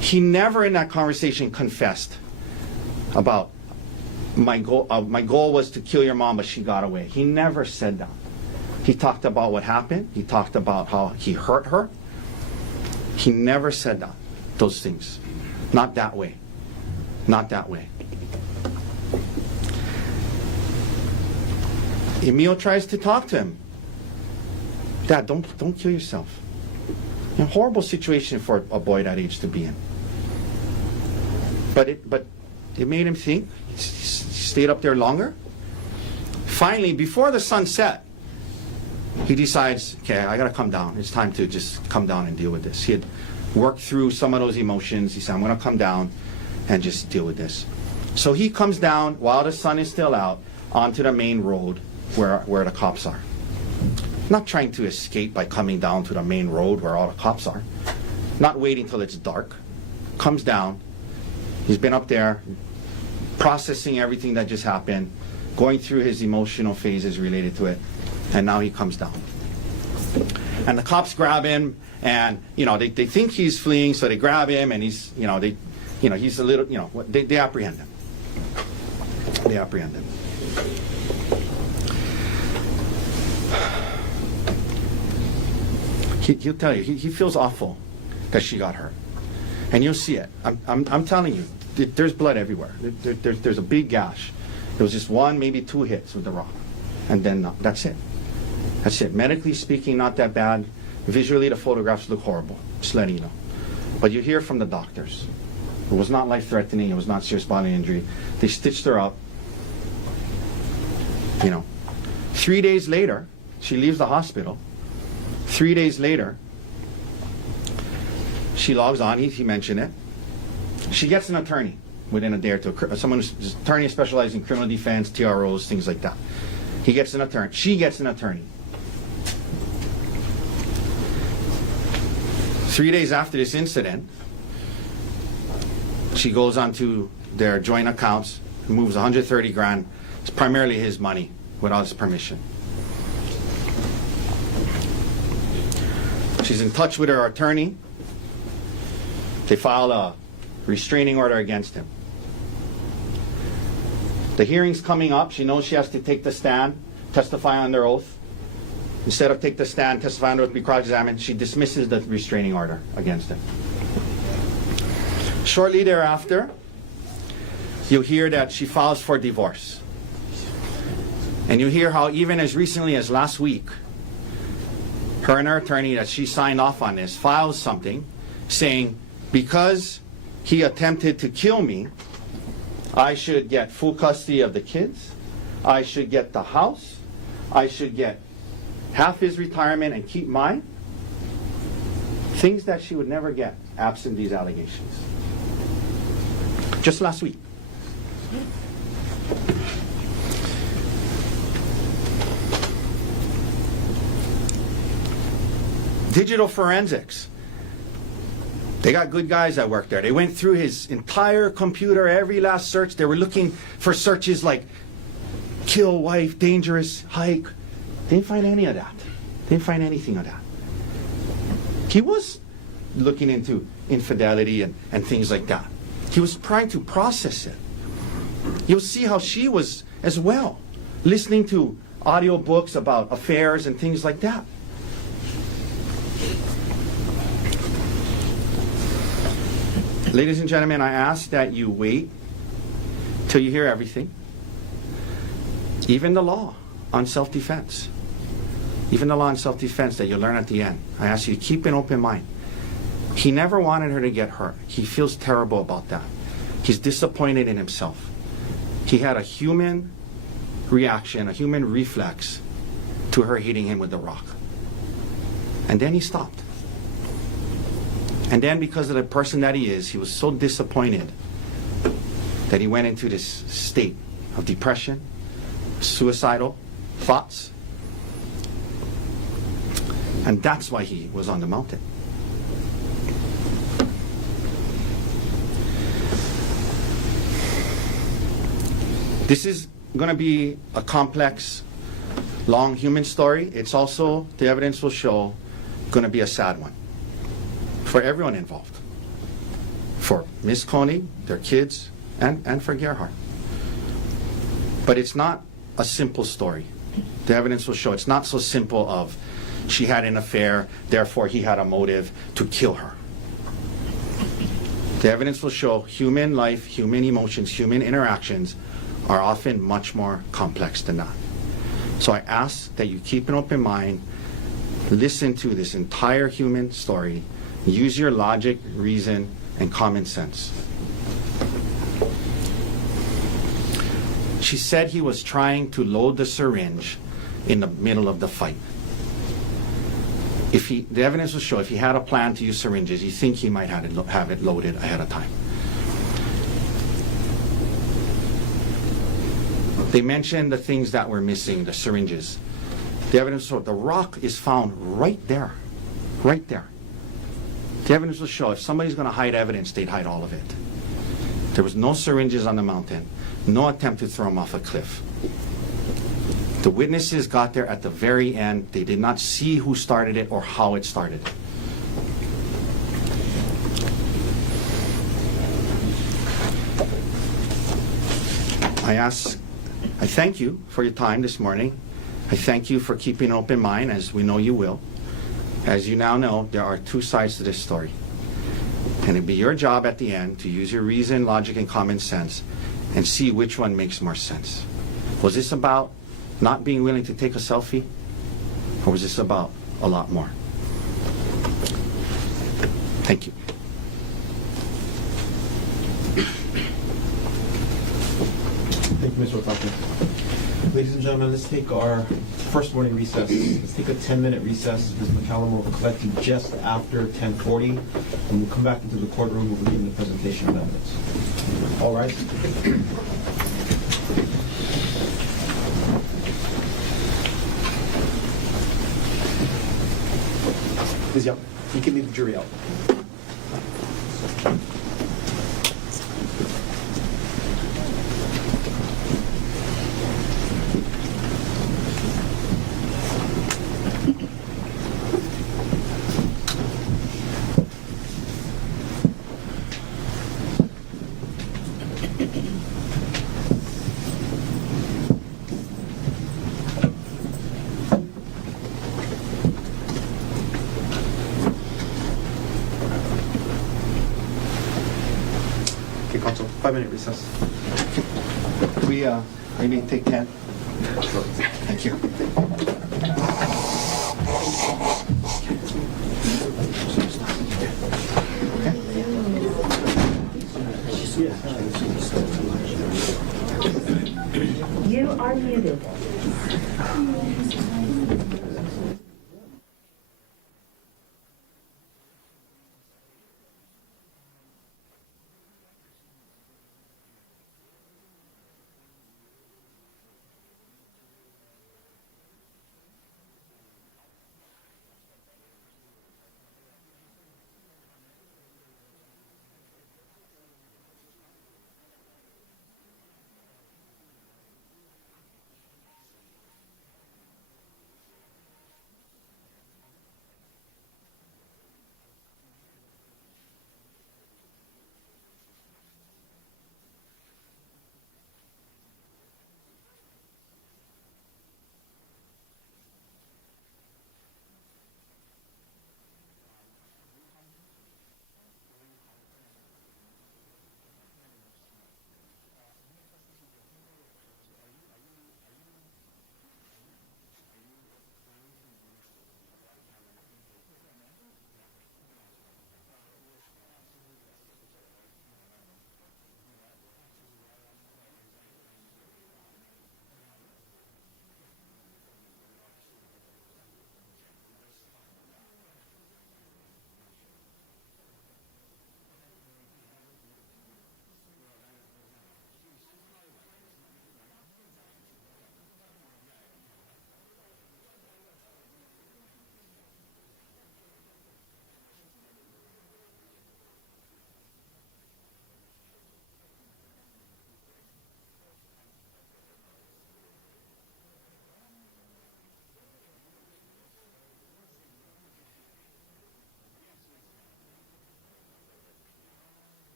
He never in that conversation confessed about my goal was to kill your mom, but she got away. He never said that. He talked about what happened. He talked about how he hurt her. He never said that, those things. Not that way. Not that way. Emil tries to talk to him. Dad, don't kill yourself. A horrible situation for a boy that age to be in. But it made him think. He stayed up there longer. Finally, before the sun set, he decides, okay, I gotta come down. It's time to just come down and deal with this. He had worked through some of those emotions. He said, I'm gonna come down and just deal with this. So he comes down while the sun is still out onto the main road where the cops are. Not trying to escape by coming down to the main road where all the cops are. Not waiting till it's dark. Comes down. He's been up there processing everything that just happened, going through his emotional phases related to it, and now he comes down. And the cops grab him, and they think he's fleeing, so they grab him, and he's he's a little, they apprehend him. They apprehend him. He'll tell you, he feels awful that she got hurt. And you'll see it. I'm telling you, there's blood everywhere. There's a big gash. There was just one, maybe two hits with the rock. And then that's it. That's it. Medically speaking, not that bad. Visually, the photographs look horrible. Just letting you know. But you hear from the doctors. It was not life-threatening. It was not serious bodily injury. They stitched her up. 3 days later, she leaves the hospital. 3 days later, she logs on. He mentioned it. She gets an attorney within a day or two. Someone who's an attorney specializing in criminal defense, TROs, things like that. He gets an attorney. She gets an attorney. 3 days after this incident, she goes onto their joint accounts, moves 130 grand. It's primarily his money without his permission. She's in touch with her attorney. They file a restraining order against him. The hearing's coming up. She knows she has to take the stand, testify under oath. Instead of take the stand, testify under oath, be cross-examined, she dismisses the restraining order against him. Shortly thereafter, you'll hear that she files for divorce. And you hear how even as recently as last week, her and her attorney that she signed off on this files something saying, because he attempted to kill me, I should get full custody of the kids, I should get the house, I should get half his retirement and keep mine. Things that she would never get absent these allegations. Just last week. Digital forensics. They got good guys that work there. They went through his entire computer, every last search. They were looking for searches like kill, wife, dangerous, hike. They didn't find any of that. They didn't find anything of that. He was looking into infidelity and things like that. He was trying to process it. You'll see how she was as well, listening to audio books about affairs and things like that. Ladies and gentlemen, I ask that you wait till you hear everything. Even the law on self-defense. Even the law on self-defense that you'll learn at the end. I ask you to keep an open mind. He never wanted her to get hurt. He feels terrible about that. He's disappointed in himself. He had a human reaction, a human reflex to her hitting him with the rock. And then he stopped. And then because of the person that he is, he was so disappointed that he went into this state of depression, suicidal thoughts. And that's why he was on the mountain. This is going to be a complex, long human story. It's also, the evidence will show, going to be a sad one for everyone involved. For Ms. Konig, their kids, and for Gerhardt. But it's not a simple story. The evidence will show it's not so simple of she had an affair, therefore he had a motive to kill her. The evidence will show human life, human emotions, human interactions are often much more complex than that. So I ask that you keep an open mind, listen to this entire human story, use your logic, reason, and common sense. She said he was trying to load the syringe in the middle of the fight. The evidence will show if he had a plan to use syringes, you think he might have it loaded ahead of time. They mentioned the things that were missing, the syringes. The evidence will show the rock is found right there. Right there. The evidence will show if somebody's going to hide evidence, they'd hide all of it. There was no syringes on the mountain, no attempt to throw him off a cliff. The witnesses got there at the very end. They did not see who started it or how it started. I thank you for your time this morning. I thank you for keeping an open mind, as we know you will. As you now know, there are two sides to this story. And it'll be your job at the end to use your reason, logic, and common sense and see which one makes more sense. Was this about not being willing to take a selfie? Or was this about a lot more? Thank you. Thank you, Mr. Otake. Ladies and gentlemen, let's take our first morning recess. Let's take a 10-minute recess. Ms. McCallum will collect you just after 10:40, and we'll come back into the courtroom. We'll begin the presentation of evidence. All right. Ms. Young, you can leave the jury out. Okay, counsel, 5-minute recess. We maybe take 10? Sure. Thank you. You are muted.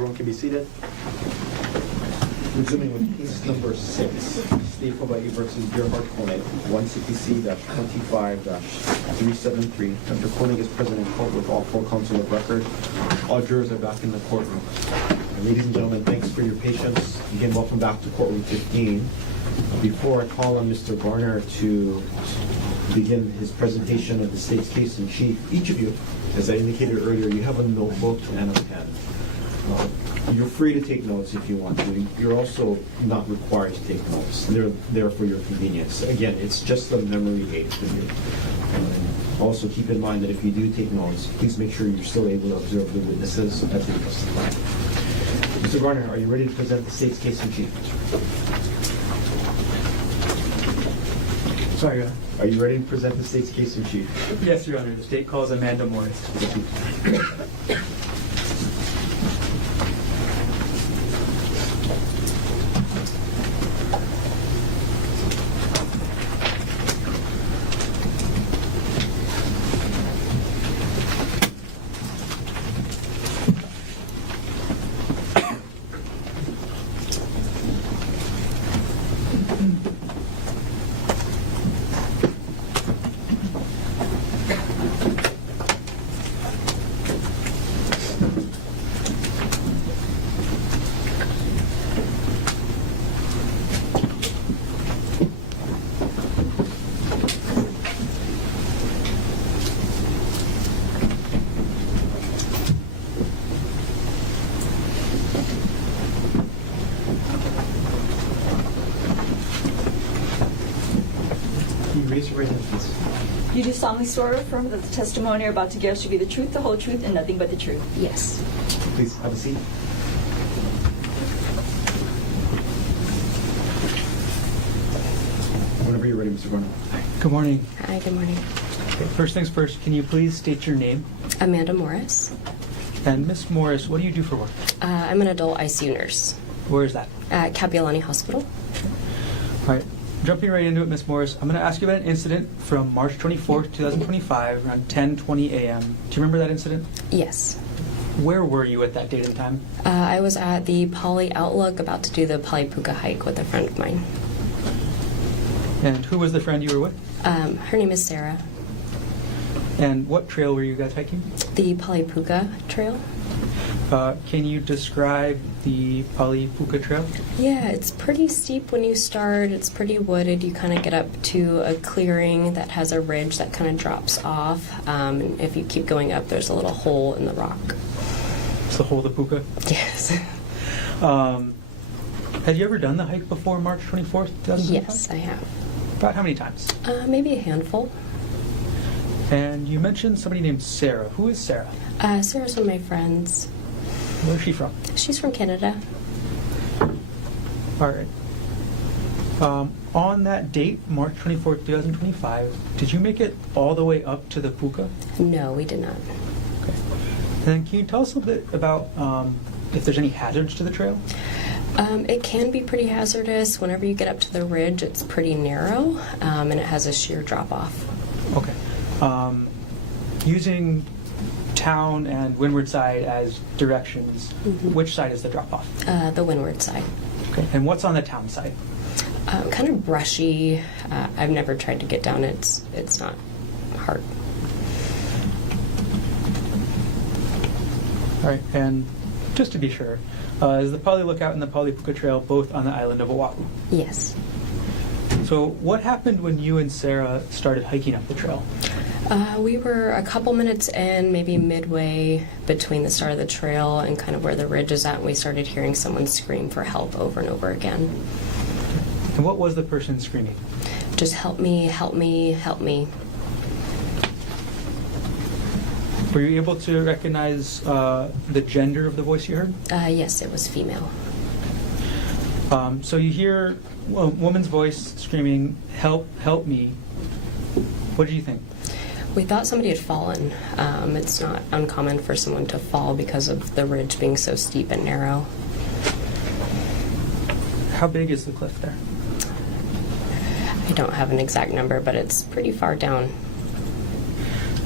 everyone can be seated. Resuming with case number 6, State of Hawaii versus Gerhardt Konig, 1 CPC-25-373. Dr. Konig is present in court with all 4 counsel of record. All jurors are back in the courtroom. Ladies and gentlemen, thanks for your patience. Again, welcome back to courtroom 15. Before I call on Mr. Garner to begin his presentation of the state's case in chief, each of you, as I indicated earlier, you have a notebook and a pen. You're free to take notes if you want to. You're also not required to take notes. They're there for your convenience. Again, it's just a memory aid for you. Also keep in mind that if you do take notes, please make sure you're still able to observe the witnesses as they testify. Mr. Garner, are you ready to present the state's case in chief? Sorry, Your Honor. Are you ready to present the state's case in chief? Yes, Your Honor. The state calls Amanda Morris. Thank you. Raise your right hand, please. You do solemnly swear or affirm that the testimony you're about to give should be the truth, the whole truth, and nothing but the truth? Yes. Please have a seat. Whenever you're ready, Mr. Garner. Good morning. Hi, good morning. Okay, first things first, can you please state your name? Amanda Morris. And Miss Morris, what do you do for work? I'm an adult ICU nurse Where is that? at Kapiolani Hospital. All right. Jumping right into it, Miss Morris, I'm going to ask you about an incident from March 24th, 2025, around 10:20 a.m. Do you remember that incident? Yes. Where were you at that date and time? I was at the Poly Outlook about to do the Polypuka hike with a friend of mine. And who was the friend you were with? Her name is Sarah. And what trail were you guys hiking? The Polypuka Trail. Can you describe the Polypuka Trail? Yeah, it's pretty steep when you start. It's pretty wooded. You kind of get up to a clearing that has a ridge that kind of drops off. And if you keep going up, there's a little hole in the rock. It's the hole of the puka? Yes. Had you ever done the hike before March 24th, 2025? Yes, I have. About how many times? Maybe a handful. And you mentioned somebody named Sarah. Who is Sarah? Sarah's one of my friends. Where's she from? She's from Canada. All right. On that date, March 24th, 2025, did you make it all the way up to the puka? No, we did not. Okay. And can you tell us a little bit about if there's any hazards to the trail? It can be pretty hazardous. Whenever you get up to the ridge, it's pretty narrow, and it has a sheer drop-off. Okay. Using town and windward side as directions, which side is the drop-off? The windward side. Okay. And what's on the town side? Kind of brushy. I've never tried to get down. It's not hard. All right. And just to be sure, is the Poly Lookout and the Polypuka Trail both on the island of Oahu? Yes. So what happened when you and Sarah started hiking up the trail? We were a couple minutes in, maybe midway between the start of the trail and kind of where the ridge is at, and we started hearing someone scream for help over and over again. And what was the person screaming? Just help me, help me, help me. Were you able to recognize the gender of the voice you heard? Yes, it was female. So you hear a woman's voice screaming, help, help me. What did you think? We thought somebody had fallen. It's not uncommon for someone to fall because of the ridge being so steep and narrow. How big is the cliff there? I don't have an exact number, but it's pretty far down.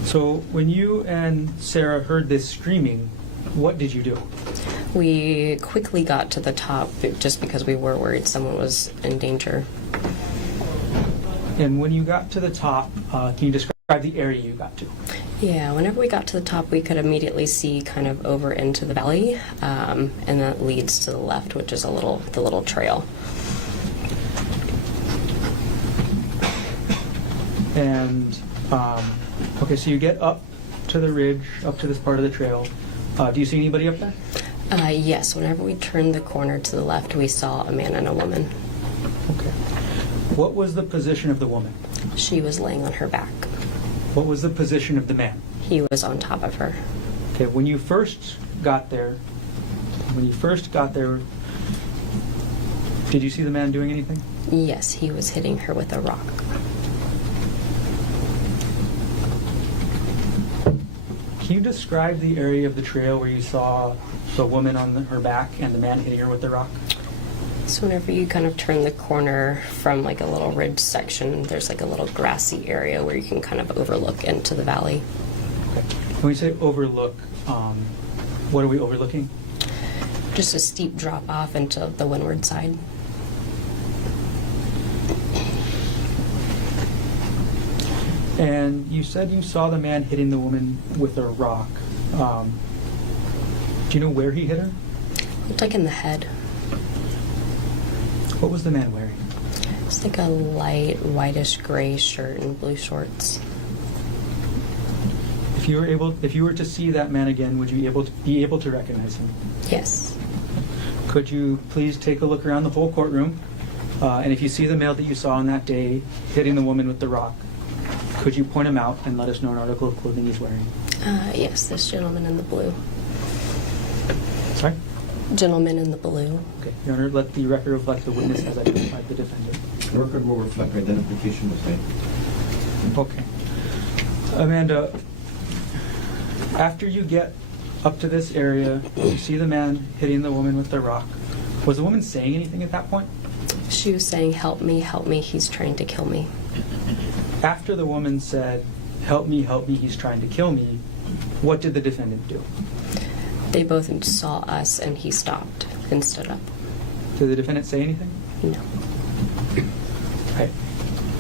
So when you and Sarah heard this screaming, what did you do? We quickly got to the top just because we were worried someone was in danger. And when you got to the top, can you describe the area you got to? Yeah, whenever we got to the top, we could immediately see kind of over into the valley, and that leads to the left, which is the little trail. And, okay, so you get up to the ridge, up to this part of the trail. Do you see anybody up there? Yes, whenever we turned the corner to the left, we saw a man and a woman. Okay. What was the position of the woman? She was laying on her back. What was the position of the man? He was on top of her. Okay, when you first got there, did you see the man doing anything? Yes, he was hitting her with a rock. Can you describe the area of the trail where you saw the woman on her back and the man hitting her with the rock? So whenever you kind of turn the corner from like a little ridge section, there's like a little grassy area where you can kind of overlook into the valley. Okay. When we say overlook, what are we overlooking? Just a steep drop off into the windward side. And you said you saw the man hitting the woman with a rock. Do you know where he hit her? Looked like in the head. What was the man wearing? It's like a light whitish gray shirt and blue shorts. If you were to see that man again, would you be able to recognize him? Yes. Could you please take a look around the whole courtroom? And if you see the male that you saw on that day hitting the woman with the rock, could you point him out and let us know an article of clothing he's wearing? Yes, this gentleman in the blue. Sorry? Gentleman in the blue. Okay, Your Honor, let the record reflect the witness has identified the defendant. The record will reflect identification was made. Okay. Amanda, after you get up to this area, you see the man hitting the woman with the rock. Was the woman saying anything at that point? She was saying, help me, he's trying to kill me. After the woman said, help me, he's trying to kill me, what did the defendant do? They both saw us and he stopped and stood up. Did the defendant say anything? No. Okay.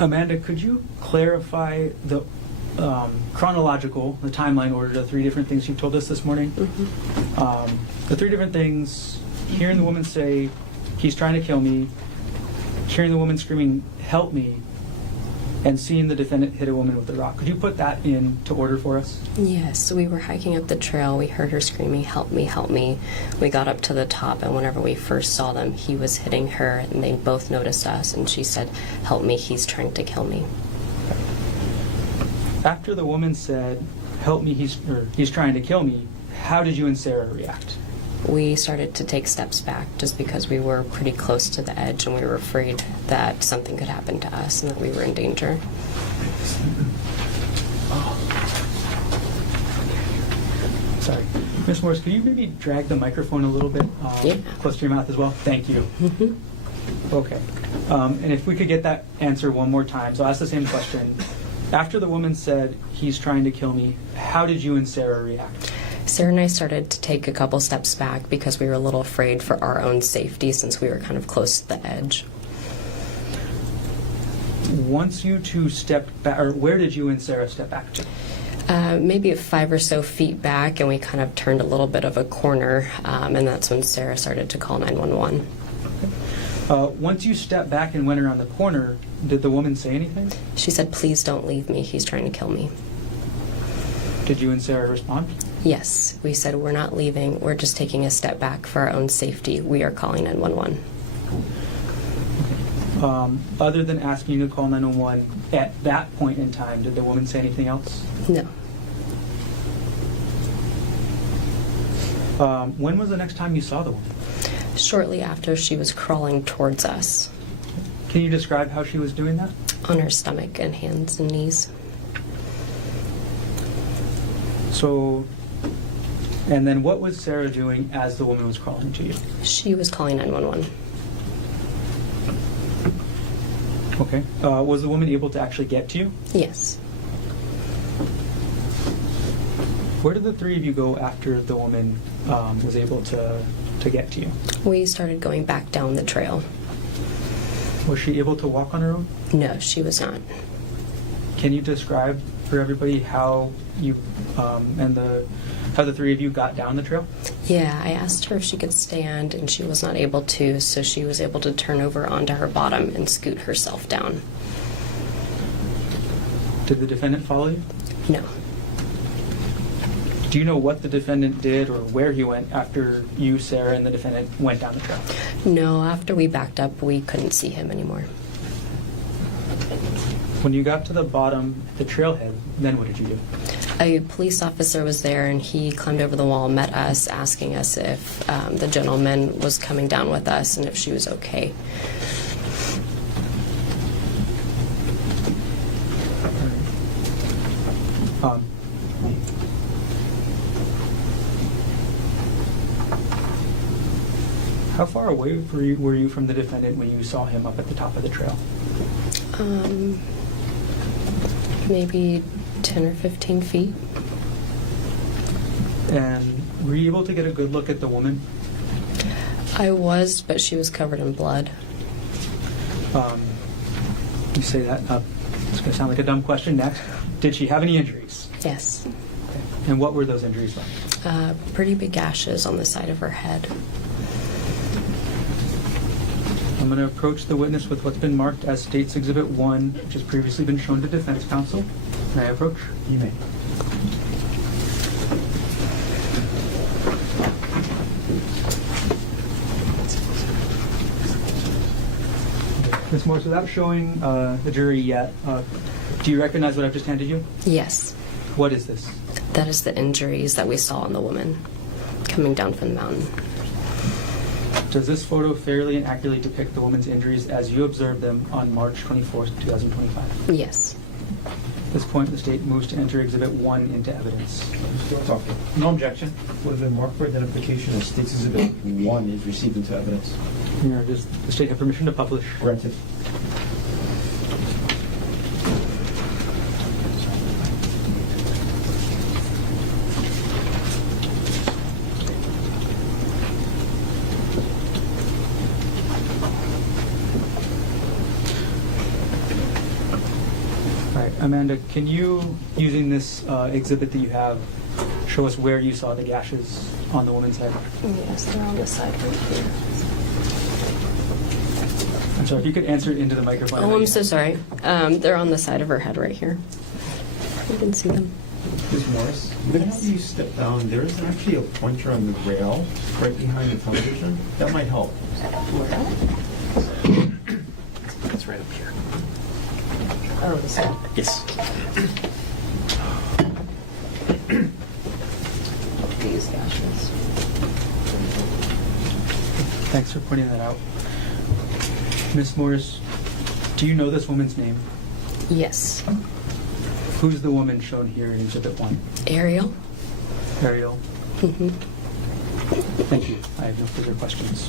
Amanda, could you clarify the the timeline order, the three different things you told us this morning? Mm-hmm. The three different things, hearing the woman say, he's trying to kill me, hearing the woman screaming, help me, and seeing the defendant hit a woman with a rock. Could you put that into order for us? Yes, so we were hiking up the trail. We heard her screaming, help me, help me. We got up to the top, and whenever we first saw them, he was hitting her, and they both noticed us, and she said, help me, he's trying to kill me. After the woman said, help me, he's trying to kill me, how did you and Sarah react? We started to take steps back just because we were pretty close to the edge and we were afraid that something could happen to us and that we were in danger. Sorry. Ms. Morris, could you maybe drag the microphone a little bit Yeah. close to your mouth as well? Thank you. Okay. And if we could get that answer one more time. So I'll ask the same question. After the woman said, he's trying to kill me, how did you and Sarah react? Sarah and I started to take a couple steps back because we were a little afraid for our own safety since we were kind of close to the edge. Once you two stepped back, or where did you and Sarah step back to? Maybe 5 or so feet back, and we kind of turned a little bit of a corner, and that's when Sarah started to call 911. Once you stepped back and went around the corner, did the woman say anything? She said, please don't leave me, he's trying to kill me. Did you and Sarah respond? Yes, we said we're not leaving, we're just taking a step back for our own safety. We are calling 911. Other than asking you to call 911, at that point in time, did the woman say anything else? No. When was the next time you saw the woman? Shortly after, she was crawling towards us Can you describe how she was doing that? on her stomach and hands and knees. So, and then what was Sarah doing as the woman was crawling to you? She was calling 911. Okay. Was the woman able to actually get to you? Yes. Where did the three of you go after the woman was able to get to you? We started going back down the trail. Was she able to walk on her own? No, she was not. Can you describe for everybody how you how the three of you got down the trail? Yeah, I asked her if she could stand, and she was not able to, so she was able to turn over onto her bottom and scoot herself down. Did the defendant follow you? No. Do you know what the defendant did or where he went after you, Sarah, and the defendant went down the trail? No, after we backed up, we couldn't see him anymore. When you got to the bottom, the trailhead, then what did you do? A police officer was there, and he climbed over the wall, met us, asking us if the gentleman was coming down with us and if she was okay. How far away were you from the defendant when you saw him up at the top of the trail? Maybe 10 or 15 feet. And were you able to get a good look at the woman? I was, but she was covered in blood. You say that, it's going to sound like a dumb question. Next, did she have any injuries? Yes. Okay. And what were those injuries like? Pretty big gashes on the side of her head. I'm going to approach the witness with what's been marked as State's Exhibit 1, which has previously been shown to defense counsel. May I approach? You may. Ms. Morris, without showing the jury yet, do you recognize what I've just handed you? Yes. What is this? That is the injuries that we saw on the woman coming down from the mountain. Does this photo fairly and accurately depict the woman's injuries as you observed them on March 24th, 2025? Yes. At this point, the state moves to enter Exhibit 1 into evidence. No objection. Would have been marked for identification as State's Exhibit 1 is received into evidence. Does the state have permission to publish? Granted. All right, Amanda, can you, using this exhibit that you have, show us where you saw the gashes on the woman's head? Yes, they're on the side right here. I'm sorry, if you could answer it into the microphone. Oh, I'm so sorry. They're on the side of her head right here. You can see them. Ms. Morris, whenever you step down, there is actually a pointer on the rail right behind the television. That might help. It's right up here. Oh, this one. Yes. These gashes. Thanks for pointing that out. Ms. Morris, do you know this woman's name? Yes. Who's the woman shown here in Exhibit 1? Ariel? Ariel. Mm-hmm. Thank you. I have no further questions.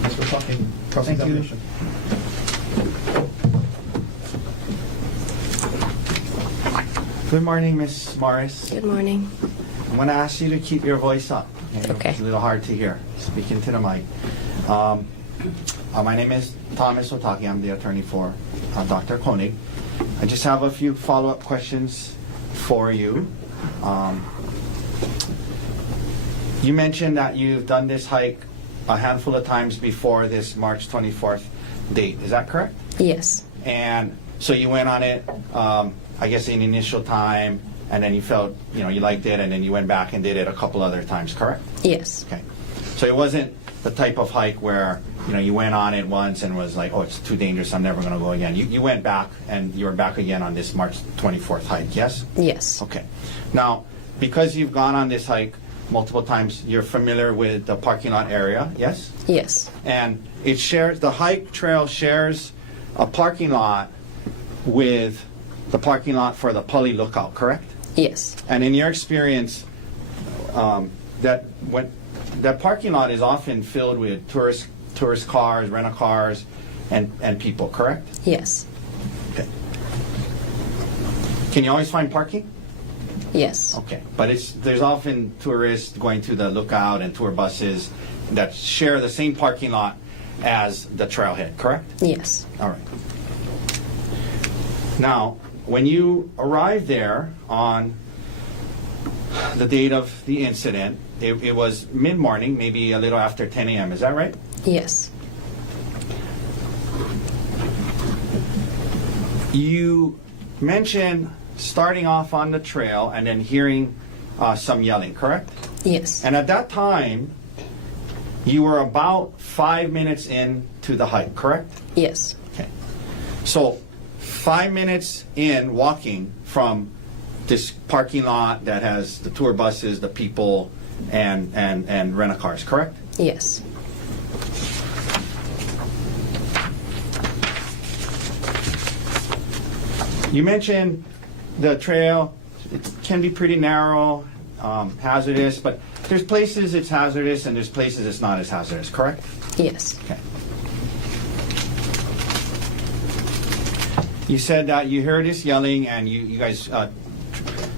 Thanks for talking. Cross-examination. Good morning, Miss Morris. Good morning. I'm going to ask you to keep your voice up. Okay. It's a little hard to hear. Speaking to the mic. My name is Thomas Otaki. I'm the attorney for Dr. Konig. I just have a few follow-up questions for you. You mentioned that you've done this hike a handful of times before this March 24th date. Is that correct? Yes. And so you went on it, I guess, in initial time, and then you felt, you liked it, and then you went back and did it a couple other times, correct? Yes. Okay. So it wasn't the type of hike where, you went on it once and was like, oh, it's too dangerous, I'm never going to go again. You went back, and you were back again on this March 24th hike, yes? Yes. Okay. Now, because you've gone on this hike multiple times, you're familiar with the parking lot area, yes? Yes. And the hike trail shares a parking lot with the parking lot for the Pali Lookout, correct? Yes. And in your experience, that parking lot is often filled with tourist cars, rental cars, and people, correct? Yes. Okay. Can you always find parking? Yes. Okay, but there's often tourists going to the Lookout and tour buses that share the same parking lot as the trailhead, correct? Yes. All right. Now, when you arrived there on the date of the incident, it was mid-morning, maybe a little after 10 a.m., is that right? Yes. You mentioned starting off on the trail and then hearing some yelling, correct? Yes. And at that time, you were about 5 minutes into the hike, correct? Yes. Okay. So 5 minutes in walking from this parking lot that has the tour buses, the people, and rental cars, correct? Yes. You mentioned the trail, it can be pretty narrow, hazardous, but there's places it's hazardous and there's places it's not as hazardous, correct? Yes. Okay. You said that you heard this yelling and you guys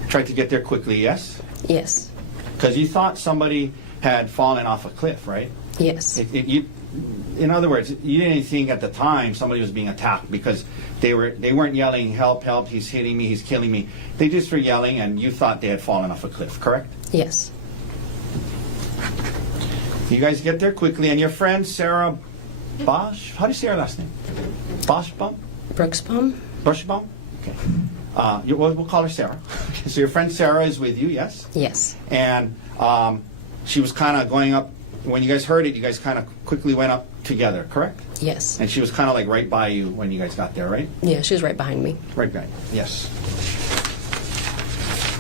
tried to get there quickly, yes? Yes. Because you thought somebody had fallen off a cliff, right? Yes. In other words, you didn't think at the time somebody was being attacked because they weren't yelling, help, help, he's hitting me, he's killing me. They just were yelling and you thought they had fallen off a cliff, correct? Yes. You guys get there quickly and your friend Sarah Bosch, how do you say her last name? Boschbaum? Brooksbaum? Boschbaum? Okay. We'll call her Sarah. So your friend Sarah is with you, yes? Yes. And she was kind of going up, when you guys heard it, you guys kind of quickly went up together, correct? Yes. And she was kind of like right by you when you guys got there, right? Yeah, she was right behind me. Right by you, yes.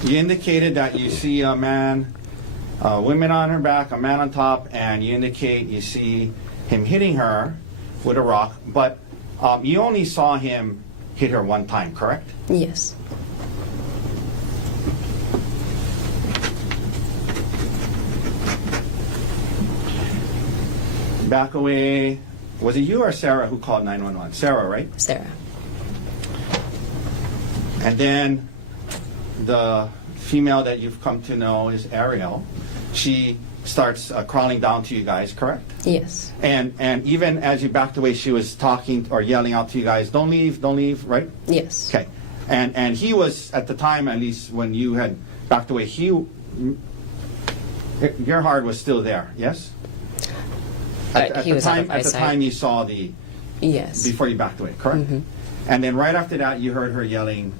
You indicated that you see a man, women on her back, a man on top, and you indicate you see him hitting her with a rock, but you only saw him hit her one time, correct? Yes. Back away. Was it you or Sarah who called 911? Sarah, right? Sarah. And then the female that you've come to know is Ariel. She starts crawling down to you guys, correct? Yes. And even as you backed away, she was talking or yelling out to you guys, don't leave, right? Yes. Okay. And he was, at the time, at least when you had backed away, Gerhardt was still there, yes? He was out of At the eyesight. time you saw the, Yes. before you backed away, correct? And then right after that, you heard her yelling,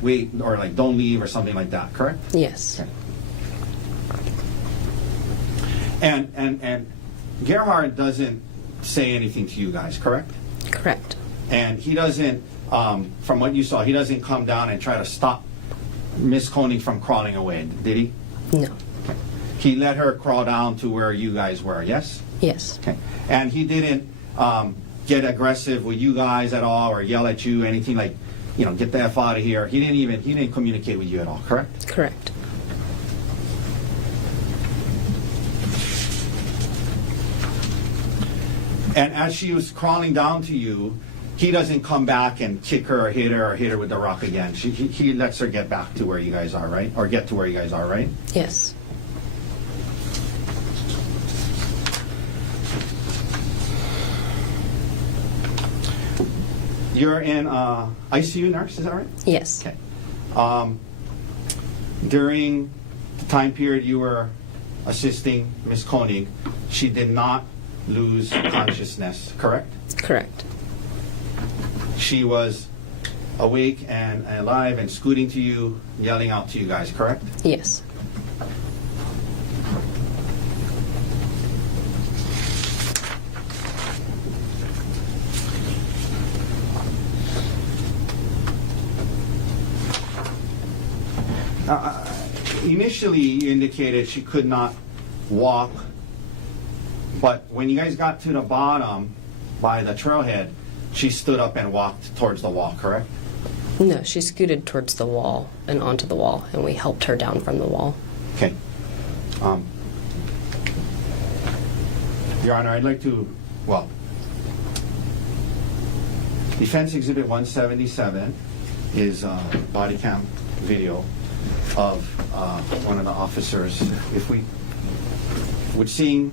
wait, or like, don't leave, or something like that, correct? Yes. Okay. And Gerhardt doesn't say anything to you guys, correct? Correct. And he doesn't, from what you saw, he doesn't come down and try to stop Miss Konig from crawling away, did he? No. Okay. He let her crawl down to where you guys were, yes? Yes. Okay. And he didn't get aggressive with you guys at all or yell at you, anything like, get the F out of here. He didn't communicate with you at all, correct? Correct. And as she was crawling down to you, he doesn't come back and kick her or hit her with the rock again. He lets her get back to where you guys are, right? Or get to where you guys are, right? Yes. You're in ICU nurse, is that right? Yes. Okay. During the time period you were assisting Miss Konig, she did not lose consciousness, correct? Correct. She was awake and alive and scooting to you, yelling out to you guys, correct? Yes. Initially, you indicated she could not walk, but when you guys got to the bottom by the trailhead, she stood up and walked towards the wall, correct? No, she scooted towards the wall and onto the wall, and we helped her down from the wall. Okay. Your Honor, I'd like to, well, Defense Exhibit 177 is body cam video of one of the officers. If we would seeing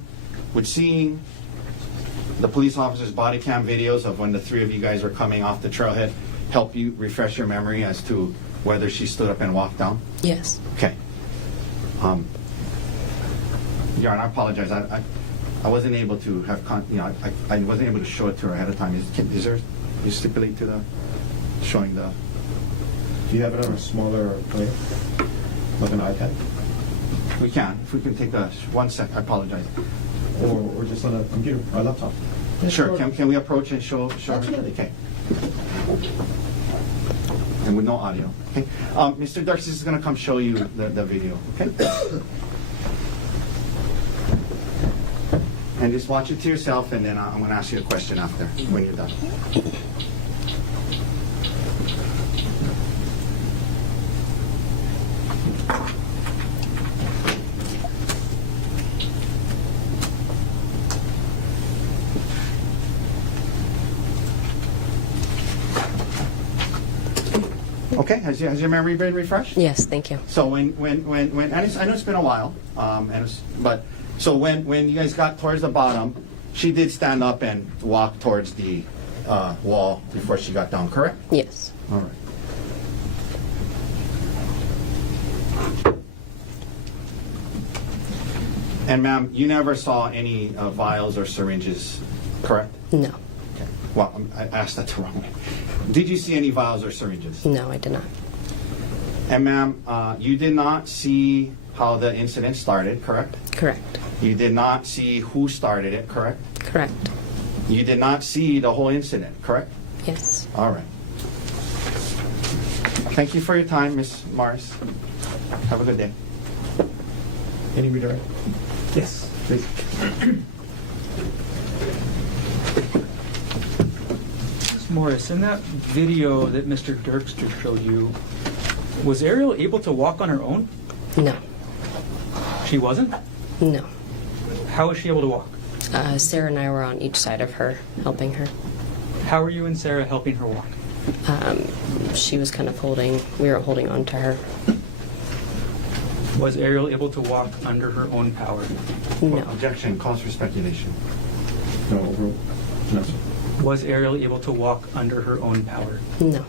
the police officer's body cam videos of when the three of you guys are coming off the trailhead help you refresh your memory as to whether she stood up and walked down? Yes. Okay. Your Honor, I apologize. I wasn't able to have I wasn't able to show it to her ahead of time. Is there you stipulate to the showing the? Do you have it on a smaller player, like an iPad, We can. If we can take a 1 sec. I apologize. or just on a computer or a laptop? Sure. Can we approach and show? Absolutely. Okay. And with no audio. Okay. Mr. Darks is going to come show you the video. Okay. And just watch it to yourself, and then I'm going to ask you a question after when you're done. Okay, has your memory been refreshed? Yes, thank you. So when and I know it's been a while, so when you guys got towards the bottom, she did stand up and walk towards the wall before she got down, correct? Yes. All right. And ma'am, you never saw any vials or syringes, correct? No. Okay. Well, I asked that the wrong way. Did you see any vials or syringes? No, I did not. And ma'am, you did not see how the incident started, correct? Correct. You did not see who started it, correct? Correct. You did not see the whole incident, correct? Yes. All right. Thank you for your time, Ms. Morris. Have a good day. Any redirect? Yes. Please. Ms. Morris, in that video that Mr. Dirkster showed you, was Ariel able to walk on her own? No. She wasn't? No. How was she able to walk? Sarah and I were on each side of her, helping her. How were you and Sarah helping her walk? She was kind of we were holding on to her. Was Ariel able to walk under her own power? No. Objection, cause for speculation. No, no, sir. Was Ariel able to walk under her own power? No.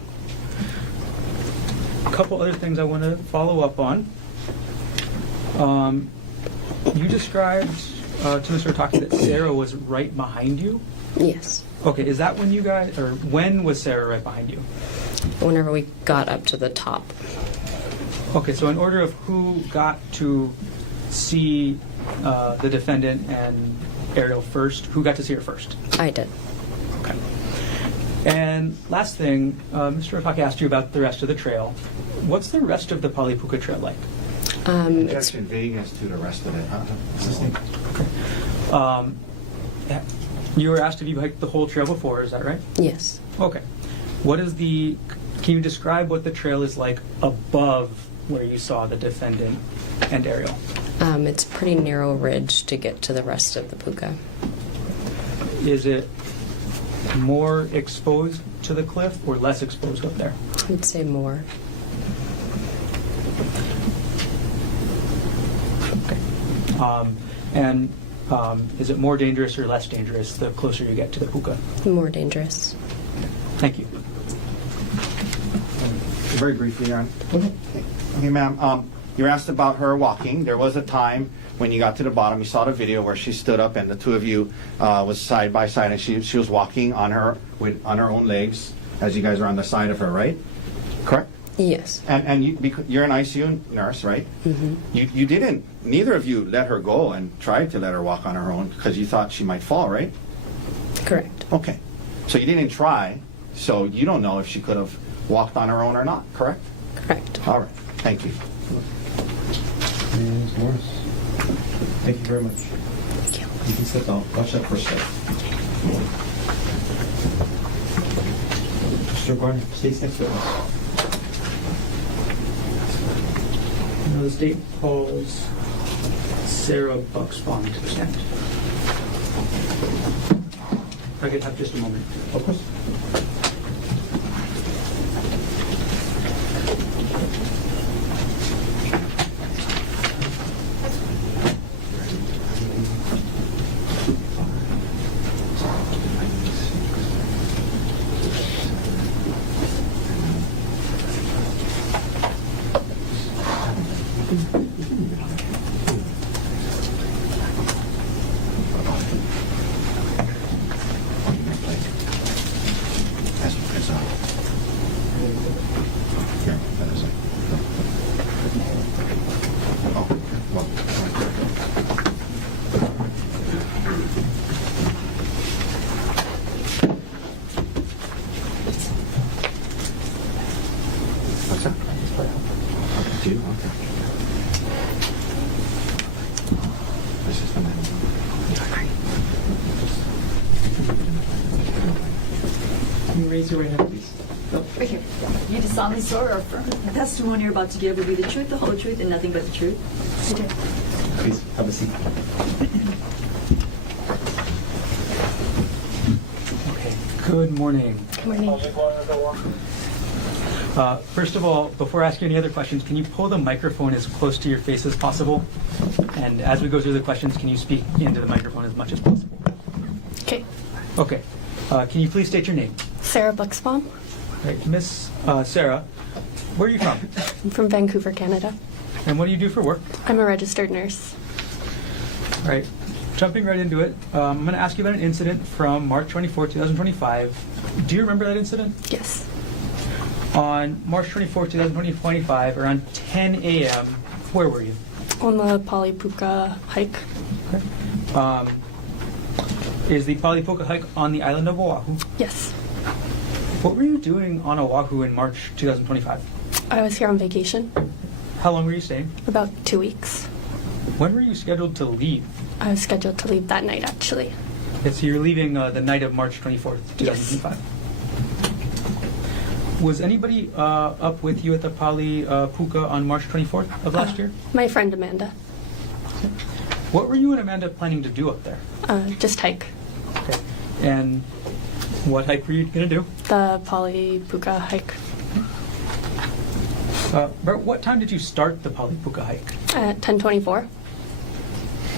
A couple other things I want to follow up on. You described to Mr. Otake that Sarah was right behind you. Yes. Okay, is that when you guys, or when was Sarah right behind you? Whenever we got up to the top. Okay, so in order of who got to see the defendant and Ariel first, who got to see her first? I did. Okay. And last thing, Mr. Otake asked you about the rest of the trail. What's the rest of the Palipuka Trail like? It's Objection vague as to the rest of it. You were asked if you hiked the whole trail before, is that right? yes. Okay. Can you describe what the trail is like above where you saw the defendant and Ariel? It's a pretty narrow ridge to get to the rest of the puka. Is it more exposed to the cliff or less exposed up there? I would say more. Is it more dangerous or less dangerous the closer you get to the puka? More dangerous. Thank you. Very briefly, Your Honor. Okay, ma'am. You were asked about her walking. There was a time when you got to the bottom, you saw the video where she stood up and the two of you was side by side, and she was walking on her own legs as you guys were on the side of her, right? Correct. Yes. And you're an ICU nurse, right? Mm-hmm. You didn't. Neither of you let her go and tried to let her walk on her own because you thought she might fall, right? Correct. Okay. So you didn't try. So you don't know if she could have walked on her own or not. Correct. Correct. All right. Thank you. Ms. Morris, thank you very much. Thank you. You can sit down. Watch that first step. Mr. Garner, state's next witness. The state calls Sarah Bucksbaum to stand. If I could have just a moment. Of course. What's that? Do you? Okay. This is the man. Can you raise your right hand, please? Right here. You do solemnly swear or affirm the testimony you're about to give will be the truth, the whole truth, and nothing but the truth? Okay. Please have a seat. Okay. Good morning. Good morning. First of all, before I ask you any other questions, can you pull the microphone as close to your face as possible? And as we go through the questions, can you speak into the microphone as much as possible? Okay. Okay. Can you please state your name? Sarah Buxbaum. Right. Miss Sarah, where are you from? I'm from Vancouver, Canada. And what do you do for work? I'm a registered nurse. All right. Jumping right into it, I'm going to ask you about an incident from March 24, 2025. Do you remember that incident? Yes. On March 24, 2025, around 10 a.m., where were you? On the Palipuka hike. Okay. Is the Palipuka hike on the island of Oahu? Yes. What were you doing on Oahu in March 2025? I was here on vacation. How long were you staying? About 2 weeks. When were you scheduled to leave? I was scheduled to leave that night, actually. Okay, so you're leaving the night of March 24th, 2025. Yes. Was anybody up with you at the Palipuka on March 24th of last year? My friend Amanda. What were you and Amanda planning to do up there? Just hike. Okay. And what hike were you going to do? The Palipuka hike. About what time did you start the Palipuka hike? At 10:24.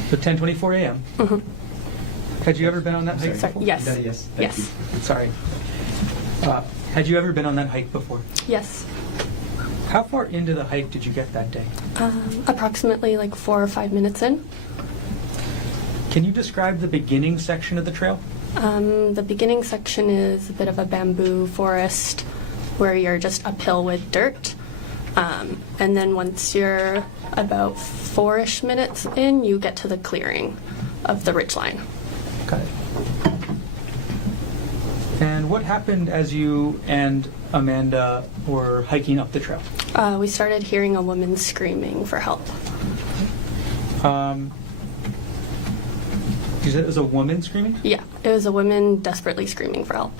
So 10:24 a.m. Mm-hmm. Had you ever been on that hike Sorry. before? Yes. Yes. Yes. Sorry. Had you ever been on that hike before? Yes. How far into the hike did you get that day? Approximately like 4 or 5 minutes in. Can you describe the beginning section of the trail? The beginning section is a bit of a bamboo forest where you're just uphill with dirt. And then once you're about 4-ish minutes in, you get to the clearing of the ridgeline. Got it. And what happened as you and Amanda were hiking up the trail? We started hearing a woman screaming for help. You said it was a woman screaming? Yeah, it was a woman desperately screaming for help.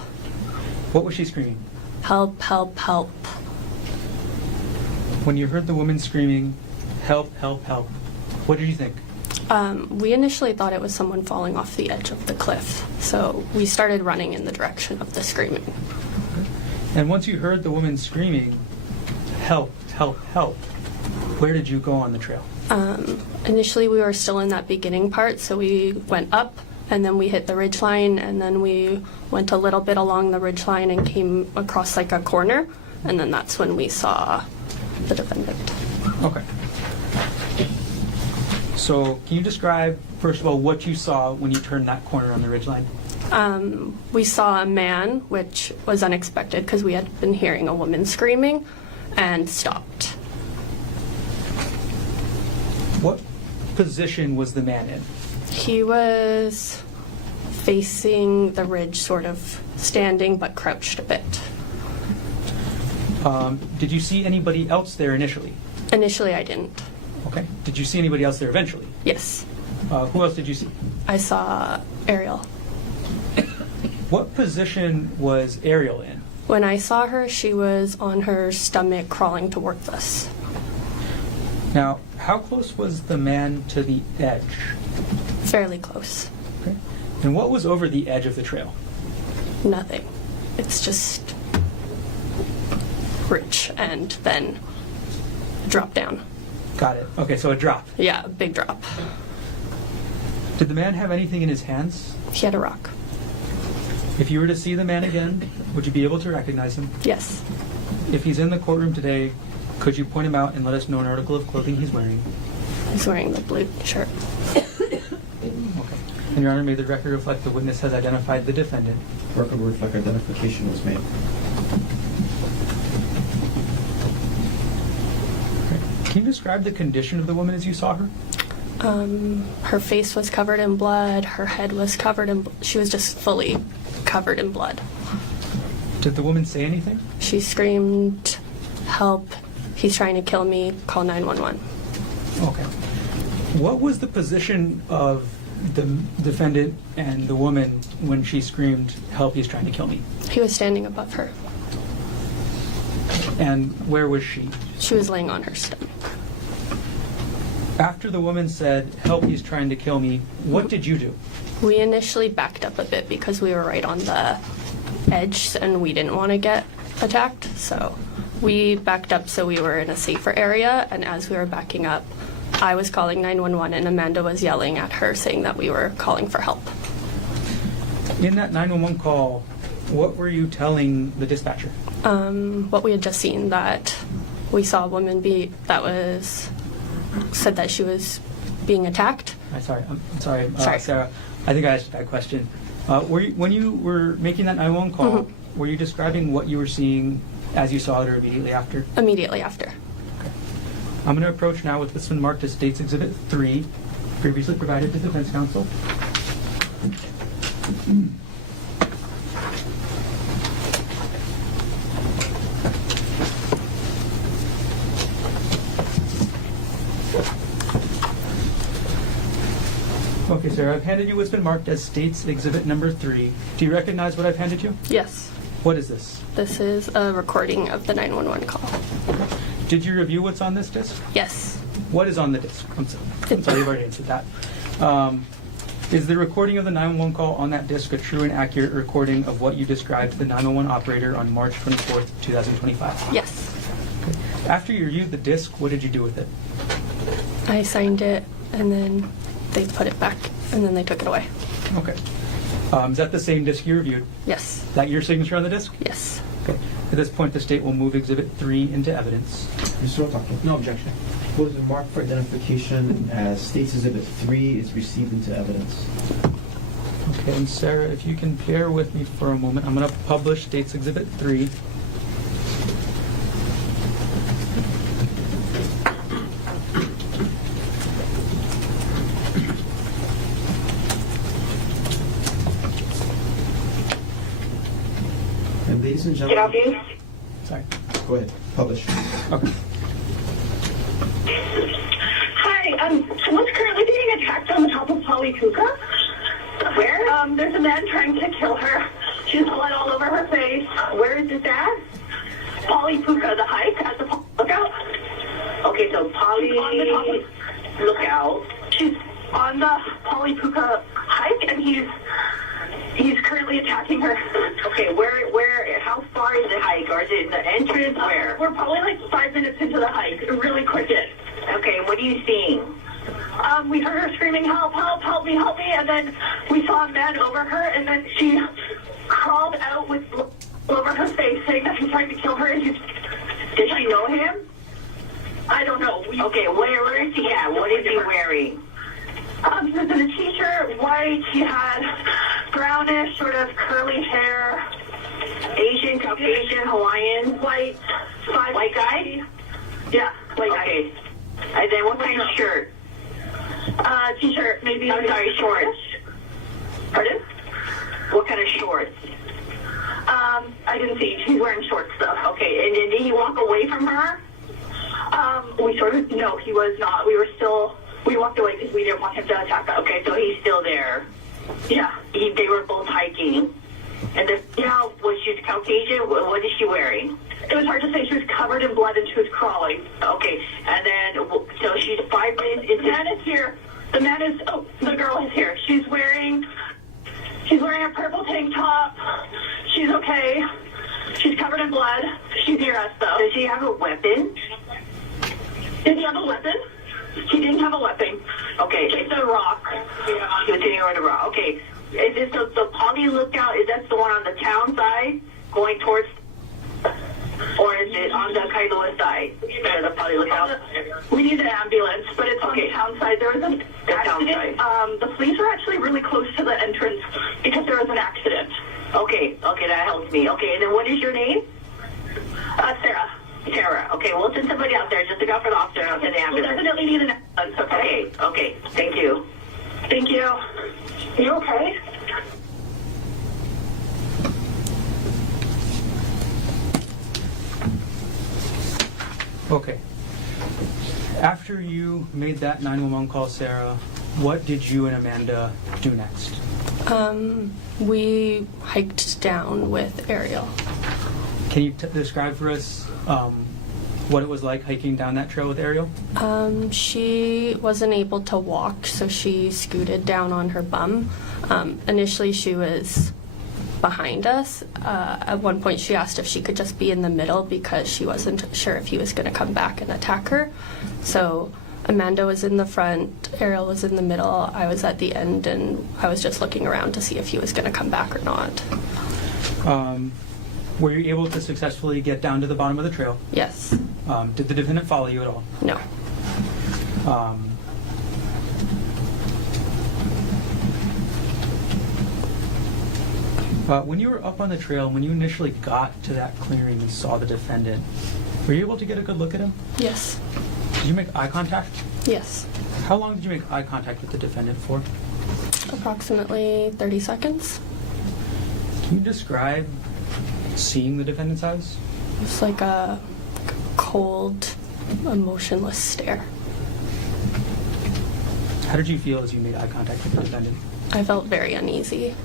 What was she screaming? Help, help, help. When you heard the woman screaming, help, help, help, what did you think? We initially thought it was someone falling off the edge of the cliff, so we started running in the direction of the screaming. And once you heard the woman screaming, help, help, help, where did you go on the trail? Initially, we were still in that beginning part, so we went up, and then we hit the ridgeline, and then we went a little bit along the ridgeline and came across like a corner, and then that's when we saw the defendant. Okay. So can you describe, first of all, what you saw when you turned that corner on the ridgeline? We saw a man, which was unexpected because we had been hearing a woman screaming, and stopped. What position was the man in? He was facing the ridge, sort of standing but crouched a bit. Did you see anybody else there initially? Initially, I didn't. Okay. Did you see anybody else there eventually? Yes. Who else did you see? I saw Ariel. What position was Ariel in? When I saw her, she was on her stomach crawling towards us. Now, how close was the man to the edge? Fairly close. Okay. And what was over the edge of the trail? Nothing. It's just rich and then drop down. Got it. Okay, so a drop. Yeah, a big drop. Did the man have anything in his hands? He had a rock. If you were to see the man again, would you be able to recognize him? Yes. If he's in the courtroom today, could you point him out and let us know an article of clothing he's wearing? He's wearing the blue shirt. Okay. And Your Honor, may the record reflect the witness has identified the defendant. Record will reflect identification was made. Can you describe the condition of the woman as you saw her? Her face was covered in blood. Her head was covered in. She was just fully covered in blood. Did the woman say anything? She screamed, "Help! He's trying to kill me! Call 911." Okay. What was the position of the defendant and the woman when she screamed, "Help! He's trying to kill me"? He was standing above her. And where was she? She was laying on her stomach. After the woman said, "Help! He's trying to kill me," what did you do? We initially backed up a bit because we were right on the edge and we didn't want to get attacked. So we backed up so we were in a safer area. And as we were backing up, I was calling 911 and Amanda was yelling at her saying that we were calling for help. In that 911 call, what were you telling the dispatcher? What we had just seen, that we saw a woman said that she was being attacked. I'm sorry, Sorry. Sarah. I think I asked that question. When you were making that 911 call, were you describing what you were seeing as you saw it or immediately after? Immediately after. Okay. I'm going to approach now with this one marked as State's Exhibit 3, previously provided to defense counsel. Okay, Sarah, I've handed you what's been marked as State's Exhibit number 3. Do you recognize what I've handed you? Yes. What is this? This is a recording of the 911 call. Did you review what's on this disc? Yes. What is on the disc? I'm sorry, you've already answered that. Is the recording of the 911 call on that disc a true and accurate recording of what you described to the 911 operator on March 24th, 2025? Yes. Okay. After you reviewed the disc, what did you do with it? I signed it and then they put it back and then they took it away. Okay. Is that the same disc you reviewed? Yes. Is that your signature on the disc? Yes. Okay. At this point, the state will move Exhibit 3 into evidence. Mr. Otake. No objection. What is marked for identification as State's Exhibit 3 is received into evidence. Okay, and Sarah, if you can bear with me for a moment, I'm going to publish State's Exhibit 3. And ladies and gentlemen, Sorry. go ahead, publish. Okay. Hi, someone's currently being attacked on the top of Polypuka. Where? There's a man trying to kill her. She has blood all over her face. Where is this at? Polypuka, the hike at the lookout. Okay, so on the top of lookout. She's on the Polypuka hike, and he's currently attacking her. Okay, where, how far is the hike? Or is it in the entrance? Where? We're probably like 5 minutes into the hike, really quick. Okay, what are you seeing? We heard her screaming, "Help, help, help me," and then we saw a man over her, and then she crawled out with blood over her face, saying that he's trying to kill her. And did she know him? I don't know. Okay, where is he at? What is he wearing? He was in a t-shirt, white. He had brownish, sort of curly hair. Asian, Caucasian, Hawaiian, white guy? Yeah, white guy. Okay. And then what kind of shirt? T-shirt, maybe. I'm sorry, shorts. Pardon? What kind of shorts? I didn't see. He's wearing shorts, though. Okay, and did he walk away from her? No, he was not. We walked away because we didn't want him to attack us. Okay, so he's still there. Yeah, they were both hiking. And was she Caucasian? What is she wearing? It was hard to say. She was covered in blood and she was crawling. Okay, and then, so she's 5 minutes into... The man is here. The girl is here. She's wearing a purple tank top. she's okay. She's covered in blood. She's near us, though. Does she have a weapon? Does he have a weapon? He didn't have a weapon. Okay. It's a rock. He was hitting her with a rock. Okay. Is this the Poly Lookout? Is that the one on the town side going towards, or is it on the Kailua side? The Poly Lookout? We need an ambulance, but it's on the town side. There was an accident. The police are actually really close to the entrance because there was an accident. Okay, that helps me. Okay, and then what is your name? Sarah. Sarah. Okay, we'll send somebody out there just to go for the officer and the ambulance. We'll definitely need an ambulance, okay? Okay, thank you. Thank you. You okay? Okay. After you made that 911 call, Sarah, what did you and Amanda do next? We hiked down with Ariel. Can you describe for us what it was like hiking down that trail with Ariel? She wasn't able to walk, so she scooted down on her bum. Initially, she was behind us. At one point, she asked if she could just be in the middle because she wasn't sure if he was going to come back and attack her. So Amanda was in the front, Ariel was in the middle, I was at the end, and I was just looking around to see if he was going to come back or not. Were you able to successfully get down to the bottom of the trail? Yes. Did the defendant follow you at all? No. When you were up on the trail, when you initially got to that clearing and saw the defendant, were you able to get a good look at him? Yes. Did you make eye contact? Yes. How long did you make eye contact with the defendant for? Approximately 30 seconds. Can you describe seeing the defendant's eyes? It's like a cold, emotionless stare. How did you feel as you made eye contact with the defendant? I felt very uneasy.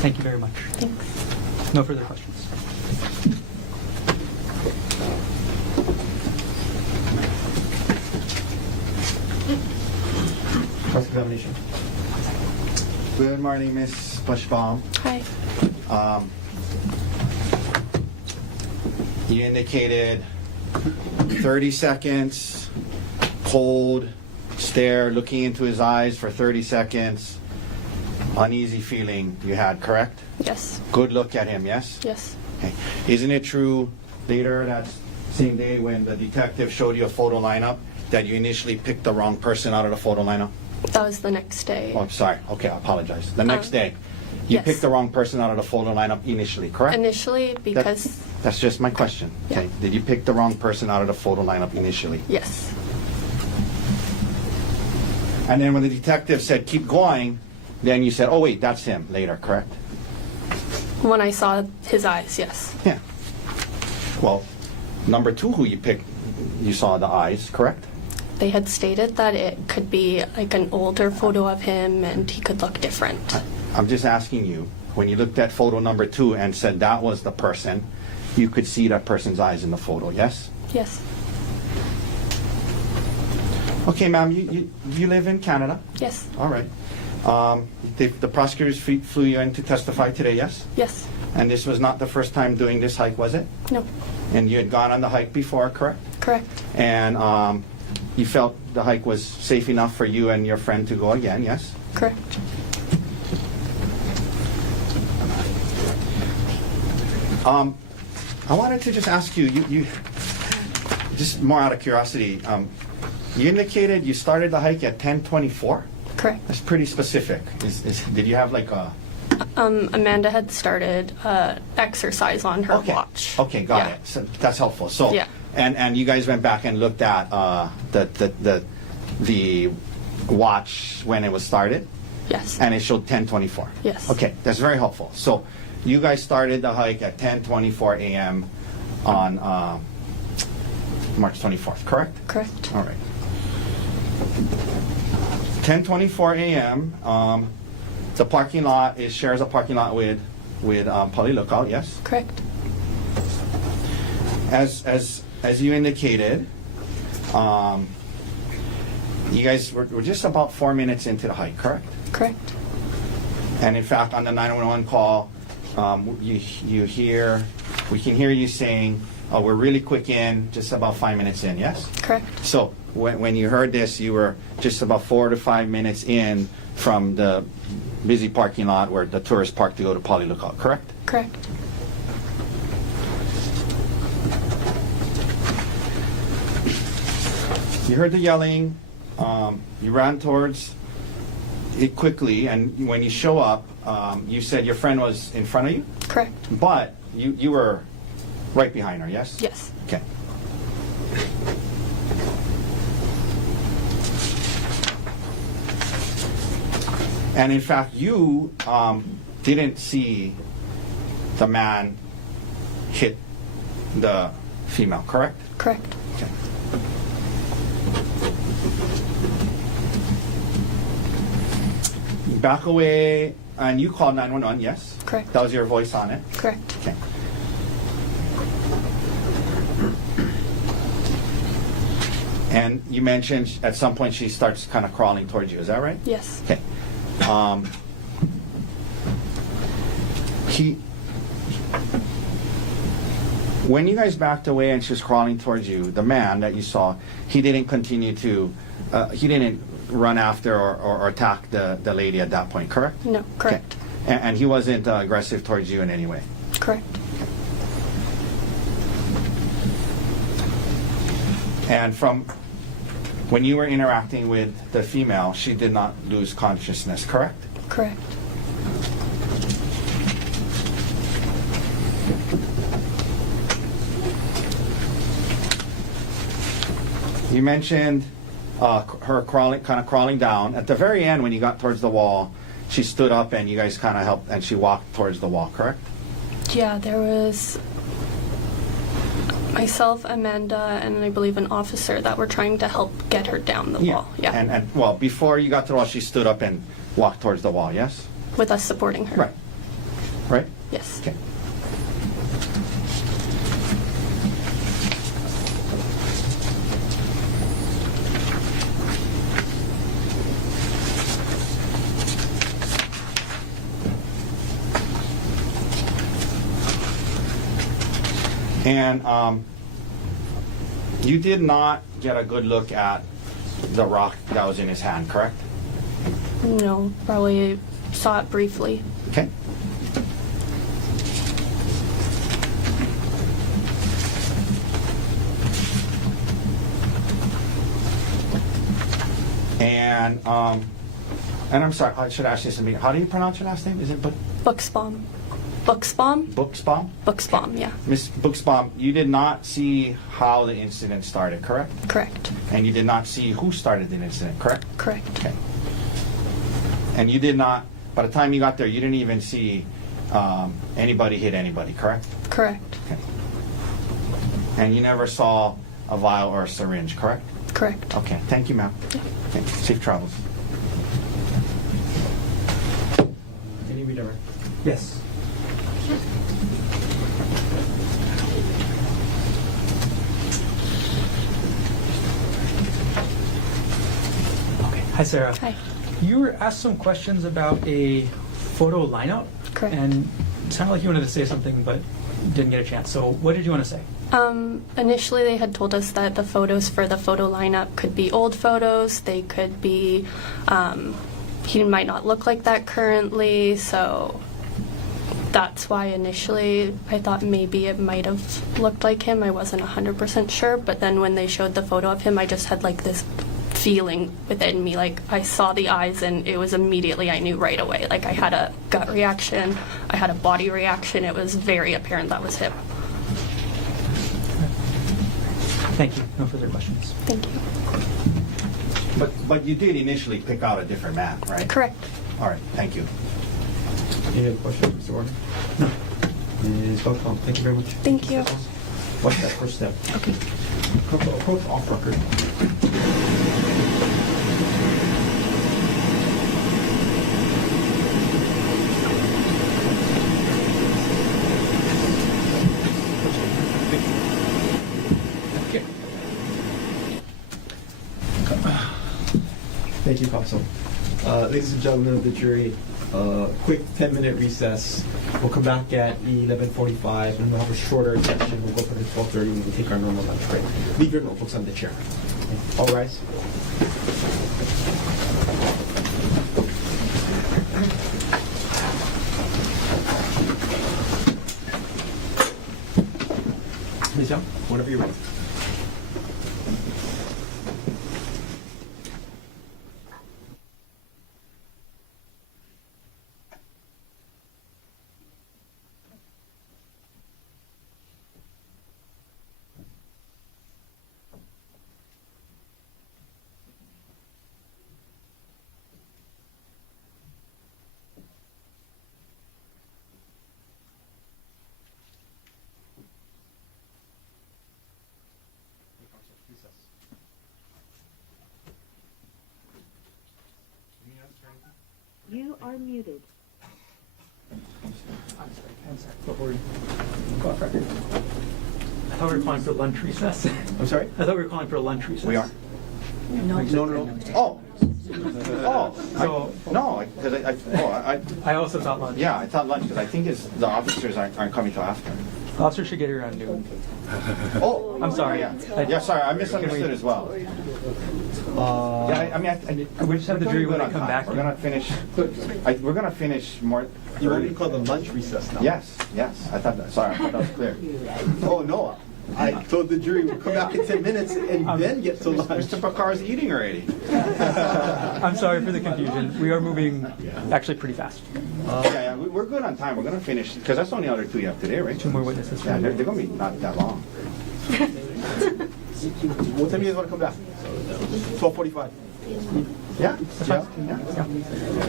Thank you very much. Thanks. No further questions. Cross-examination. Good morning, Ms. Bushbaum. Hi. You indicated 30 seconds, cold stare, looking into his eyes for 30 seconds, uneasy feeling you had, correct? Yes. Good look at him, yes? Yes. Okay. Isn't it true later that same day when the detective showed you a photo lineup that you initially picked the wrong person out of the photo lineup? That was the next day. Oh, I'm sorry. Okay, I apologize. The next day, you yes. picked the wrong person out of the photo lineup initially, correct? Initially, because... That's just my question. Yeah. Okay. Did you pick the wrong person out of the photo lineup initially? Yes. And then when the detective said, keep going, then you said, oh, wait, that's him later, correct? When I saw his eyes, yes. Yeah. Well, number two who you picked, you saw the eyes, correct? They had stated that it could be like an older photo of him and he could look different. I'm just asking you, when you looked at photo number two and said that was the person, you could see that person's eyes in the photo, yes? Yes. Okay, ma'am, you live in Canada? Yes. All right. The prosecutors flew you in to testify today, yes? Yes. And this was not the first time doing this hike, was it? No. And you had gone on the hike before, correct? Correct. And you felt the hike was safe enough for you and your friend to go again, yes? Correct. I wanted to just ask you, just more out of curiosity, you indicated you started the hike at 10:24? Correct. That's pretty specific. Did you have like a... Amanda had started exercise on her Okay. watch. Okay, got Yeah. it. So that's helpful. So, Yeah. and you guys went back and looked at the watch when it was started, Yes. and it showed 10:24. Yes. Okay, that's very helpful. So, you guys started the hike at 10:24 a.m. on March 24th, correct? Correct. All right. 10:24 a.m. The parking lot shares a parking lot with Poly Lookout, yes? Correct. As you indicated, You guys were just about 4 minutes into the hike, correct? Correct. And in fact, on the 911 call, we can hear you saying, oh, we're really quick in, just about 5 minutes in, yes? Correct. So when you heard this, you were just about 4 to 5 minutes in from the busy parking lot where the tourists park to go to Poly Lookout, correct? Correct. You heard the yelling, you ran towards it quickly, and when you show up, you said your friend was in front of you, Correct. but you were right behind her, yes? Yes. Okay. And in fact, you didn't see the man hit the female, correct? Correct. Okay. Back away, and you called 911, yes? Correct. That was your voice on it? Correct. Okay. And you mentioned at some point she starts kind of crawling towards you, is that right? Yes. Okay. When you guys backed away and she was crawling towards you, the man that you saw, he didn't continue to, he didn't run after or attack the lady at that point, correct? No. Correct. Okay. And he wasn't aggressive towards you in any way? Correct. And from when you were interacting with the female, she did not lose consciousness, correct? Correct. You mentioned her crawling down. At the very end, when you got towards the wall, she stood up and you guys kind of helped, and she walked towards the wall, correct? Yeah, there was myself, Amanda, and I believe an officer that were trying to help get her down the wall. Yeah. And well, before you got to the wall, she stood up and walked towards the wall, yes? With us supporting her. Right. Right? Yes. Okay. And you did not get a good look at the rock that was in his hand, correct? No, probably saw it briefly. Okay. And I'm sorry, I should ask you something. How do you pronounce your last name? Is it Buxbaum. Buxbaum? Buxbaum? Buxbaum, yeah. Miss Buxbaum, you did not see how the incident started, correct? Correct. And you did not see who started the incident, correct? Correct. Okay. And you did not, by the time you got there, you didn't even see anybody hit anybody, correct? Correct. Okay. And you never saw a vial or a syringe, correct? Correct. Okay, thank you, ma'am. Yeah. Okay, safe travels. Can you redirect? Yes. Okay. Hi, Sarah. Hi. You were asked some questions about a photo lineup. Correct. And it sounded like you wanted to say something, but didn't get a chance. So what did you want to say? Initially, they had told us that the photos for the photo lineup could be old photos. They could be, he might not look like that currently, so that's why initially I thought maybe it might have looked like him. I wasn't 100% sure, but then when they showed the photo of him, I just had like this feeling within me, like I saw the eyes and it was immediately, I knew right away. Like I had a gut reaction, I had a body reaction. It was very apparent that was him. Thank you. No further questions. Thank you. But you did initially pick out a different man, right? Correct. All right, thank you. Any other questions, Mr. Warner? No. Ms. Buxbaum, thank you very much. Thank you. What's that first step? Okay. Approach off record. Thank you, counsel. Ladies and gentlemen of the jury, quick 10-minute recess. We'll come back at 11:45 and we'll have a shorter section. We'll go for the 12:30 and we'll take our normal lunch break. Leave your notebooks on the chair. All rise. Ms. Young, whenever you're ready. You are muted. I'm sorry. Before we go off record. I thought we were calling for lunch recess. I'm sorry? I thought we were calling for a lunch recess. We are. No. No. Oh. Oh. So No, because I also thought lunch. yeah, I thought lunch because I think the officers aren't coming till after. Officer should get here around noon. Oh, I'm sorry. Yeah, sorry, I misunderstood as well. Yeah, I mean, Could we just have the jury when they come back? We're gonna finish. We're gonna finish more. You want me to call the lunch recess now? Yes. I thought that. Sorry, I thought that was clear. Oh, no. I told the jury we'll come back in 10 minutes and then get to lunch. Mr. Pacar's eating already. I'm sorry for the confusion. We are moving actually pretty fast. Yeah, we're good on time. We're gonna finish because that's the only other two you have today, right? 2 more witnesses. Yeah, they're gonna be not that long. What time do you guys want to come back? 12:45. Yeah.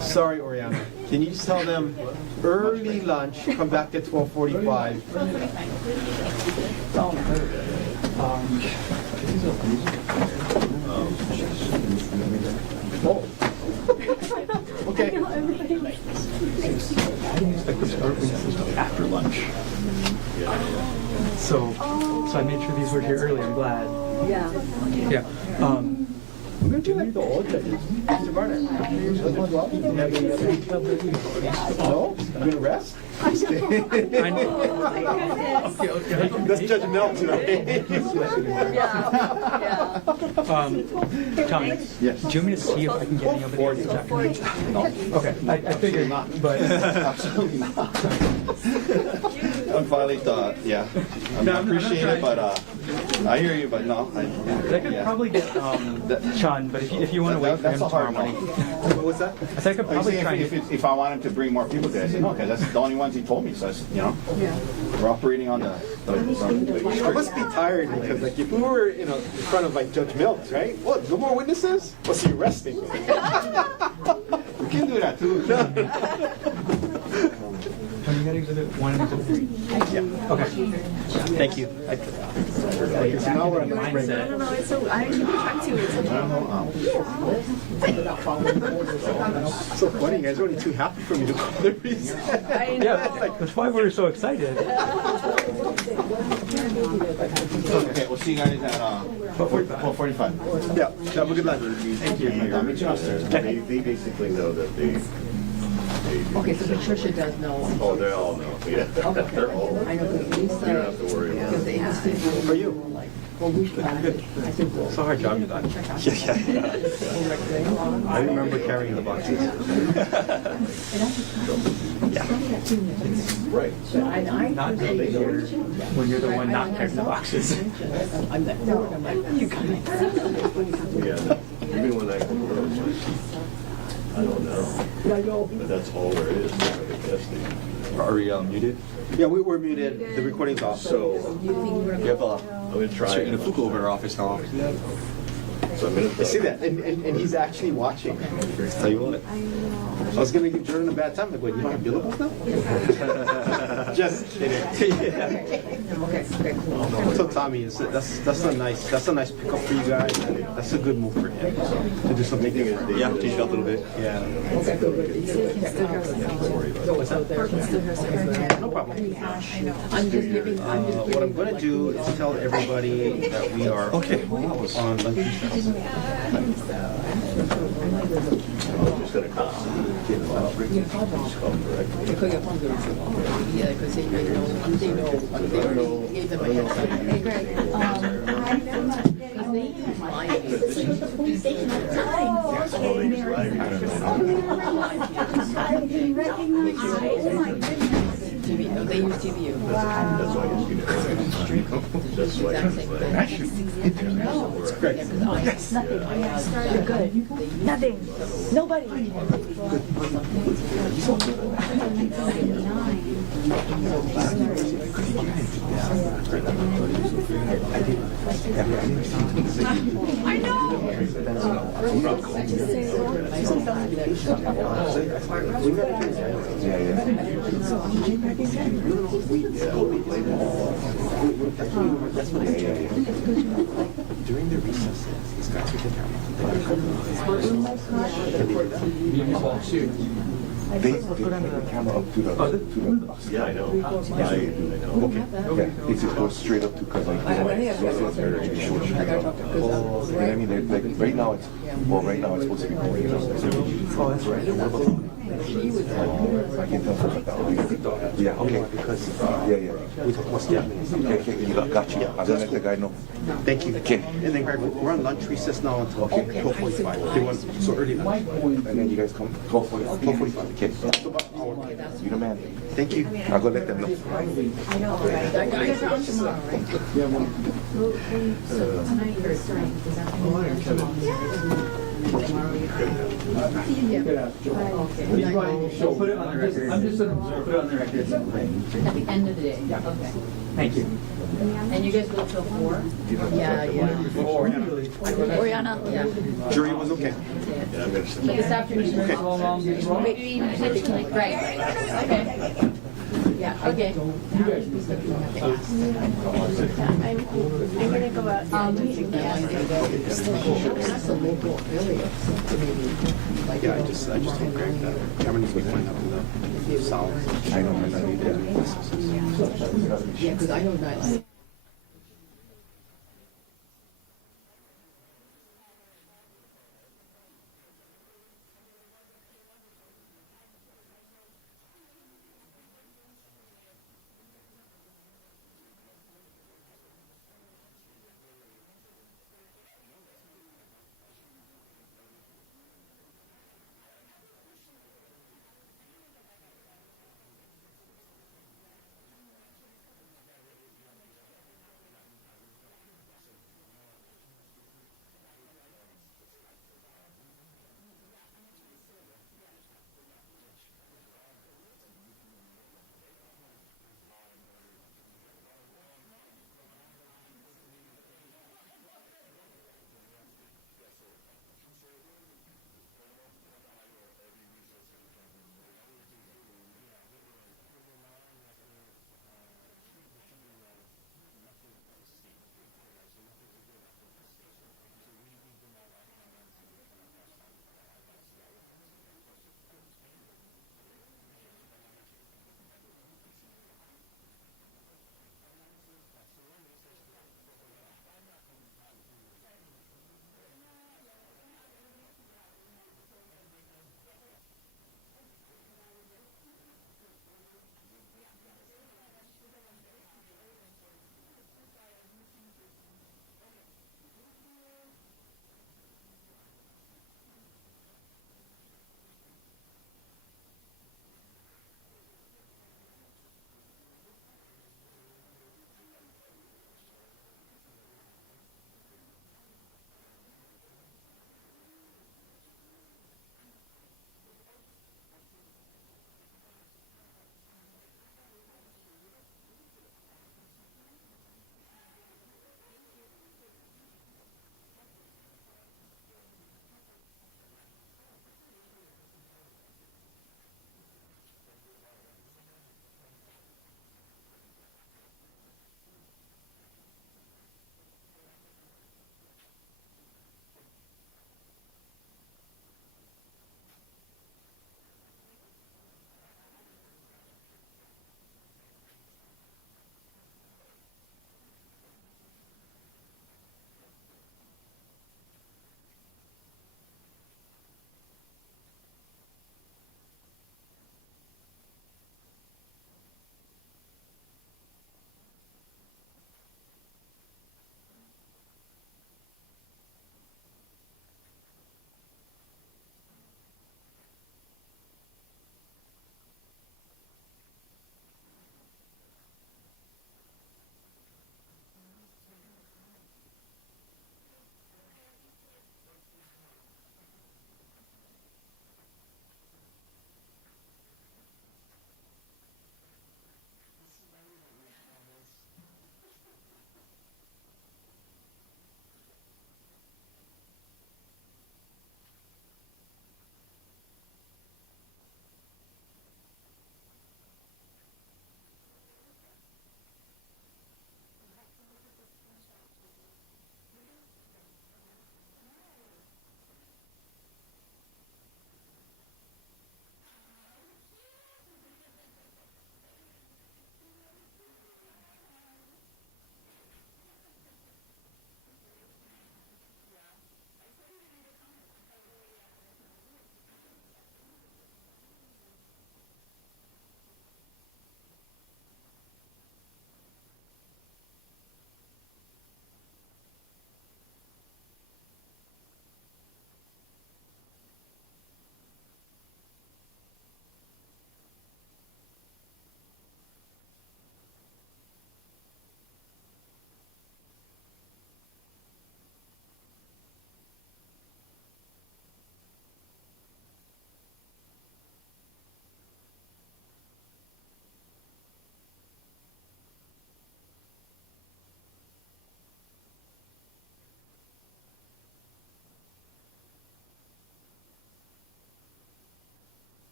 Sorry, Oriana. Can you just tell them early lunch, come back at 12:45? Oh. Okay. After lunch. So I made sure these were here early. I'm glad. Yeah. Yeah. I'm going to do like the old judges. Mr. Barnett. No? You going to rest? I know. Okay. That's Judge Mel tonight. Yeah. Tommy, Yes. do you want me to see if I can get any of the this afternoon? No. Okay. I figured not, but Absolutely not. Unfortunately, yeah. I appreciate it, but I hear you, but no. I could probably get Sean, but if you want to wait for him That's a tomorrow hard morning. What's that? I said I could probably try and get... If I wanted to bring more people there, I said no, because that's the only ones he told me. So we're operating on the I must be tired because, like, if we were in front of like Judge Mills, right? What? No more witnesses? What's he resting? We can do that too. When you got exhibit 1 and exhibit 3? Yeah. Okay. Thank you. So now we're on the break. No, it's so, I didn't keep track to it. So funny, you guys are only too happy for me to call the reason. Yeah, that's why we were so excited. Okay, we'll see you guys at 12:45. Yeah, have a good lunch. Thank you. I'll meet you upstairs. They basically know that they Okay, so Patricia does know. oh, they all know. Yeah. Okay. They're all. I know, because Lisa. You don't have to worry about Because it. they asked me. For you. Well, we should. I said, well. It's a hard job you got. I remember carrying the boxes. Yeah. Right. Not easier when you're the one not carrying the boxes. I'm that forward, I'm like, you guys. Yeah. Even when I don't know. But that's all there is. Testing. Are we muted? Yeah, we're muted. The recording's off. So we have I'm gonna try. in a Fuku over our office now. So I'm gonna. I see that, and he's actually watching. Tell you what. I was gonna give Jordan a bad time. Like, what? You don't have billables now? Just kidding. So Tommy, that's a nice pickup for you guys. That's a good move for him to do something different. Yeah, teach you a little bit. Yeah. What's that? No problem. I'm just giving, What I'm gonna do is tell everybody that we are on lunch recess. just gonna call. Yeah, because they know, gave them a heads up. Hey, Greg. TV, no, they use TVU. That's why you know. That's why. You're good. Nothing. Nobody. I know. During the recesses, these guys would get their They put the camera up to the yeah, I know. Yeah, I know. Okay. Yeah, it just goes straight up to because like very short straight up. You know what I mean? Like right now it's supposed to be going I can't tell her. Yeah, okay. Because okay, you got you. I'm gonna let the guy know. Thank you. Okay. And then Greg, we're on lunch recess now until 12:45. They want so early lunch. And then you guys come 12:45. Okay. You the man. Thank you. I'll go let them know. I know, right? That guy's on tomorrow, right? So tonight you're starting, is that So put it on the record. I'm just going to put it on the record. At the end of the day. Yeah. Okay. Thank you. And you guys go till 4? Yeah. Oriana. Yeah. Jury was okay. This afternoon. Okay. Right. Okay. Yeah, okay. I'm gonna go out. That's a local affiliate. Yeah, I just told Greg that Cameron needs to be playing up in the south. I know, I need that. Yeah, because I know that.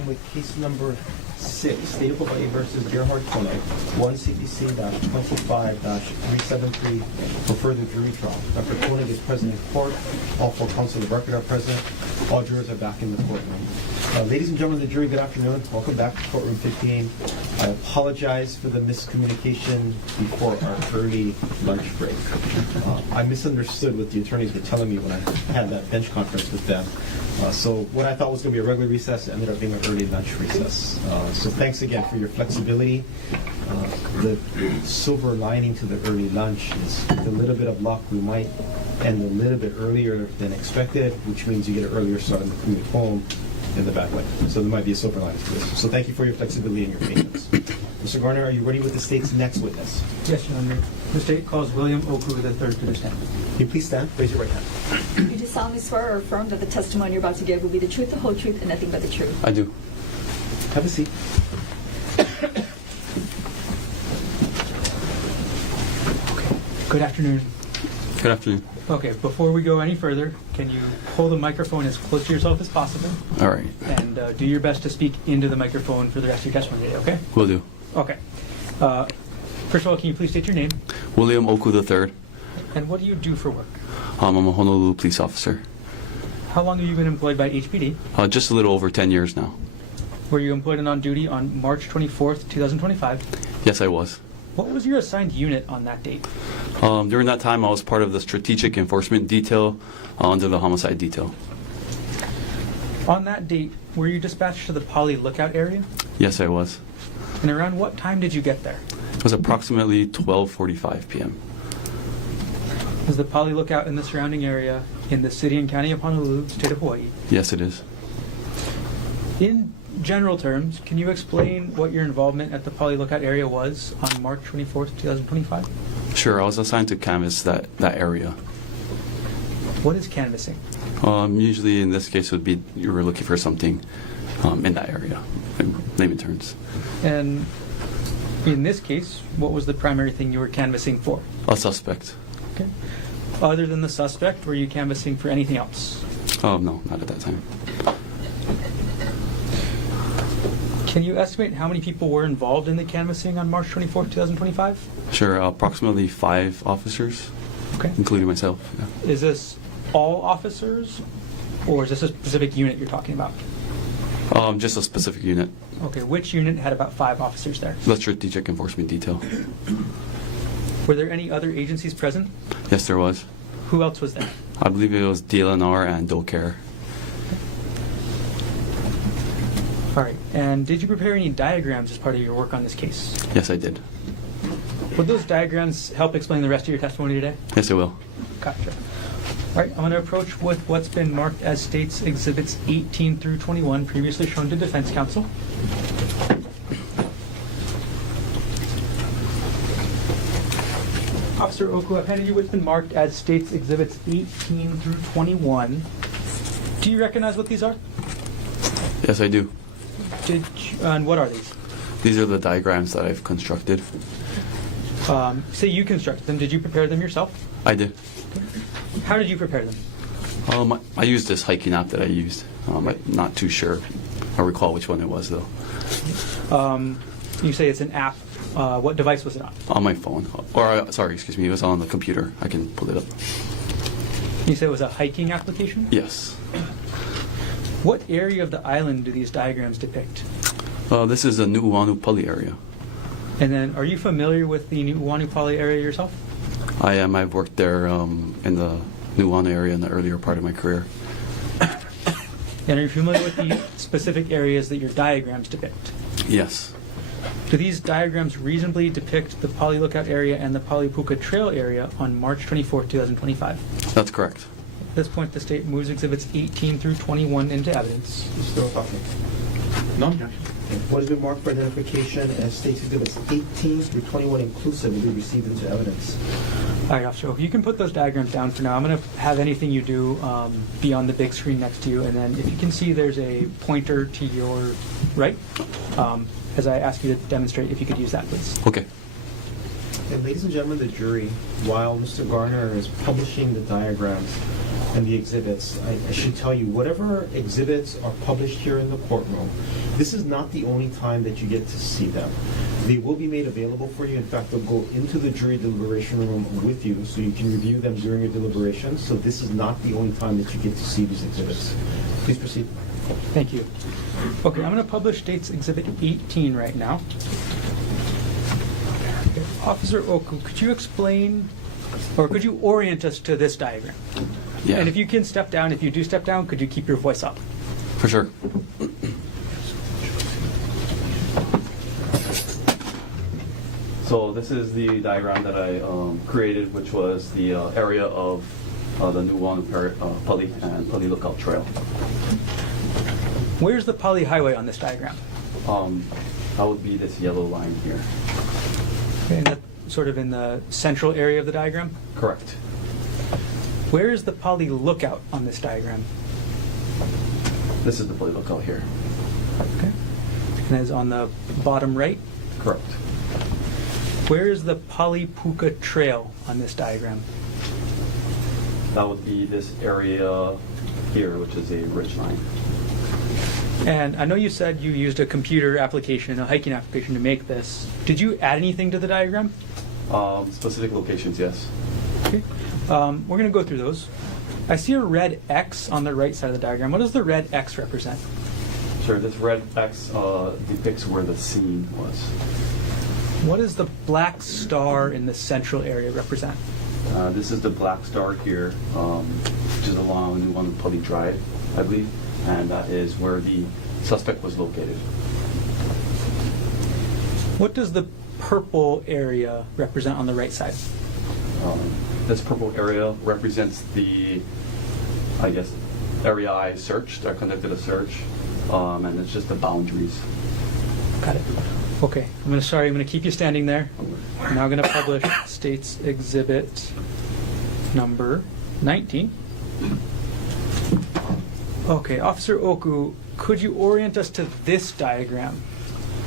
open with case number 6, State of Hawaii versus Gerhardt Konig, 1 CPC-25-373 for further jury trial. Dr. Konig is present in court. All 4 counsel of record are present. All jurors are back in the courtroom. Ladies and gentlemen of the jury, good afternoon. Welcome back to courtroom 15. I apologize for the miscommunication before our early lunch break. I misunderstood what the attorneys were telling me when I had that bench conference with them. So what I thought was going to be a regular recess ended up being an early lunch recess. So thanks again for your flexibility. The silver lining to the early lunch is with a little bit of luck, we might end a little bit earlier than expected, which means you get an earlier start on the commute home in the back way. So there might be a silver lining to this. So thank you for your flexibility and your patience. Mr. Garner, are you ready with the state's next witness? Yes, Your Honor. The state calls William Oku III to the stand. Can you please stand? Raise your right hand. You do solemnly swear or affirm that the testimony you're about to give will be the truth, the whole truth, and nothing but the truth? I do. Have a seat. Good afternoon. Good afternoon. Okay, before we go any further, can you hold the microphone as close to yourself as possible? All right. And do your best to speak into the microphone for the rest of your testimony today, okay? Will do. Okay. First of all, can you please state your name? William Oku III. And what do you do for work? I'm a Honolulu police officer. How long have you been employed by HPD? Just a little over 10 years now. Were you employed and on duty on March 24th, 2025? Yes, I was. What was your assigned unit on that date? During that time, I was part of the strategic enforcement detail under the homicide detail. On that date, were you dispatched to the Poly Lookout area? Yes, I was. And around what time did you get there? It was approximately 12:45 p.m. Is the Poly Lookout in the surrounding area in the city and county of Honolulu, state of Hawaii? Yes, it is. In general terms, can you explain what your involvement at the Poly Lookout area was on March 24th, 2025? Sure, I was assigned to canvass that area. What is canvassing? Usually in this case would be you were looking for something in that area, in layman terms. And in this case, what was the primary thing you were canvassing for? A suspect. Okay. Other than the suspect, were you canvassing for anything else? Oh, no, not at that time. Can you estimate how many people were involved in the canvassing on March 24th, 2025? Sure, approximately 5 officers, Okay. including myself. Yeah. Is this all officers, or is this a specific unit you're talking about? Just a specific unit, Okay, which unit had about 5 officers there? the strategic enforcement detail. Were there any other agencies present? Yes, there was. Who else was there? I believe it was DLNR and DoCare. All right, and did you prepare any diagrams as part of your work on this case? Yes, I did. Would those diagrams help explain the rest of your testimony today? Yes, it will. Gotcha. All right, I'm going to approach with what's been marked as States Exhibits 18 through 21, previously shown to defense counsel. Officer Oku, I've handed you what's been marked as States Exhibits 18 through 21. Do you recognize what these are? Yes, I do. And what are these? These are the diagrams that I've constructed. Say you constructed them. Did you prepare them yourself? I did. How did you prepare them? I used this hiking app that I used. I'm not too sure. I recall which one it was, though. You say it's an app. What device was it on? On my phone. Or, sorry, excuse me, it was on the computer. I can pull it up. You say it was a hiking application? Yes. What area of the island do these diagrams depict? This is the Nu'uanu Pali area. And then, are you familiar with the Nu'uanu Pali area yourself? I am. I've worked there in the Nu'uanu area in the earlier part of my career. And are you familiar with the specific areas that your diagrams depict? Yes. Do these diagrams reasonably depict the Pali Lookout area and the Palipuka Trail area on March 24, 2025? That's correct. At this point, the state moves Exhibits 18 through 21 into evidence. Still talking. No objection. What has been marked for identification as States Exhibits 18 through 21 inclusive will be received into evidence. All right, Officer, you can put those diagrams down for now. I'm going to have anything you do be on the big screen next to you, and then if you can see there's a pointer to your right, as I ask you to demonstrate, if you could use that, please. Okay. And ladies and gentlemen of the jury, while Mr. Garner is publishing the diagrams, and the exhibits, I should tell you, whatever exhibits are published here in the courtroom, this is not the only time that you get to see them. They will be made available for you. In fact, they'll go into the jury deliberation room with you so you can review them during your deliberations. So this is not the only time that you get to see these exhibits. Please proceed. Thank you. Okay, I'm going to publish State's Exhibit 18 right now. Okay. Officer Oku, could you explain, or could you orient us to this diagram? Yeah. And if you can step down, if you do step down, could you keep your voice up? For sure. So this is the diagram that I created, which was the area of the New Pali and Pali Lookout Trail. Where's the Pali Highway on this diagram? That would be this yellow line here. Okay, and that's sort of in the central area of the diagram? Correct. Where is the Pali Lookout on this diagram? This is the Pali Lookout here. Okay. And that's on the bottom right? Correct. Where is the Pali Puka Trail on this diagram? That would be this area here, which is a ridge line. And I know you said you used a computer application, a hiking application to make this. Did you add anything to the diagram? Specific locations, yes. Okay. We're going to go through those. I see a red X on the right side of the diagram. What does the red X represent? Sure, this red X depicts where the scene was. What does the black star in the central area represent? This is the black star here, which is along New Pali Drive, I believe, and that is where the suspect was located. What does the purple area represent on the right side? This purple area represents the, I guess, area I searched. I conducted a search, and it's just the boundaries. Got it. Okay, I'm going to keep you standing there. I'm now going to publish State's Exhibit number 19. Okay, Officer Oku, could you orient us to this diagram?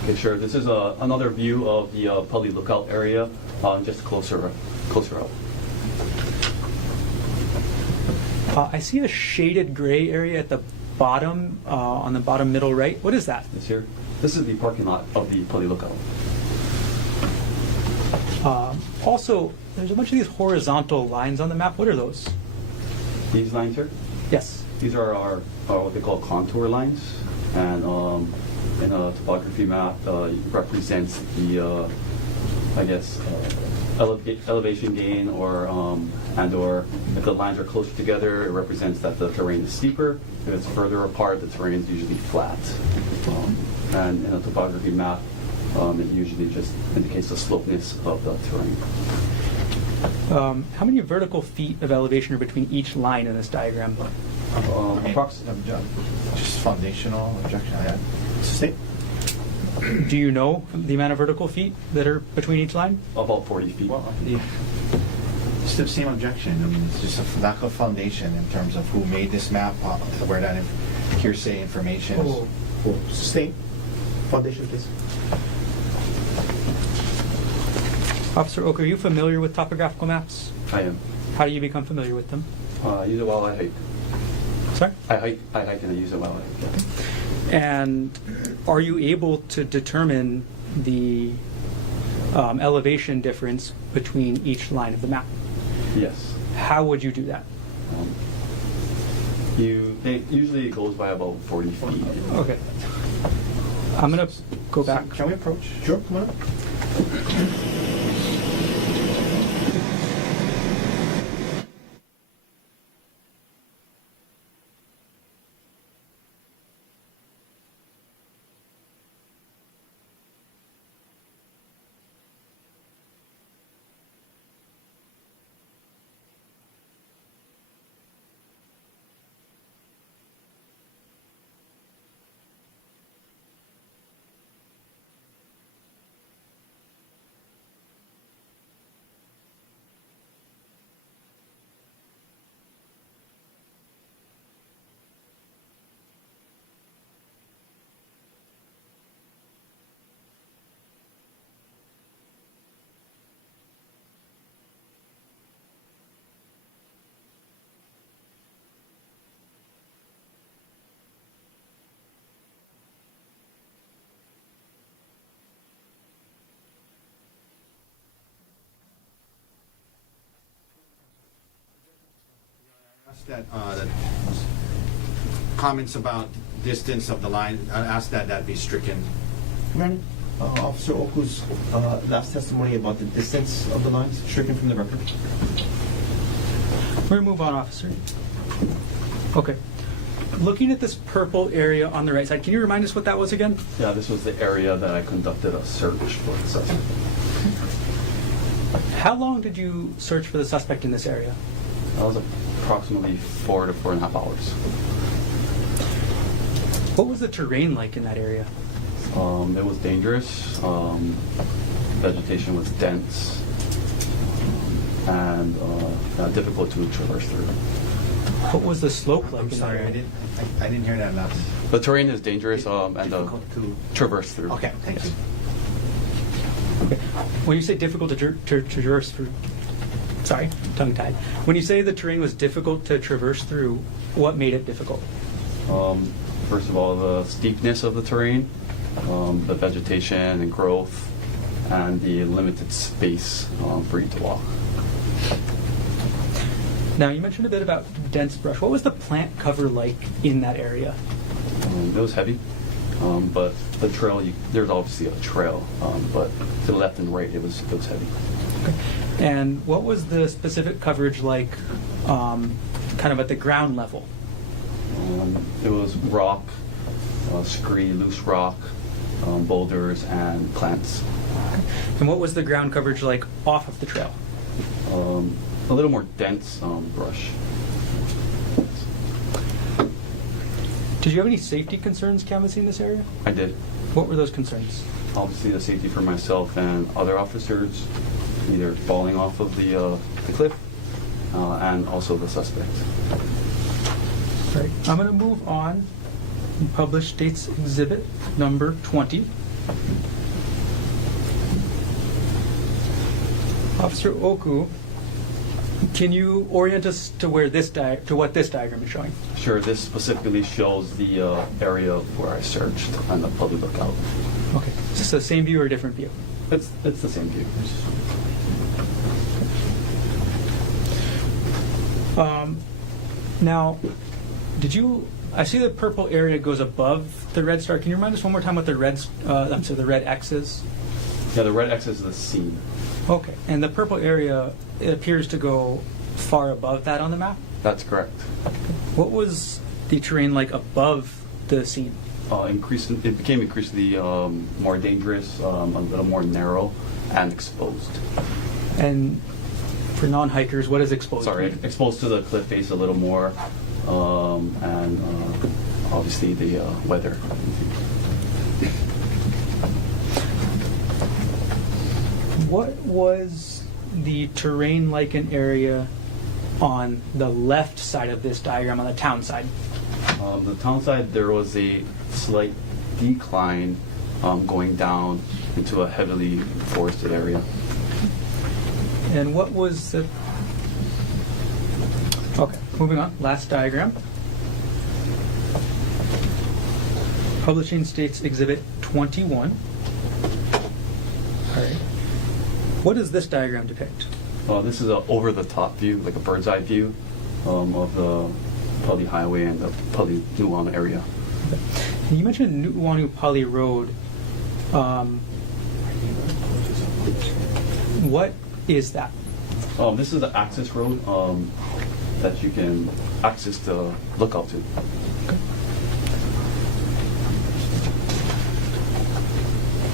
Okay, sure. This is another view of the Pali Lookout area, just closer up. I see a shaded gray area at the bottom, on the bottom middle right. What is that? This here. This is the parking lot of the Pali Lookout. Also, there's a bunch of these horizontal lines on the map. What are those? These lines here? Yes. These are our what they call contour lines, and in a topography map, it represents the, I guess, elevation gain, or if the lines are closer together, it represents that the terrain is steeper. If it's further apart, the terrain is usually flat. And in a topography map, it usually just indicates the slopeness of the terrain. How many vertical feet of elevation are between each line in this diagram? Approximately. Just foundational objection. State. Do you know the amount of vertical feet that are between each line? About 40 feet. Well, it's the same objection. I mean, it's just a lack of foundation in terms of who made this map, where that hearsay information is. Sustain. Foundation, please. Officer Oak, are you familiar with topographical maps? I am. How do you become familiar with them? I use it while I hike. Sorry? I hike and I use it while I hike. And are you able to determine the elevation difference between each line of the map? Yes. How would you do that? Usually it goes by about 40 feet. Okay. I'm going to go back. Can we approach? Sure, come on. that comments about distance of the line, I ask that be stricken. Granted. Officer Oku's last testimony about the distance of the lines stricken from the record. We're going to move on, officer. Okay. Looking at this purple area on the right side, can you remind us what that was again? Yeah, this was the area that I conducted a search for the suspect. How long did you search for the suspect in this area? That was approximately 4 to 4.5 hours. What was the terrain like in that area? It was dangerous. Vegetation was dense and difficult to traverse through. What was the slope like? I'm sorry, I didn't hear that last. The terrain is dangerous and Difficult to traverse through. Okay, thank you. Okay. When you say difficult to traverse through, sorry, tongue-tied. When you say the terrain was difficult to traverse through, what made it difficult? First of all, the steepness of the terrain, the vegetation and growth, and the limited space for you to walk. Now, you mentioned a bit about dense brush. What was the plant cover like in that area? It was heavy, but the trail, there's obviously a trail, but to the left and right, it was heavy. Okay. And what was the specific coverage like kind of at the ground level? It was rock, scree, loose rock, boulders, and plants. Okay. And what was the ground coverage like off of the trail? A little more dense brush. Did you have any safety concerns canvassing this area? I did. What were those concerns? Obviously, the safety for myself and other officers, either falling off of the cliff, and also the suspect. Right. I'm going to move on and publish State's Exhibit number 20. Officer Oku, can you orient us to where this to what this diagram is showing? Sure. This specifically shows the area where I searched on the public lookout. Okay. Is this the same view or a different view? It's the same view. Now, I see the purple area goes above the red star. Can you remind us one more time what the red X is? Yeah, the red X is the scene. Okay. And the purple area, it appears to go far above that on the map? That's correct. What was the terrain like above the scene? It became increasingly more dangerous, a little more narrow, and exposed. And for non-hikers, what is exposed? Sorry, exposed to the cliff face a little more, and obviously the weather. What was the terrain like an area on the left side of this diagram, on the town side? The town side, there was a slight decline going down into a heavily forested area. And what was the... Okay, moving on. Last diagram. Publishing State's Exhibit 21. All right. What does this diagram depict? This is an over-the-top view, like a bird's eye view of the Pali Highway and the Pali Nuuanu area. Okay. And you mentioned Nuuanu Pali Road. What is that? This is the access road that you can access the lookout to. Okay.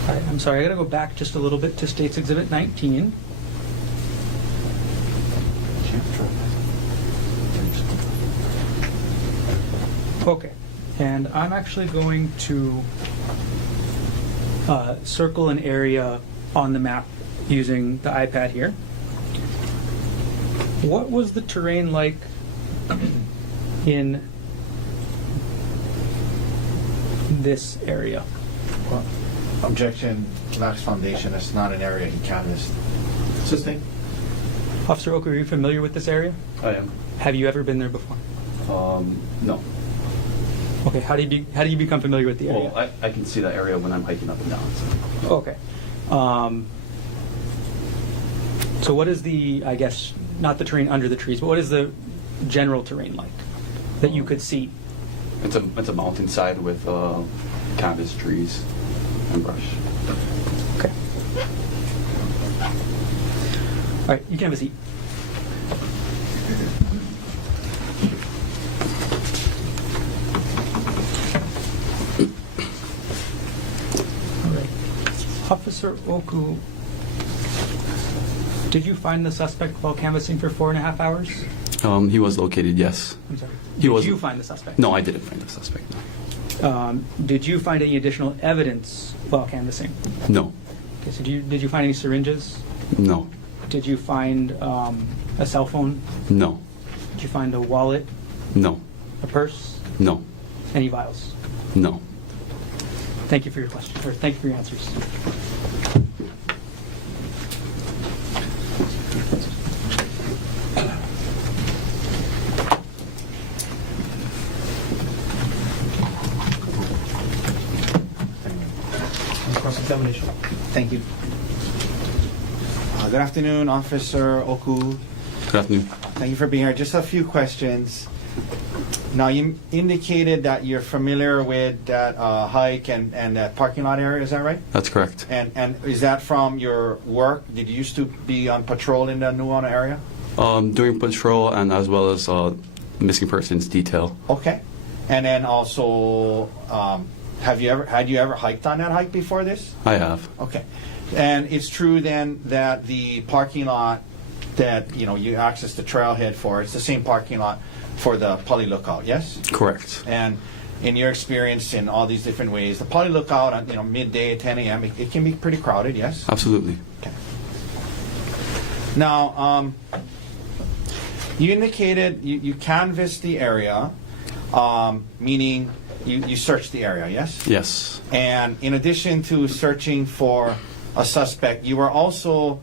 All right, I'm sorry, I got to go back just a little bit to State's Exhibit 19. Okay, and I'm actually going to circle an area on the map using the iPad here. What was the terrain like in this area? Well, objection, lacks foundation. It's not an area he canvassed. Assisting. Officer Oku, are you familiar with this area? I am. Have you ever been there before? No. Okay, how do you become familiar with the area? Well, I can see that area when I'm hiking up and down. So. Okay. So what is the, I guess, not the terrain under the trees, but what is the general terrain like that you could see? It's a mountainside with canvas trees and brush. Okay. All right, you can have a seat. All right. Officer Oku, did you find the suspect while canvassing for 4.5 hours? He was located, yes. I'm sorry. He Did was- you find the suspect? No, I didn't find the suspect. Did you find any additional evidence while canvassing? No. Okay, so did you find any syringes? No. Did you find a cell phone? No. Did you find a wallet, No. a purse, No. any vials? No. Thank you for your question, or thank you for your answers. Cross-examination. Thank you. Good afternoon, Officer Oku. Good afternoon. Thank you for being here. Just a few questions. Now, you indicated that you're familiar with that hike and that parking lot area, is that right? That's correct. And is that from your work? Did you used to be on patrol in the Nuuanu area? During patrol and as well as missing persons detail. Okay. And then also, had you ever hiked on that hike before this? I have. Okay. And it's true then that the parking lot that you access the trailhead for, it's the same parking lot for the Poly Lookout, yes? Correct. And in your experience in all these different ways, the Poly Lookout at midday, 10 a.m., it can be pretty crowded, yes? Absolutely. Okay. Now, you indicated you canvassed the area, meaning you searched the area, yes? Yes. And in addition to searching for a suspect, you were also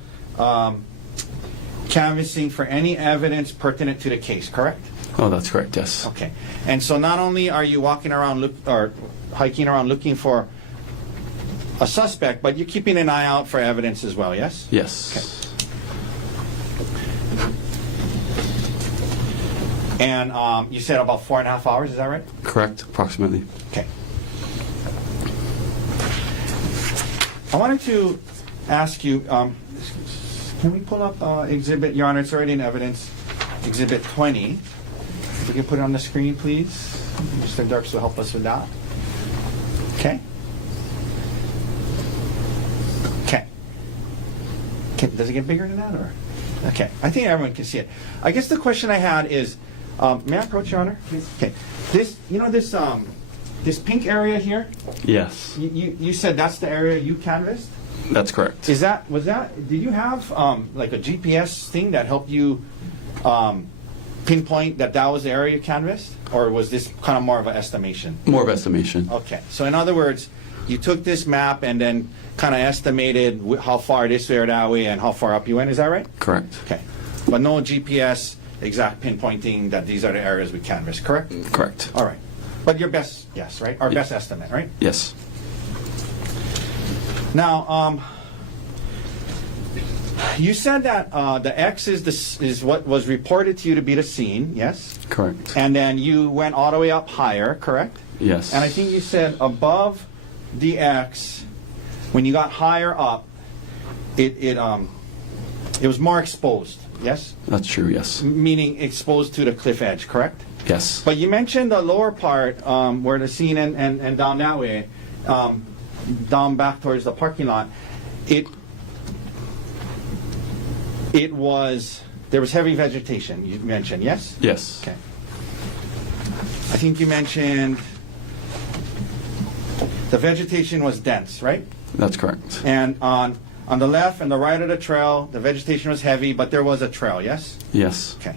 canvassing for any evidence pertinent to the case, correct? Oh, that's correct, yes. Okay. And so not only are you walking around or hiking around looking for a suspect, but you're keeping an eye out for evidence as well, yes? Yes. Okay. And you said about 4.5 hours, is that right? Correct, approximately. Okay. I wanted to ask you, can we pull up exhibit, Your Honor, it's already in evidence, exhibit 20. If we can put it on the screen, please. Mr. Dirks will help us with that. Okay. Okay. Does it get bigger than that, or? Okay. I think everyone can see it. I guess the question I had is, may I approach, Your Honor? Please. Okay. This pink area here. Yes. You said that's the area you canvassed? That's correct. Did you have like a GPS thing that helped you pinpoint that was the area you canvassed? Or was this kind of more of an estimation? More of estimation. Okay. So in other words, you took this map and then kind of estimated how far this way or that way and how far up you went, is that right? Correct. Okay. But no GPS exact pinpointing that these are the areas we canvassed, correct? Correct. All right. But your best guess, right? Our best estimate, right? Yes. Now, you said that the X is what was reported to you to be the scene, yes? Correct. And then you went all the way up higher, correct? Yes. And I think you said above the X, when you got higher up, it was more exposed, yes? That's true, yes. Meaning exposed to the cliff edge, correct? Yes. But you mentioned the lower part where the scene and down that way, down back towards the parking lot, there was heavy vegetation, you mentioned, yes? Yes. Okay. I think you mentioned the vegetation was dense, right? That's correct. And on the left and the right of the trail, the vegetation was heavy, but there was a trail, yes? Yes. Okay.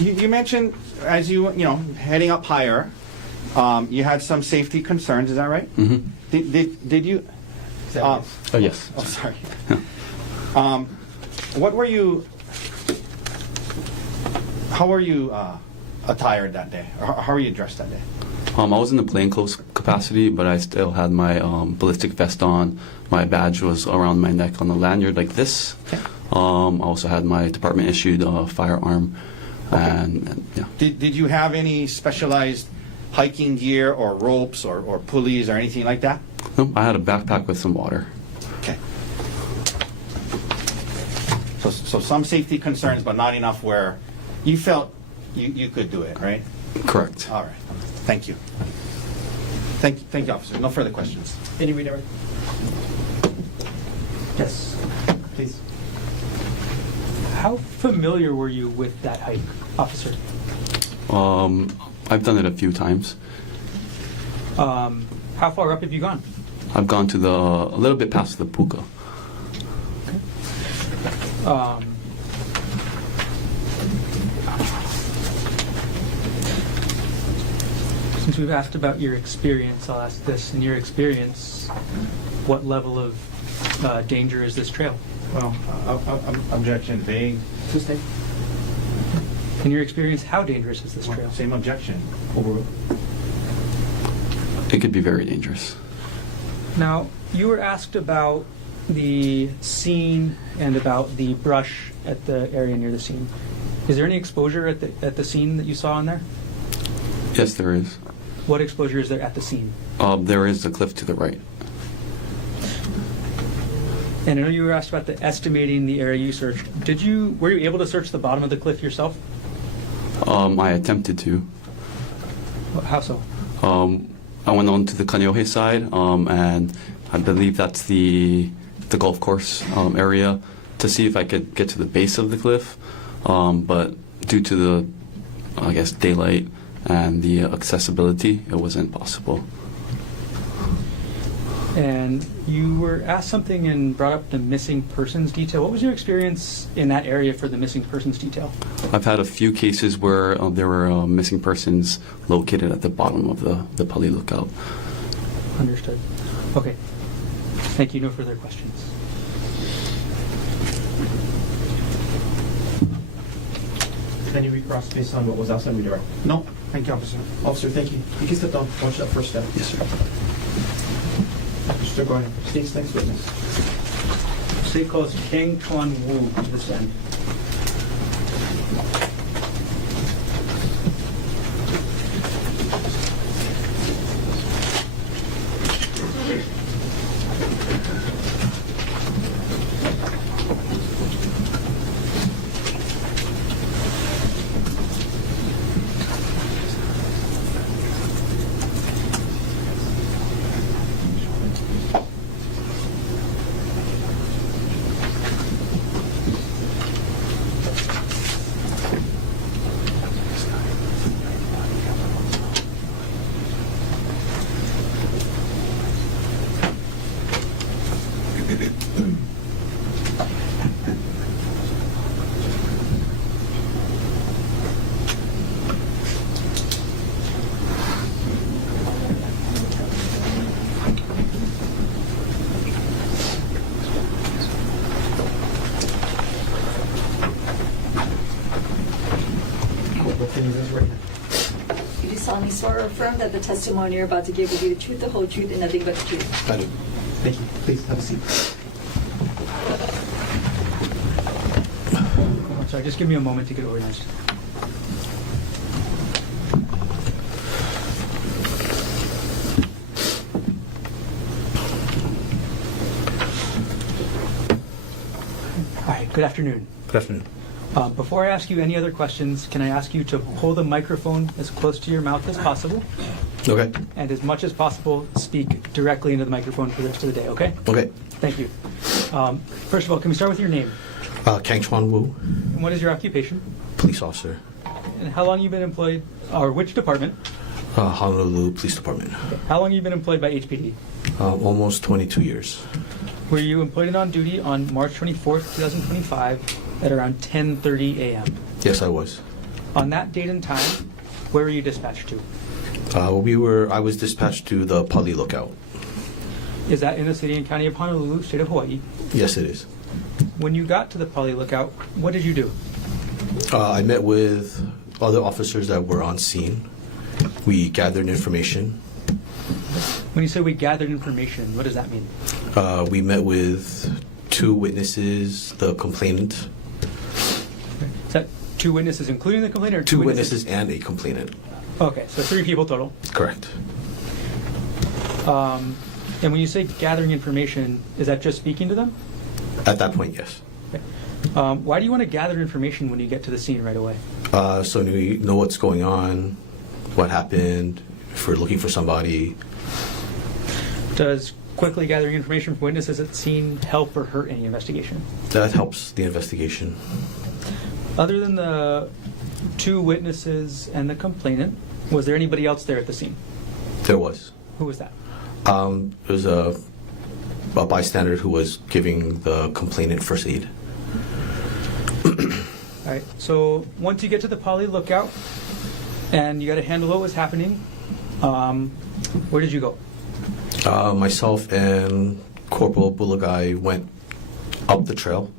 You mentioned as you heading up higher, you had some safety concerns. Is that right? Mm-hmm. Did you? Oh yes. Oh, sorry. What were you? How were you attired that day? Or how were you dressed that day? I was in the plainclothes capacity, but I still had my ballistic vest on. My badge was around my neck on the lanyard like this. Okay. I also had my department-issued firearm. And yeah. Did you have any specialized hiking gear or ropes or pulleys or anything like that? No, I had a backpack with some water. Okay. So some safety concerns, but not enough where you felt you could do it, right? Correct. All right. Thank you. Thank you, officer. No further questions. Any redirect? Yes, please. How familiar were you with that hike, officer? I've done it a few times. How far up have you gone? I've gone to a little bit past the puka. Since we've asked about your experience, I'll ask this. In your experience, what level of danger is this trail? Well, objection vague. In your experience, how dangerous is this trail? Same objection. It could be very dangerous. Now, you were asked about the scene and about the brush at the area near the scene. Is there any exposure at the scene that you saw in there? Yes, there is. What exposure is there at the scene? There is the cliff to the right. And I know you were asked about the estimating the area you searched. Were you able to search the bottom of the cliff yourself? I attempted to. How so? I went on to the Kaneohe side, and I believe that's the golf course area, to see if I could get to the base of the cliff. But due to the, I guess, daylight and the accessibility, it wasn't possible. And you were asked something and brought up the missing persons detail. What was your experience in that area for the missing persons detail? I've had a few cases where there were missing persons located at the bottom of the Pali Lookout. Understood. Okay. Thank you. No further questions. Any recross based on what was asked on redirect? No. Thank you, officer. Officer, thank you. You can step down. Watch that first step. Yes, sir. Mr. Going. State's next witness. State calls Kang Chuan Wu to the stand. You do solemnly swear or affirm that the testimony you're about to give will be the truth, the whole truth, and nothing but the truth. I do. Thank you. Please have a seat. I'm sorry, just give me a moment to get organized. Hi, good afternoon. Good afternoon. Before I ask you any other questions, can I ask you to pull the microphone as close to your mouth as possible? Okay. And as much as possible, speak directly into the microphone for the rest of the day, okay? Okay. Thank you. First of all, can we start with your name? Kang Chuan Wu, And what is your occupation? police officer, And how long have you been employed, or which department? Honolulu Police Department. How long have you been employed by HPD? Almost 22 years. Were you employed and on duty on March 24th, 2025 at around 10:30 a.m.? Yes, I was. On that date and time, where were you dispatched to? I was dispatched to the Pali Lookout. Is that in the city and county of Honolulu, state of Hawaii? Yes, it is. When you got to the Pali Lookout, what did you do? I met with other officers that were on scene, We gathered information. When you say we gathered information, what does that mean? We met with 2 witnesses, the complainant. Is that 2 witnesses including the complainant, or 2 witnesses and a complainant. Okay, so 3 people total. Correct. And when you say gathering information, is that just speaking to them? At that point, yes. Okay. Why do you want to gather information when you get to the scene right away? So we know what's going on, what happened, if we're looking for somebody. Does quickly gathering information from witnesses at the scene help or hurt any investigation? That helps the investigation. Other than the 2 witnesses and the complainant, was there anybody else there at the scene? There was. Who was that? There was a bystander who was giving the complainant first aid. All right, so once you get to the poly lookout and you got to handle what was happening, where did you go? Myself and Corporal Bulagai went up the trail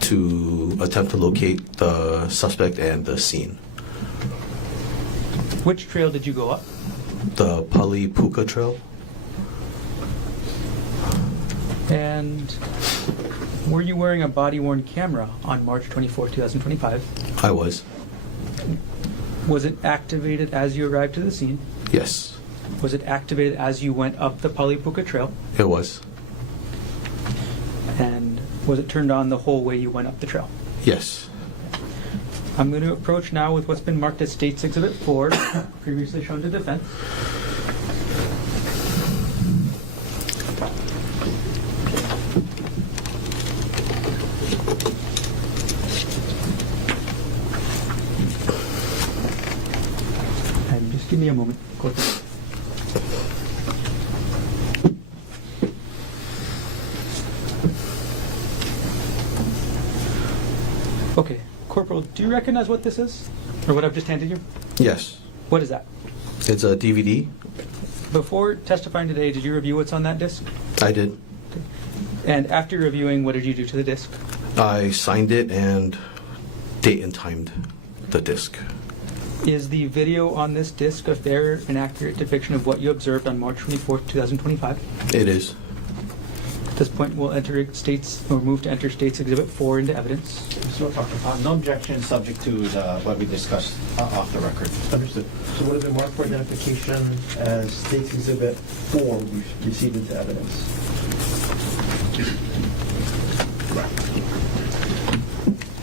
to attempt to locate the suspect and the scene. Which trail did you go up? The Pali-Puka Trail. And were you wearing a body-worn camera on March 24, 2025? I was. Was it activated as you arrived to the scene? Yes. Was it activated as you went up the Pali-Puka Trail? It was. And was it turned on the whole way you went up the trail? Yes. I'm going to approach now with what's been marked as State's Exhibit 4, previously shown to defense. And just give me a moment. Okay, Corporal, do you recognize what this is? Or what I've just handed you? Yes. What is that? It's a DVD. Before testifying today, did you review what's on that disc? I did. Okay. And after reviewing, what did you do to the disc? I signed it and date and timed the disc. Is the video on this disc a fair and accurate depiction of what you observed on March 24th, 2025? It is. At this point, we'll move to enter State's Exhibit 4 into evidence. No objection, subject to what we discussed off the record. Understood. So what has been marked for identification as State's Exhibit 4 we received into evidence?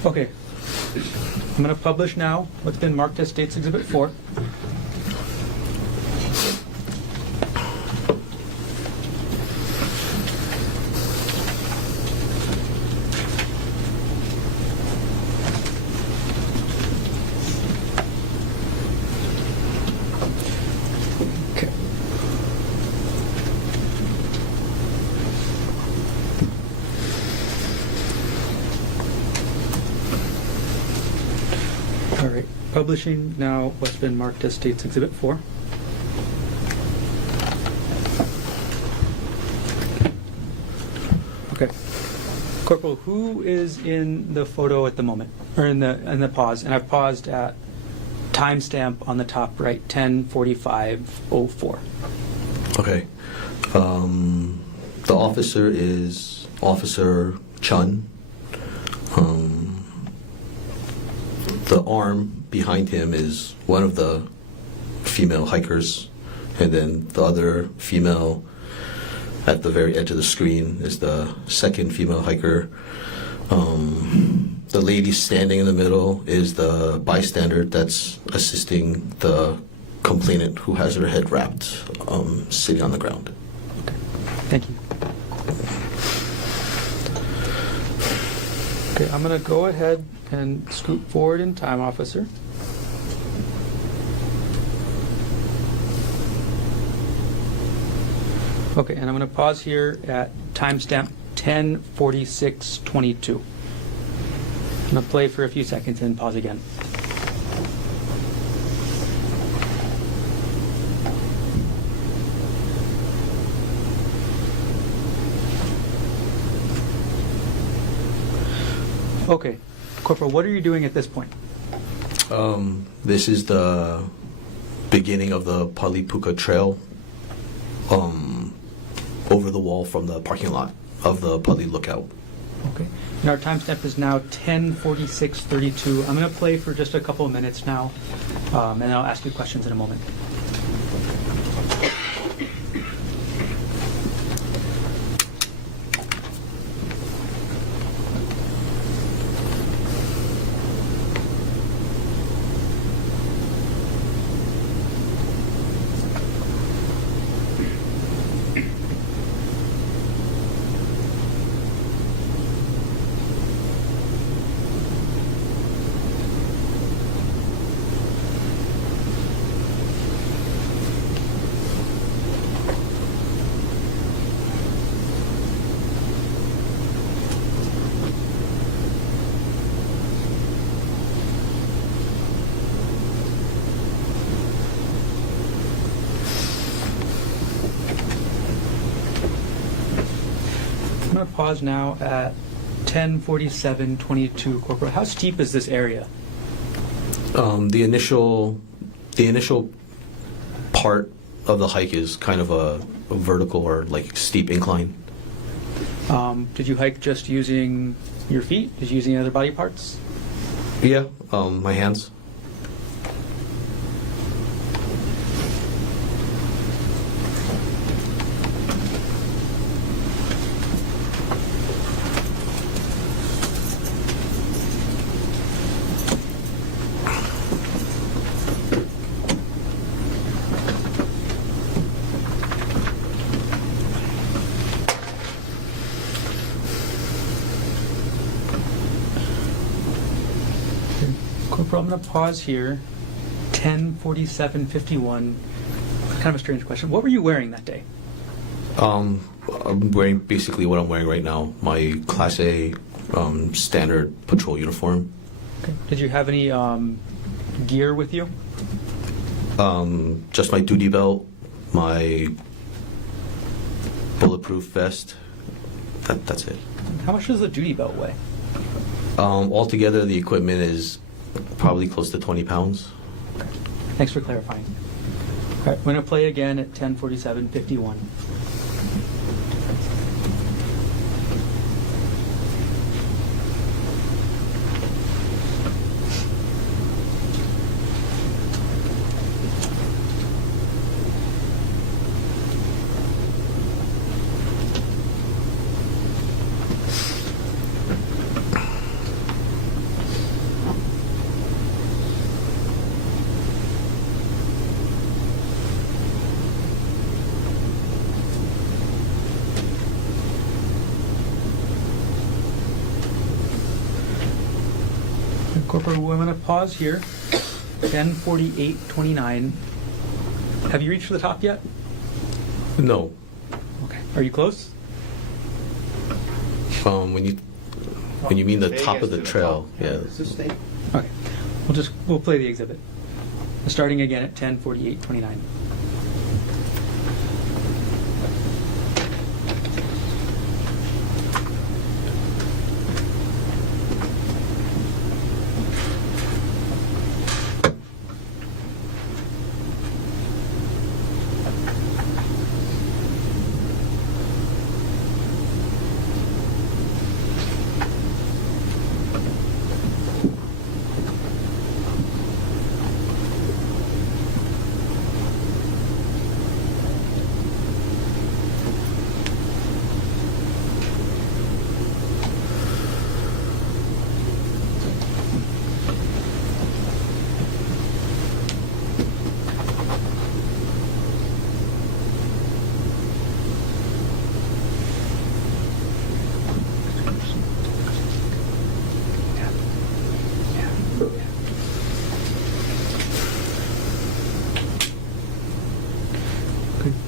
Okay. I'm going to publish now what's been marked as State's Exhibit 4. Okay. All right, publishing now what's been marked as State's Exhibit 4. Okay. Corporal, who is in the photo at the moment, or in the pause? And I've paused at timestamp on the top right, 10:45:04. Okay. The officer is Officer Chun. The arm behind him is one of the female hikers, and then the other female at the very edge of the screen is the second female hiker. The lady standing in the middle is the bystander that's assisting the complainant who has her head wrapped, sitting on the ground. Okay. Thank you. Okay, I'm going to go ahead and scoot forward in time, officer. Okay, and I'm going to pause here at timestamp 10:46:22. I'm going to play for a few seconds and pause again. Okay, Corporal, what are you doing at this point? This is the beginning of the Palipuka Trail, over the wall from the parking lot of the Pali Lookout. Okay. And our timestamp is now 10:46:32. I'm going to play for just a couple of minutes now, and then I'll ask you questions in a moment. I'm going to pause now at 10:47:22. Corporal, how steep is this area? The initial part of the hike is kind of a vertical or like steep incline. Did you hike just using your feet? Did you use any other body parts? Yeah, my hands. Corporal, I'm going to pause here. 10:47:51. Kind of a strange question. What were you wearing that day? I'm wearing basically what I'm wearing right now, my Class A standard patrol uniform. Okay. Did you have any gear with you? Just my duty belt, my bulletproof vest. That's it. How much does the duty belt weigh? Altogether, the equipment is probably close to 20 pounds. Okay. Thanks for clarifying. All right, we're going to play again at 10:47:51. Corporal, I'm going to pause here. 10:48:29. Have you reached the top yet? No. Okay. Are you close? When you mean the top of the trail, yeah. Okay. We'll play the exhibit. Starting again at 10:48:29.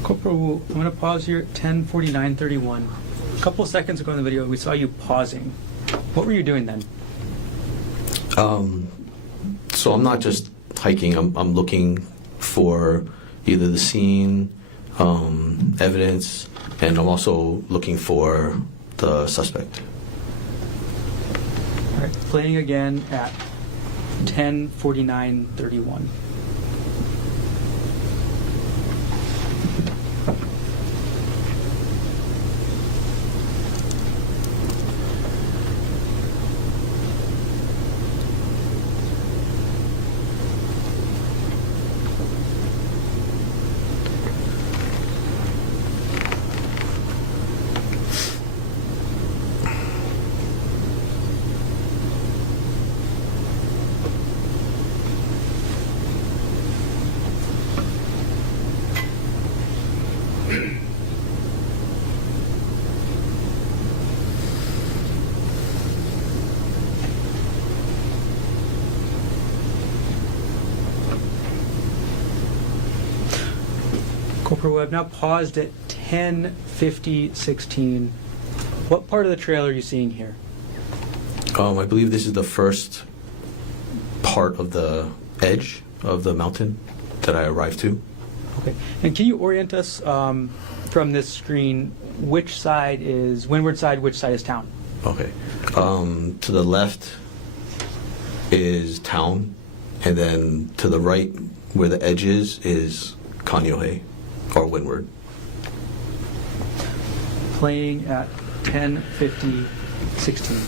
Corporal, I'm going to pause here at 10:49:31. A couple of seconds ago in the video, we saw you pausing. What were you doing then? So I'm not just hiking. I'm looking for either the scene, evidence, and I'm also looking for the suspect. All right, playing again at 10:49:31. I've now paused at 10:50:16. What part of the trail are you seeing here? I believe this is the first part of the edge of the mountain that I arrived to. Okay. And can you orient us from this screen, which side is windward side, which side is town? Okay. To the left is town, and then to the right, where the edge is Kaneohe, or windward. Playing at 10:50:16.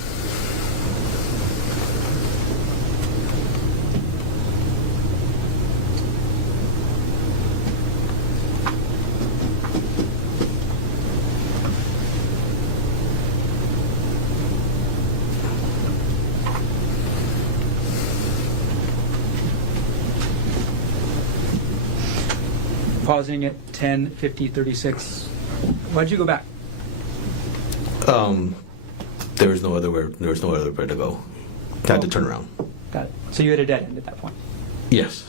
Pausing at 10:50:36. Why'd you go back? There was no other way to go. I had to turn around. Got it. So you had a dead end at that point. Yes.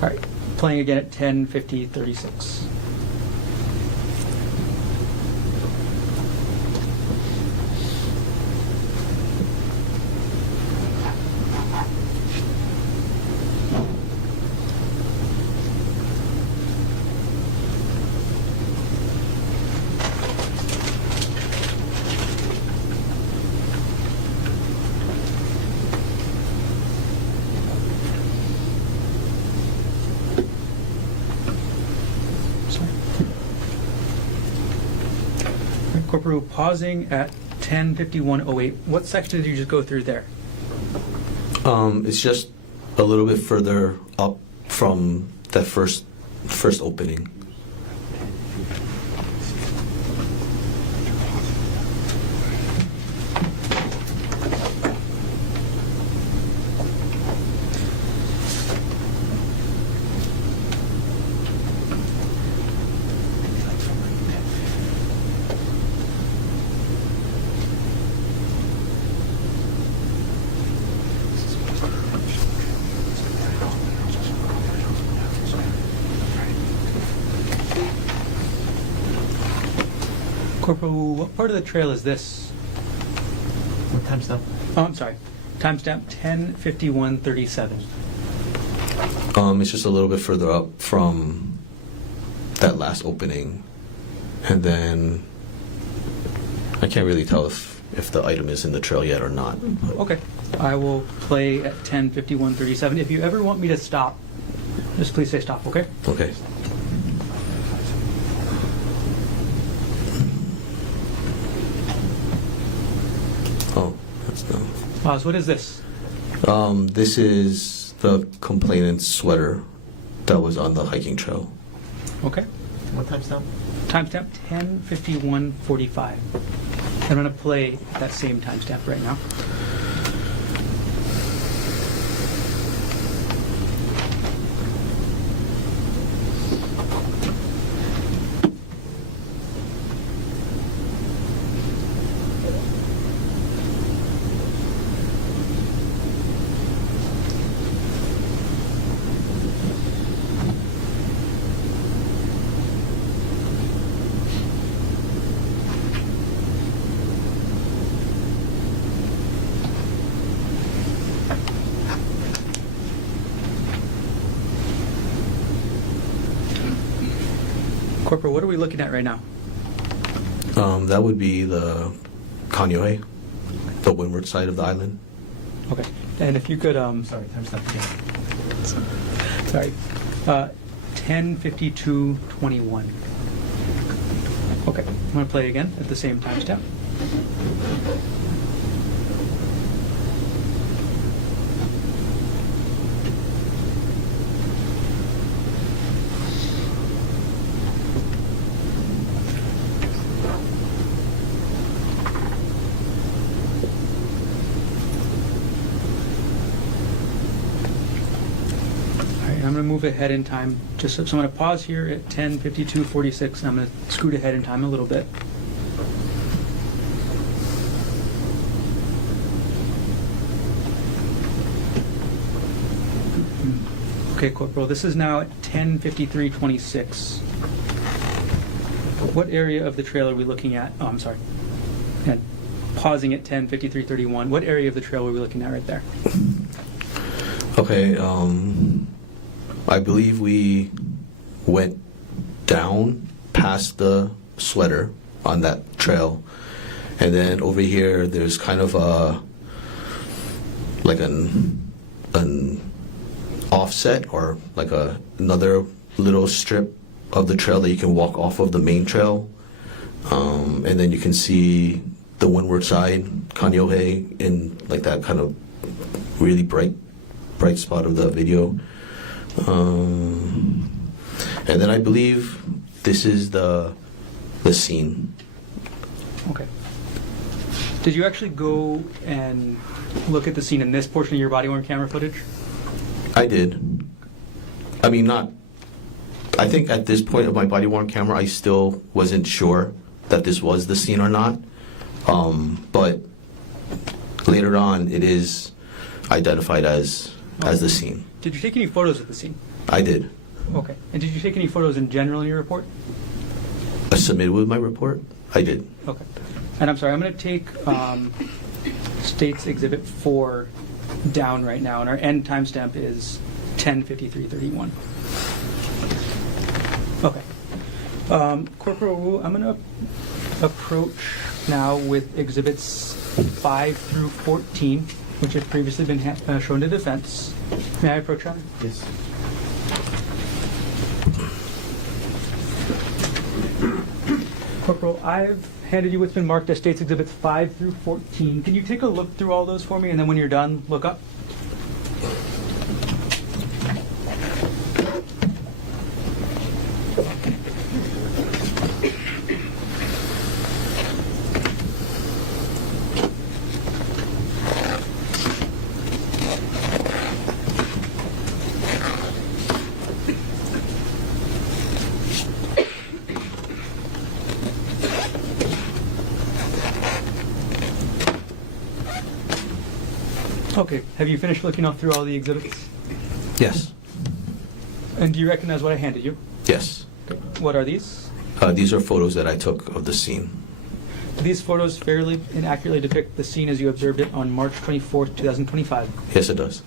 All right. Playing again at 10:50:36. Corporal, pausing at 10:51:08. What section did you just go through there? It's just a little bit further up from that first opening. Corporal, what part of the trail is this? What timestamp? Oh, I'm sorry. Timestamp 10:51:37. It's just a little bit further up from that last opening, and then I can't really tell if the item is in the trail yet or not. Okay. I will play at 10:51:37. If you ever want me to stop, just please say stop, okay? Okay. Oh, that's no. Oz, what is this? This is the complainant's sweater that was on the hiking trail. Okay. What timestamp? Timestamp 10:51:45. I'm going to play that same timestamp right now. Corporal, what are we looking at right now? That would be the Kaneohe, the windward side of the island. Okay. And if you could, Sorry, timestamp again. sorry, 10:52:21. Okay. I'm going to play again at the same timestamp. I'm going to move ahead in time. So I'm going to pause here at 10:52:46, and I'm going to scoot ahead in time a little bit. Okay, Corporal, this is now at 10:53:26. What area of the trail are we looking at? Oh, I'm sorry. And pausing at 10:53:31. What area of the trail were we looking at right there? Okay, I believe we went down past the sweater on that trail, and then over here there's kind of like an offset, or like another little strip of the trail that you can walk off of the main trail, and then you can see the windward side, Kanyohei, in like that kind of really bright spot of the video. And then I believe this is the scene. Okay. Did you actually go and look at the scene in this portion of your body-worn camera footage? I did. I mean, I think at this point of my body-worn camera, I still wasn't sure that this was the scene or not. But later on, it is identified as the scene. Did you take any photos of the scene? I did. Okay. And did you take any photos in general in your report? Submitted with my report? I did. Okay. And I'm sorry, I'm going to take State's Exhibit 4 down right now, and our end timestamp is 10:53:31. Okay. Corporal Wu, I'm going to approach now with Exhibits 5 through 14, which have previously been shown to defense. May I approach that? Yes. Corporal, I've handed you what's been marked as State's Exhibits 5 through 14. Can you take a look through all those for me, and then when you're done, look up? Okay, have you finished looking up through all the exhibits? Yes. And do you recognize what I handed you? Yes. Okay. What are these? These are photos that I took of the scene. Do these photos fairly and accurately depict the scene as you observed it on March 24th, 2025? Yes, it does.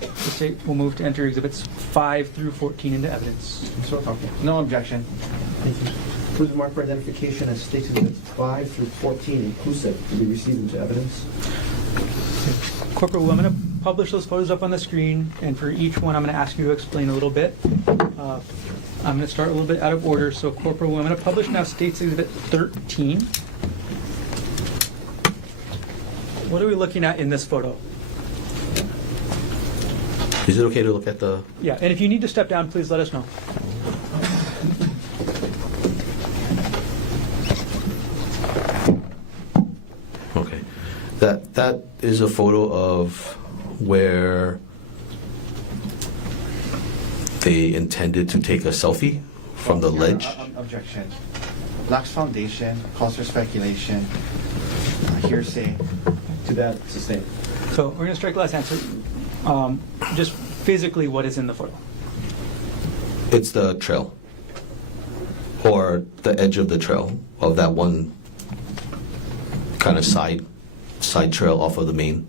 The State will move to enter Exhibits 5 through 14 into evidence. No objection. Thank you. Please mark for identification as State's Exhibits 5 through 14 inclusive to be received into evidence. Corporal, I'm going to publish those photos up on the screen, and for each one I'm going to ask you to explain a little bit. I'm going to start a little bit out of order. So, Corporal, I'm going to publish now State's Exhibit 13. What are we looking at in this photo? Is it okay to look at the... Yeah, and if you need to step down, please let us know. Okay. That is a photo of where they intended to take a selfie from the ledge. Objection. Lacks foundation, calls for speculation, hearsay. To that, sustained. So we're going to strike the last answer. Just physically, what is in the photo? It's the trail, or the edge of the trail, of that one kind of side trail off of the main.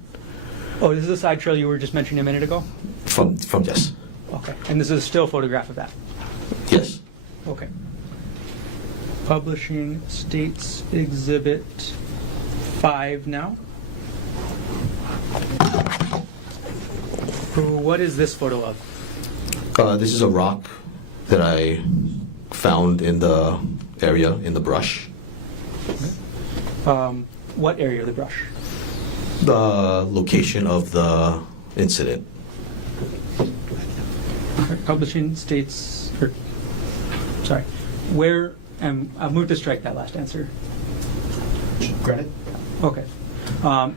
Oh, this is the side trail you were just mentioning a minute ago? From yes. Okay. And this is a still photograph of that? Yes. Okay. Publishing State's Exhibit 5 now. What is this photo of? This is a rock that I found in the area, in the brush. Okay. What area of the brush? The location of the incident. Publishing State's... sorry. Where... I'll move to strike that last answer. Granted. Okay.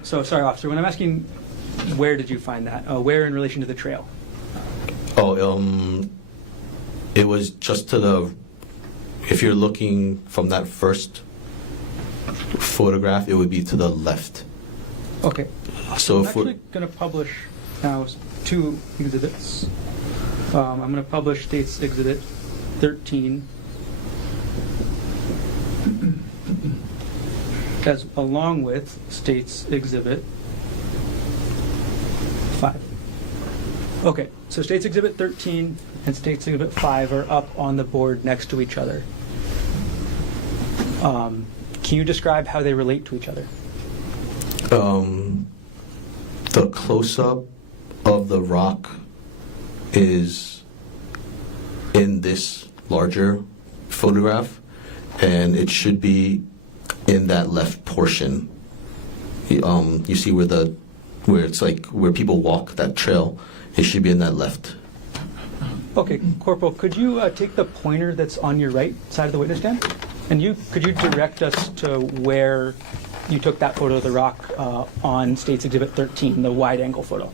So, sorry, officer, when I'm asking where did you find that? Where in relation to the trail? Oh, it was just to the... If you're looking from that first photograph, it would be to the left. Okay. So I'm actually going to publish now 2 exhibits. I'm going to publish State's Exhibit 13 as along with State's Exhibit 5. Okay, so State's Exhibit 13 and State's Exhibit 5 are up on the board next to each other. Can you describe how they relate to each other? The close-up of the rock is in this larger photograph, and it should be in that left portion. You see where it's like where people walk that trail. It should be in that left. Okay, Corporal, could you take the pointer that's on your right side of the witness stand? And could you direct us to where you took that photo of the rock on State's Exhibit 13, the wide-angle photo?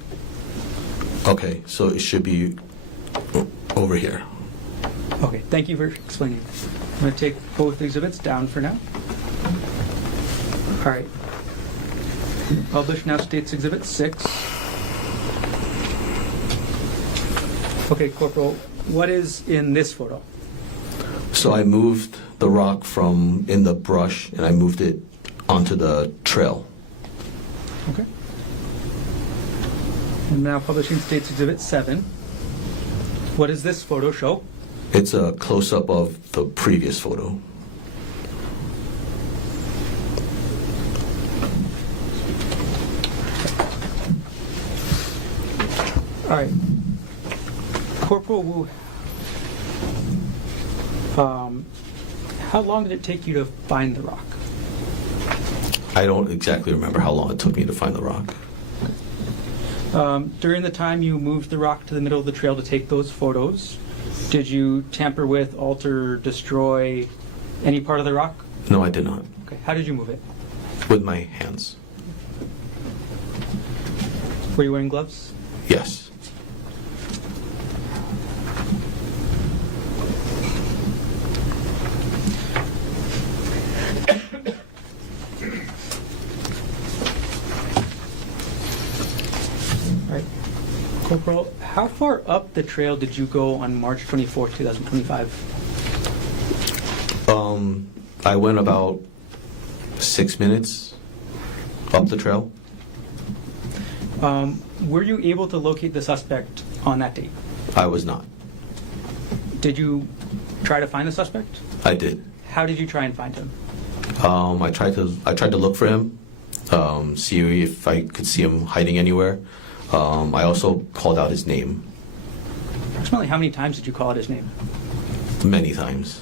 Okay, so it should be over here. Okay, thank you for explaining. I'm going to take both exhibits down for now. All right. Publish now State's Exhibit 6. Okay, Corporal, what is in this photo? So I moved the rock from in the brush and I moved it onto the trail. Okay. I'm now publishing State's Exhibit 7. What does this photo show? It's a close-up of the previous photo. All right. Corporal Wu, how long did it take you to find the rock? I don't exactly remember how long it took me to find the rock. During the time you moved the rock to the middle of the trail to take those photos, did you tamper with, alter, destroy any part of the rock? No, I did not. Okay. How did you move it? With my hands. Were you wearing gloves? Yes. Corporal, how far up the trail did you go on March 24, 2025? I went about 6 minutes up the trail. Were you able to locate the suspect on that date? I was not. Did you try to find the suspect? I did. How did you try and find him? I tried to look for him, see if I could see him hiding anywhere. I also called out his name. Approximately how many times did you call out his name? Many times.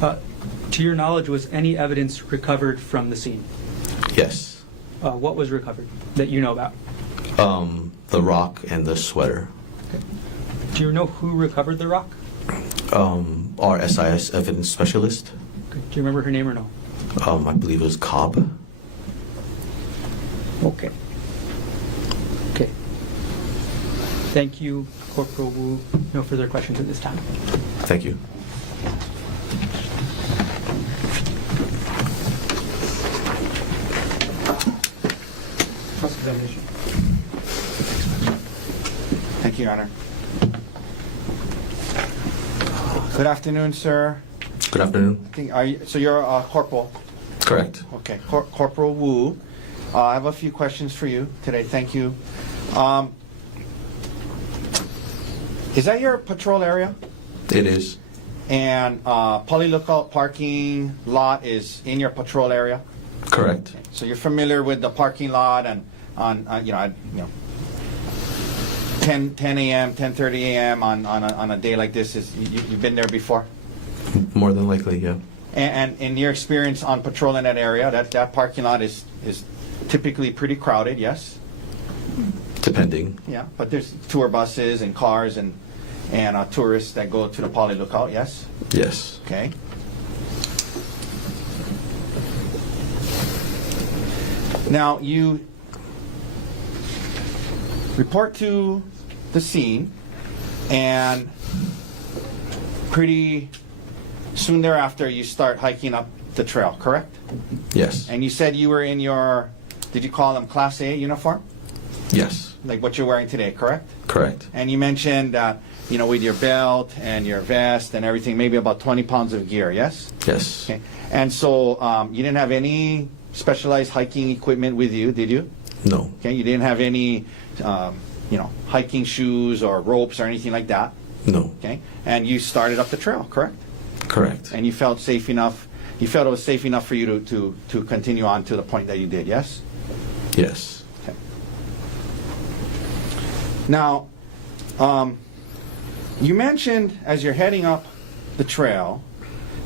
To your knowledge, was any evidence recovered from the scene? Yes. What was recovered that you know about? The rock and the sweater. Okay. Do you know who recovered the rock? Our SIS evidence specialist. Okay. Do you remember her name or no? I believe it was Cobb. Okay. Okay. Thank you, Corporal Wu. No further questions at this time. Thank you. Cross-examination. Thank you, Your Honor. Good afternoon, sir. Good afternoon. So you're a corporal? Correct. Okay, Corporal Wu. I have a few questions for you today. Thank you. Is that your patrol area? It is. And Poly Lookout parking lot is in your patrol area? Correct. Okay. So you're familiar with the parking lot and on 10 a.m., 10:30 a.m. on a day like this, you've been there before? More than likely, yeah. And in your experience on patrol in that area, that parking lot is typically pretty crowded, yes? Depending. Yeah, but there's tour buses and cars and tourists that go to the Poly Lookout, yes? Yes. Okay. Now, you report to the scene, and pretty soon thereafter, you start hiking up the trail, correct? Yes. And you said you were in your, did you call them Class A uniform? Yes. like what you're wearing today, correct? Correct. And you mentioned that, with your belt and your vest and everything, maybe about 20 pounds of gear, yes? Yes. Okay. And so you didn't have any specialized hiking equipment with you, did you? No. Okay. You didn't have any, hiking shoes or ropes or anything like that? No. Okay. And you started up the trail, correct? Correct. And you felt safe enough. You felt it was safe enough for you to continue on to the point that you did, yes? Yes. Okay. Now, you mentioned as you're heading up the trail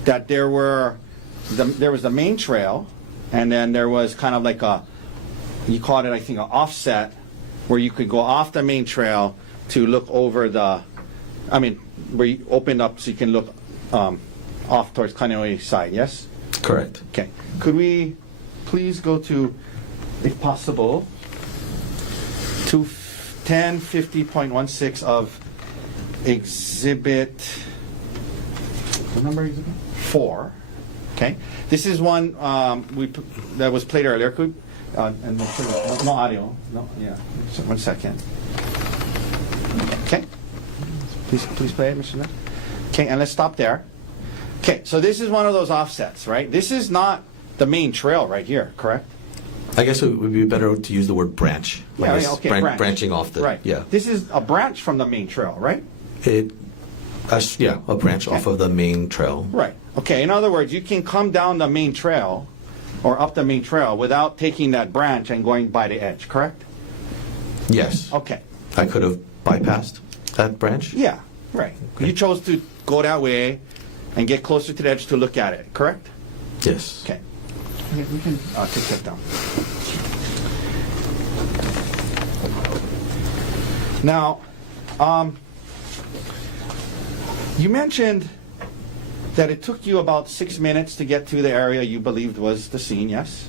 that there was the main trail, and then there was kind of like you called it, I think, an offset, where you could go off the main trail to look over where you opened up so you can look off towards Kaneohe side, yes? Correct. Okay. Could we please go to, if possible, to 1050.16 of exhibit, what number is it? 4. Okay. This is one that was played earlier. And no audio. No, yeah. So 1 second. Okay. Please play it, Mr. Smith. Okay, and let's stop there. Okay, so this is one of those offsets, right? This is not the main trail right here, correct? I guess it would be better to use the word branch. Yeah, I guess okay, branching off the. Right. Yeah. This is a branch from the main trail, right? A branch off of the main trail. Right. Okay, in other words, you can come down the main trail or up the main trail without taking that branch and going by the edge, correct? Yes. Okay. I could have bypassed that branch. Yeah, right. Okay. You chose to go that way and get closer to the edge to look at it, correct? Yes. Okay. We can take that down. Now, you mentioned that it took you about 6 minutes to get to the area you believed was the scene, yes?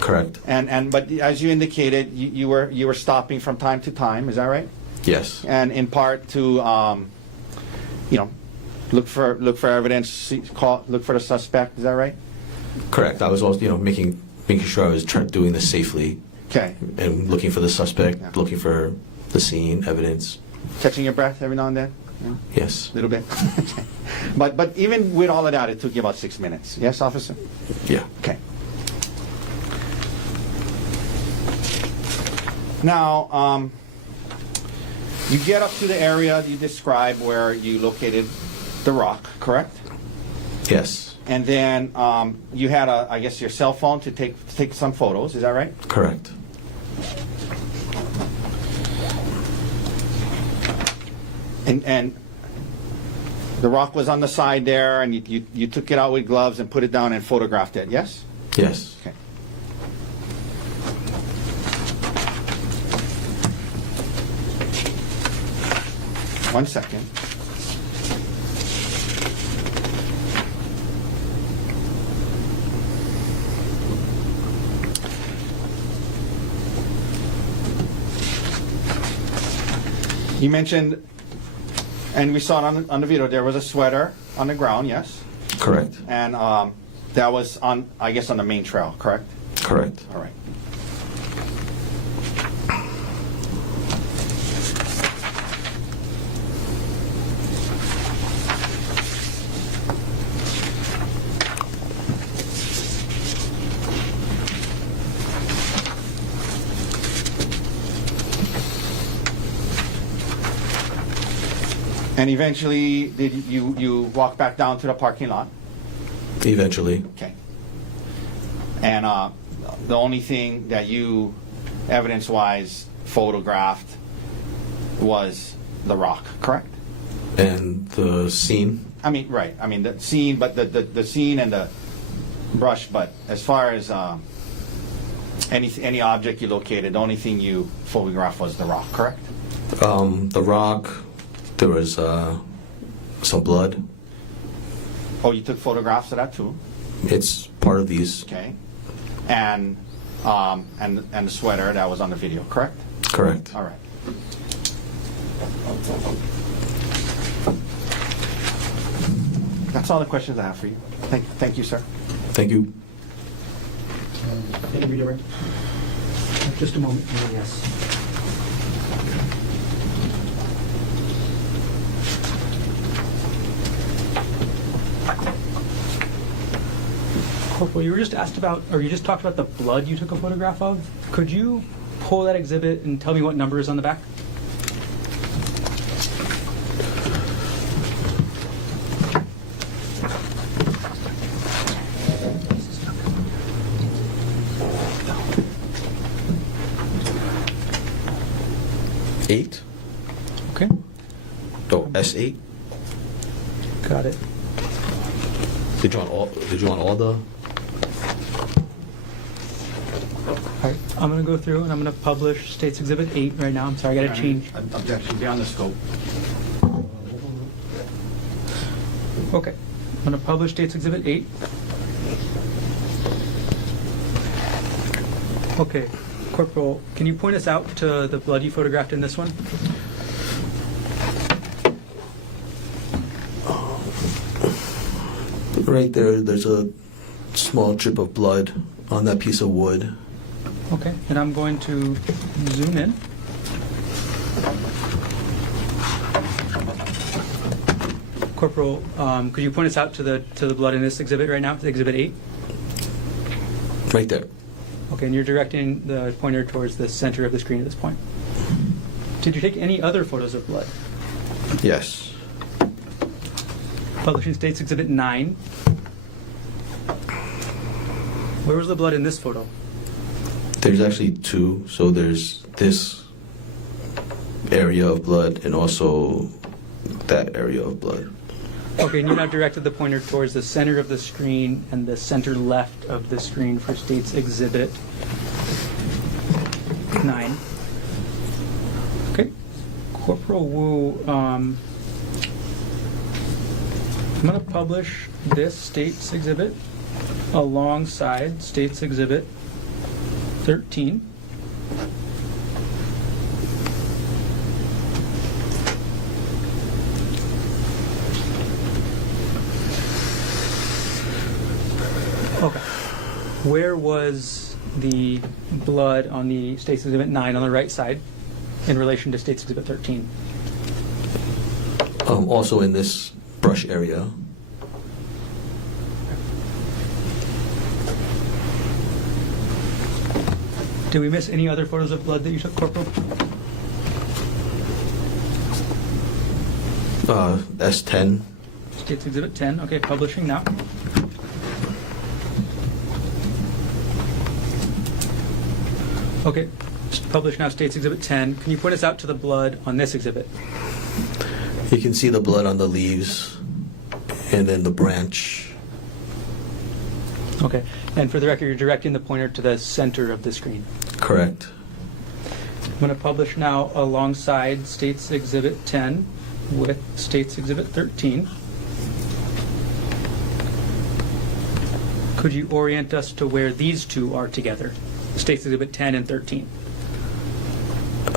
Correct. But as you indicated, you were stopping from time to time, is that right? Yes. And in part to look for evidence, look for the suspect, is that right? Correct. I was also making sure I was doing this safely. Okay. And looking for the suspect, Yeah. looking for the scene, evidence. Catching your breath every now and then? Yeah. Yes. A little bit. But even with all of that, it took you about 6 minutes. Yes, officer? Yeah. Okay. Now, you get up to the area you described where you located the rock, correct? Yes. And then you had, I guess, your cell phone to take some photos. Is that right? Correct. And the rock was on the side there, and you took it out with gloves and put it down and photographed it, yes? Yes. Okay. One second. You mentioned, and we saw it on the video, there was a sweater on the ground, yes? Correct. And that was on, I guess, on the main trail, correct? Correct. All right. And eventually, did you walk back down to the parking lot? Eventually. Okay. And the only thing that you, evidence-wise, photographed was the rock, correct? And the scene? I mean, right. I mean, the scene, but the scene and the brush, but as far as any object you located, the only thing you photographed was the rock, correct? The rock, there was some blood. Oh, you took photographs of that too? It's part of these. Okay. And the sweater that was on the video, correct? Correct. All right. That's all the questions I have for you. Thank you, sir. Thank you. Thank you, Director. Just a moment, yes. Corporal, you were just asked about, or you just talked about the blood you took a photograph of. Could you pull that exhibit and tell me what number is on the back? Eight. Okay. Oh, S8. Got it. Did you want all the? All right, I'm going to go through and I'm going to publish State's Exhibit 8 right now. I'm sorry, I got to change. Objection, beyond the scope. Okay, I'm going to publish State's Exhibit 8. Okay, Corporal, can you point us out to the blood you photographed in this one? Right there, there's a small drip of blood on that piece of wood. Okay, and I'm going to zoom in. Corporal, could you point us out to the blood in this exhibit right now, to Exhibit 8? Right there. Okay, and you're directing the pointer towards the center of the screen at this point. Did you take any other photos of blood? Yes. Publishing State's Exhibit 9. Where was the blood in this photo? There's actually two. So there's this area of blood and also that area of blood. Okay, and you now directed the pointer towards the center of the screen and the center left of the screen for State's Exhibit 9. Okay. Corporal Wu, I'm going to publish this State's Exhibit alongside State's Exhibit 13. Okay. Where was the blood on the State's Exhibit 9 on the right side in relation to State's Exhibit 13? Also in this brush area. Did we miss any other photos of blood that you took, Corporal? S10. State's Exhibit 10. Okay, publishing now. Okay, publish now State's Exhibit 10. Can you point us out to the blood on this exhibit? You can see the blood on the leaves and then the branch. Okay, and for the record, you're directing the pointer to the center of the screen. Correct. I'm going to publish now alongside State's Exhibit 10 with State's Exhibit 13. Could you orient us to where these two are together? State's Exhibit 10 and 13.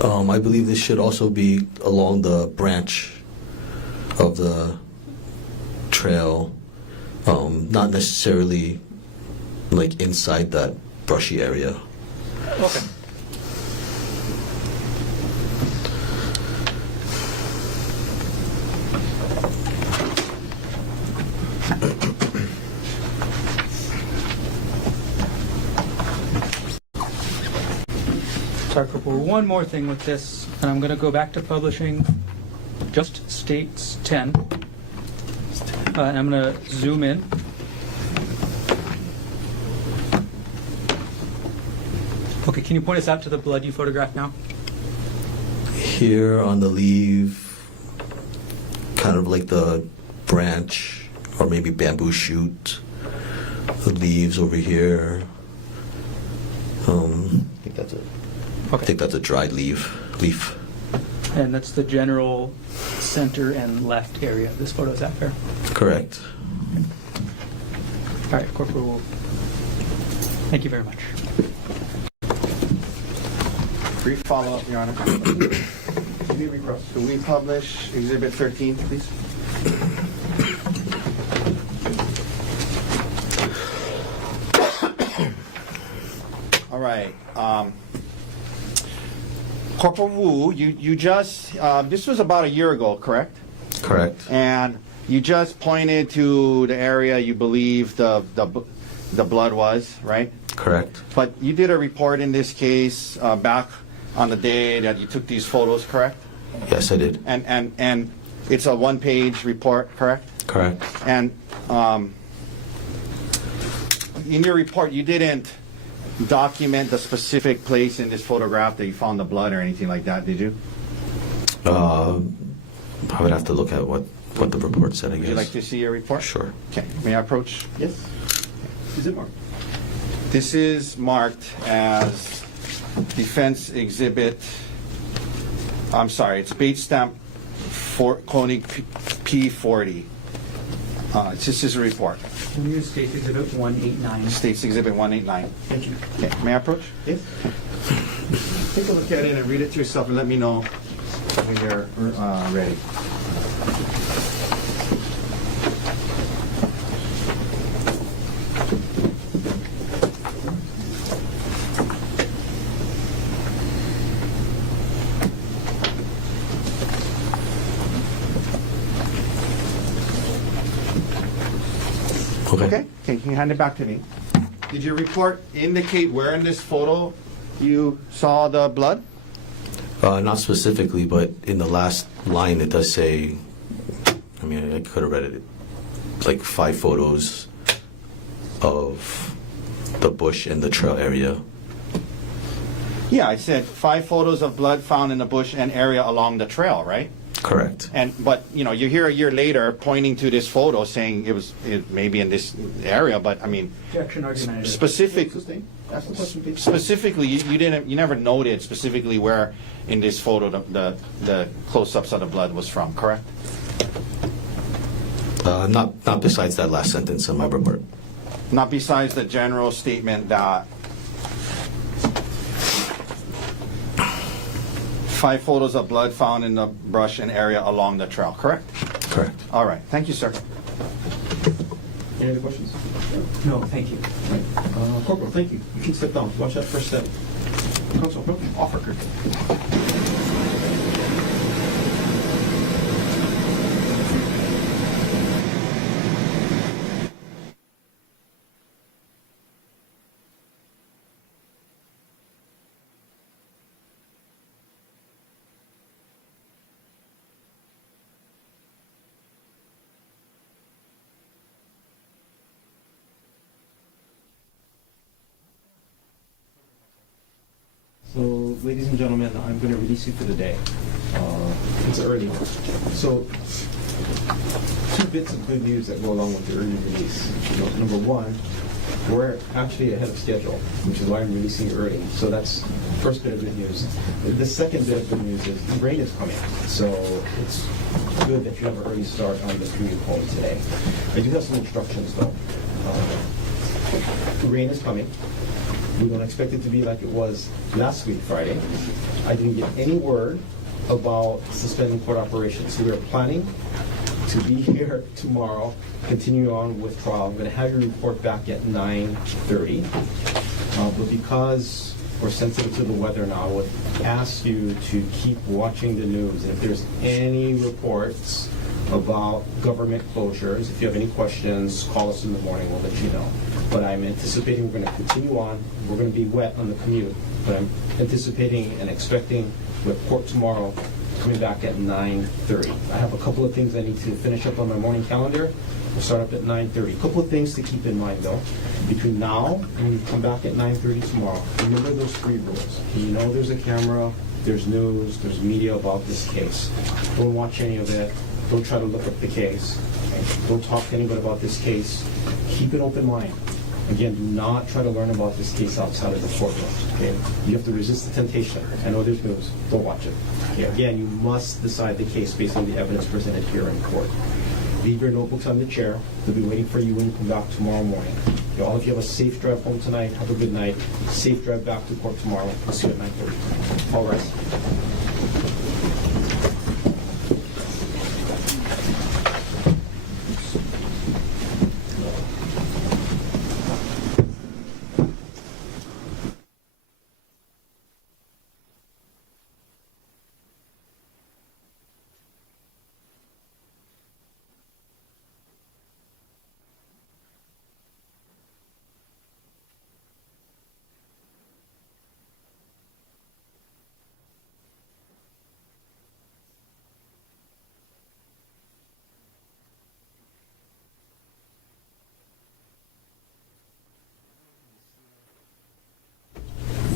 I believe this should also be along the branch of the trail, not necessarily like inside that brushy area. Okay. Sorry, Corporal, one more thing with this, and I'm going to go back to publishing just States 10. And I'm going to zoom in. Okay, can you point us out to the blood you photographed now? Here on the leaf, kind of like the branch or maybe bamboo shoot. The leaves over here. I think that's it. Okay. I think that's a dried leaf. And that's the general center and left area of this photo, is that fair? Correct. All right, Corporal, thank you very much. Brief follow-up, Your Honor. Could we publish Exhibit 13, please? All right. Corporal Wu, you just, this was about a year ago, correct? Correct. And you just pointed to the area you believe the the blood was, right? Correct. But you did a report in this case back on the day that you took these photos, correct? Yes, I did. And it's a one-page report, correct? Correct. And in your report, you didn't document the specific place in this photograph that you found the blood or anything like that, did you? I would have to look at what the report said, I guess. Would you like to see your report? Sure. Okay. May I approach? Yes. Is it marked? This is marked as Defense Exhibit. I'm sorry, it's Bait Stamp Konig P40. This is a report. Can you state Exhibit 189? States Exhibit 189. Thank you. Okay, may I approach? Yes. Take a look at it and read it to yourself and let me know when you're ready. Okay, can you hand it back to me? Did your report indicate where in this photo you saw the blood? Not specifically, but in the last line it does say, I mean, I could have read it, like 5 photos of the bush and the trail area. Yeah, I said 5 photos of blood found in the bush and area along the trail, right? Correct. But you're here a year later pointing to this photo saying it maybe in this area, but I mean, Objection argumentative. specifically, you never noted specifically where in this photo the close-ups of the blood was from, correct? Not besides that last sentence in my report. Not besides the general statement that 5 photos of blood found in the brush and area along the trail, correct? Correct. All right, thank you, sir. Any other questions? No, thank you. Corporal, thank you. You can step down. Watch that first step. Counsel, offer. So, ladies and gentlemen, I'm going to release you for the day. It's early. So, 2 bits of good news that go along with the early release. Number 1, we're actually ahead of schedule, which is why I'm releasing early. So that's the first bit of good news. The second bit of good news is the rain is coming. So it's good that you have an early start on the commute home today. I do have some instructions though. The rain is coming. We don't expect it to be like it was last week, Friday. I didn't get any word about suspending court operations. So we are planning to be here tomorrow, continue on with trial. I'm going to have your report back at 9:30. But because we're sensitive to the weather now, I would ask you to keep watching the news. And if there's any reports about government closures, if you have any questions, call us in the morning. We'll let you know. But I'm anticipating we're going to continue on. We're going to be wet on the commute. But I'm anticipating and expecting with court tomorrow coming back at 9:30. I have a couple of things I need to finish up on my morning calendar. We'll start up at 9:30. A couple of things to keep in mind though. Between now and when you come back at 9:30 tomorrow, remember those 3 rules. You know there's a camera, there's news, there's media about this case. Don't watch any of it. Don't try to look up the case. Okay? Don't talk to anybody about this case. Keep an open mind. Again, do not try to learn about this case outside of the courtroom. Okay? You have to resist the temptation. I know there's news. Don't watch it. Okay? Again, you must decide the case based on the evidence presented here in court. Leave your notebooks on the chair. They'll be waiting for you when you come back tomorrow morning. Okay, all of you have a safe drive home tonight. Have a good night. Safe drive back to court tomorrow. I'll see you at 9:30. All rise.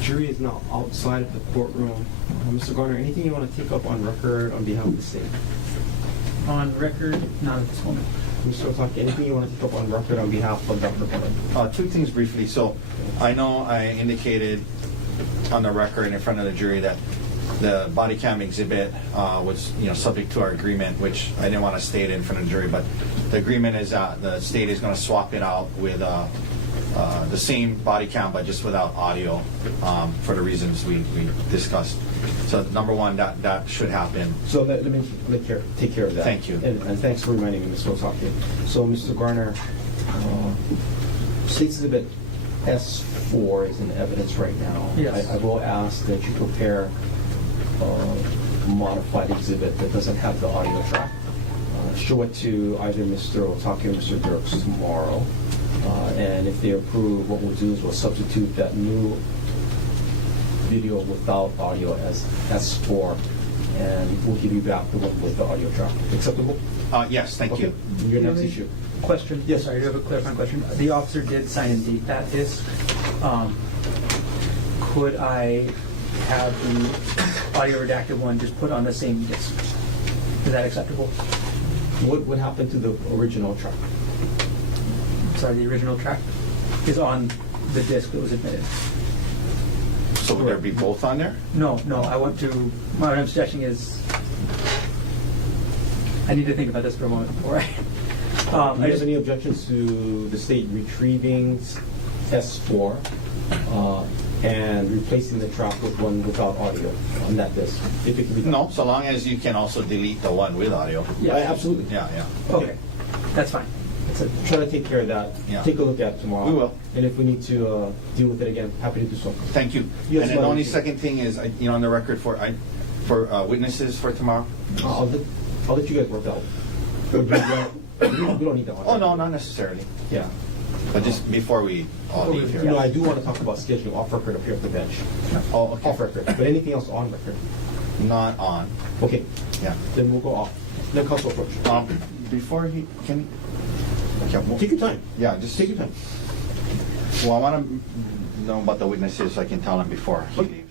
jury is now outside of the courtroom. Mr. Garner, anything you want to take up on record on behalf of the state? On record, not at this moment. Mr. Otake, anything you want to take up on record on behalf of Dr. Konig? Two things briefly. So I know I indicated on the record in front of the jury that the body cam exhibit was subject to our agreement, which I didn't want to state in front of the jury, but the agreement is the state is going to swap it out with the same body cam but just without audio for the reasons we discussed. So number one, that should happen. So let me take care of that. Thank you. And thanks for reminding me, Mr. Otake. So Mr. Garner, State's Exhibit S4 is in evidence right now. Yes. I will ask that you prepare a modified exhibit that doesn't have the audio track. Show it to either Mr. Otake or Mr. Dirks tomorrow. And if they approve, what we'll do is we'll substitute that new video without audio as S4, and we'll give you back the one with the audio track. Acceptable? Yes, thank you. Your next issue. Question. Yes. Sorry, I do have a clarifying question. The officer did sign and date that disc. Could I have the audio redacted one just put on the same disc? Is that acceptable? What happened to the original track? Sorry, the original track is on the disc that was admitted. So would there be both on there? No, I want to, what I'm suggesting is, I need to think about this for a moment before I. Do you have any objections to the state retrieving S4 and replacing the track with one without audio on that disc? If it can be done? No, so long as you can also delete the one with audio. Yeah, absolutely. Yeah. Okay, that's fine. Try to take care of that. Yeah. Take a look at it tomorrow. We will. And if we need to deal with it again, happy to do so. Thank you. Yes, And then the Madam only Chair. second thing is, on the record for witnesses for tomorrow. I'll let you guys work out. We don't need that one. Oh no, not necessarily. Yeah. But just before we all leave here. No, I do want to talk about scheduling off record up here at the bench. Oh, okay. Off record. But anything else on record? Not on. Okay. Yeah. Then we'll go off. Then council approach. Before he can. Okay, well, Take your time. Yeah, just Take your time. Well, I want to know about the witnesses so I can tell them before he leaves.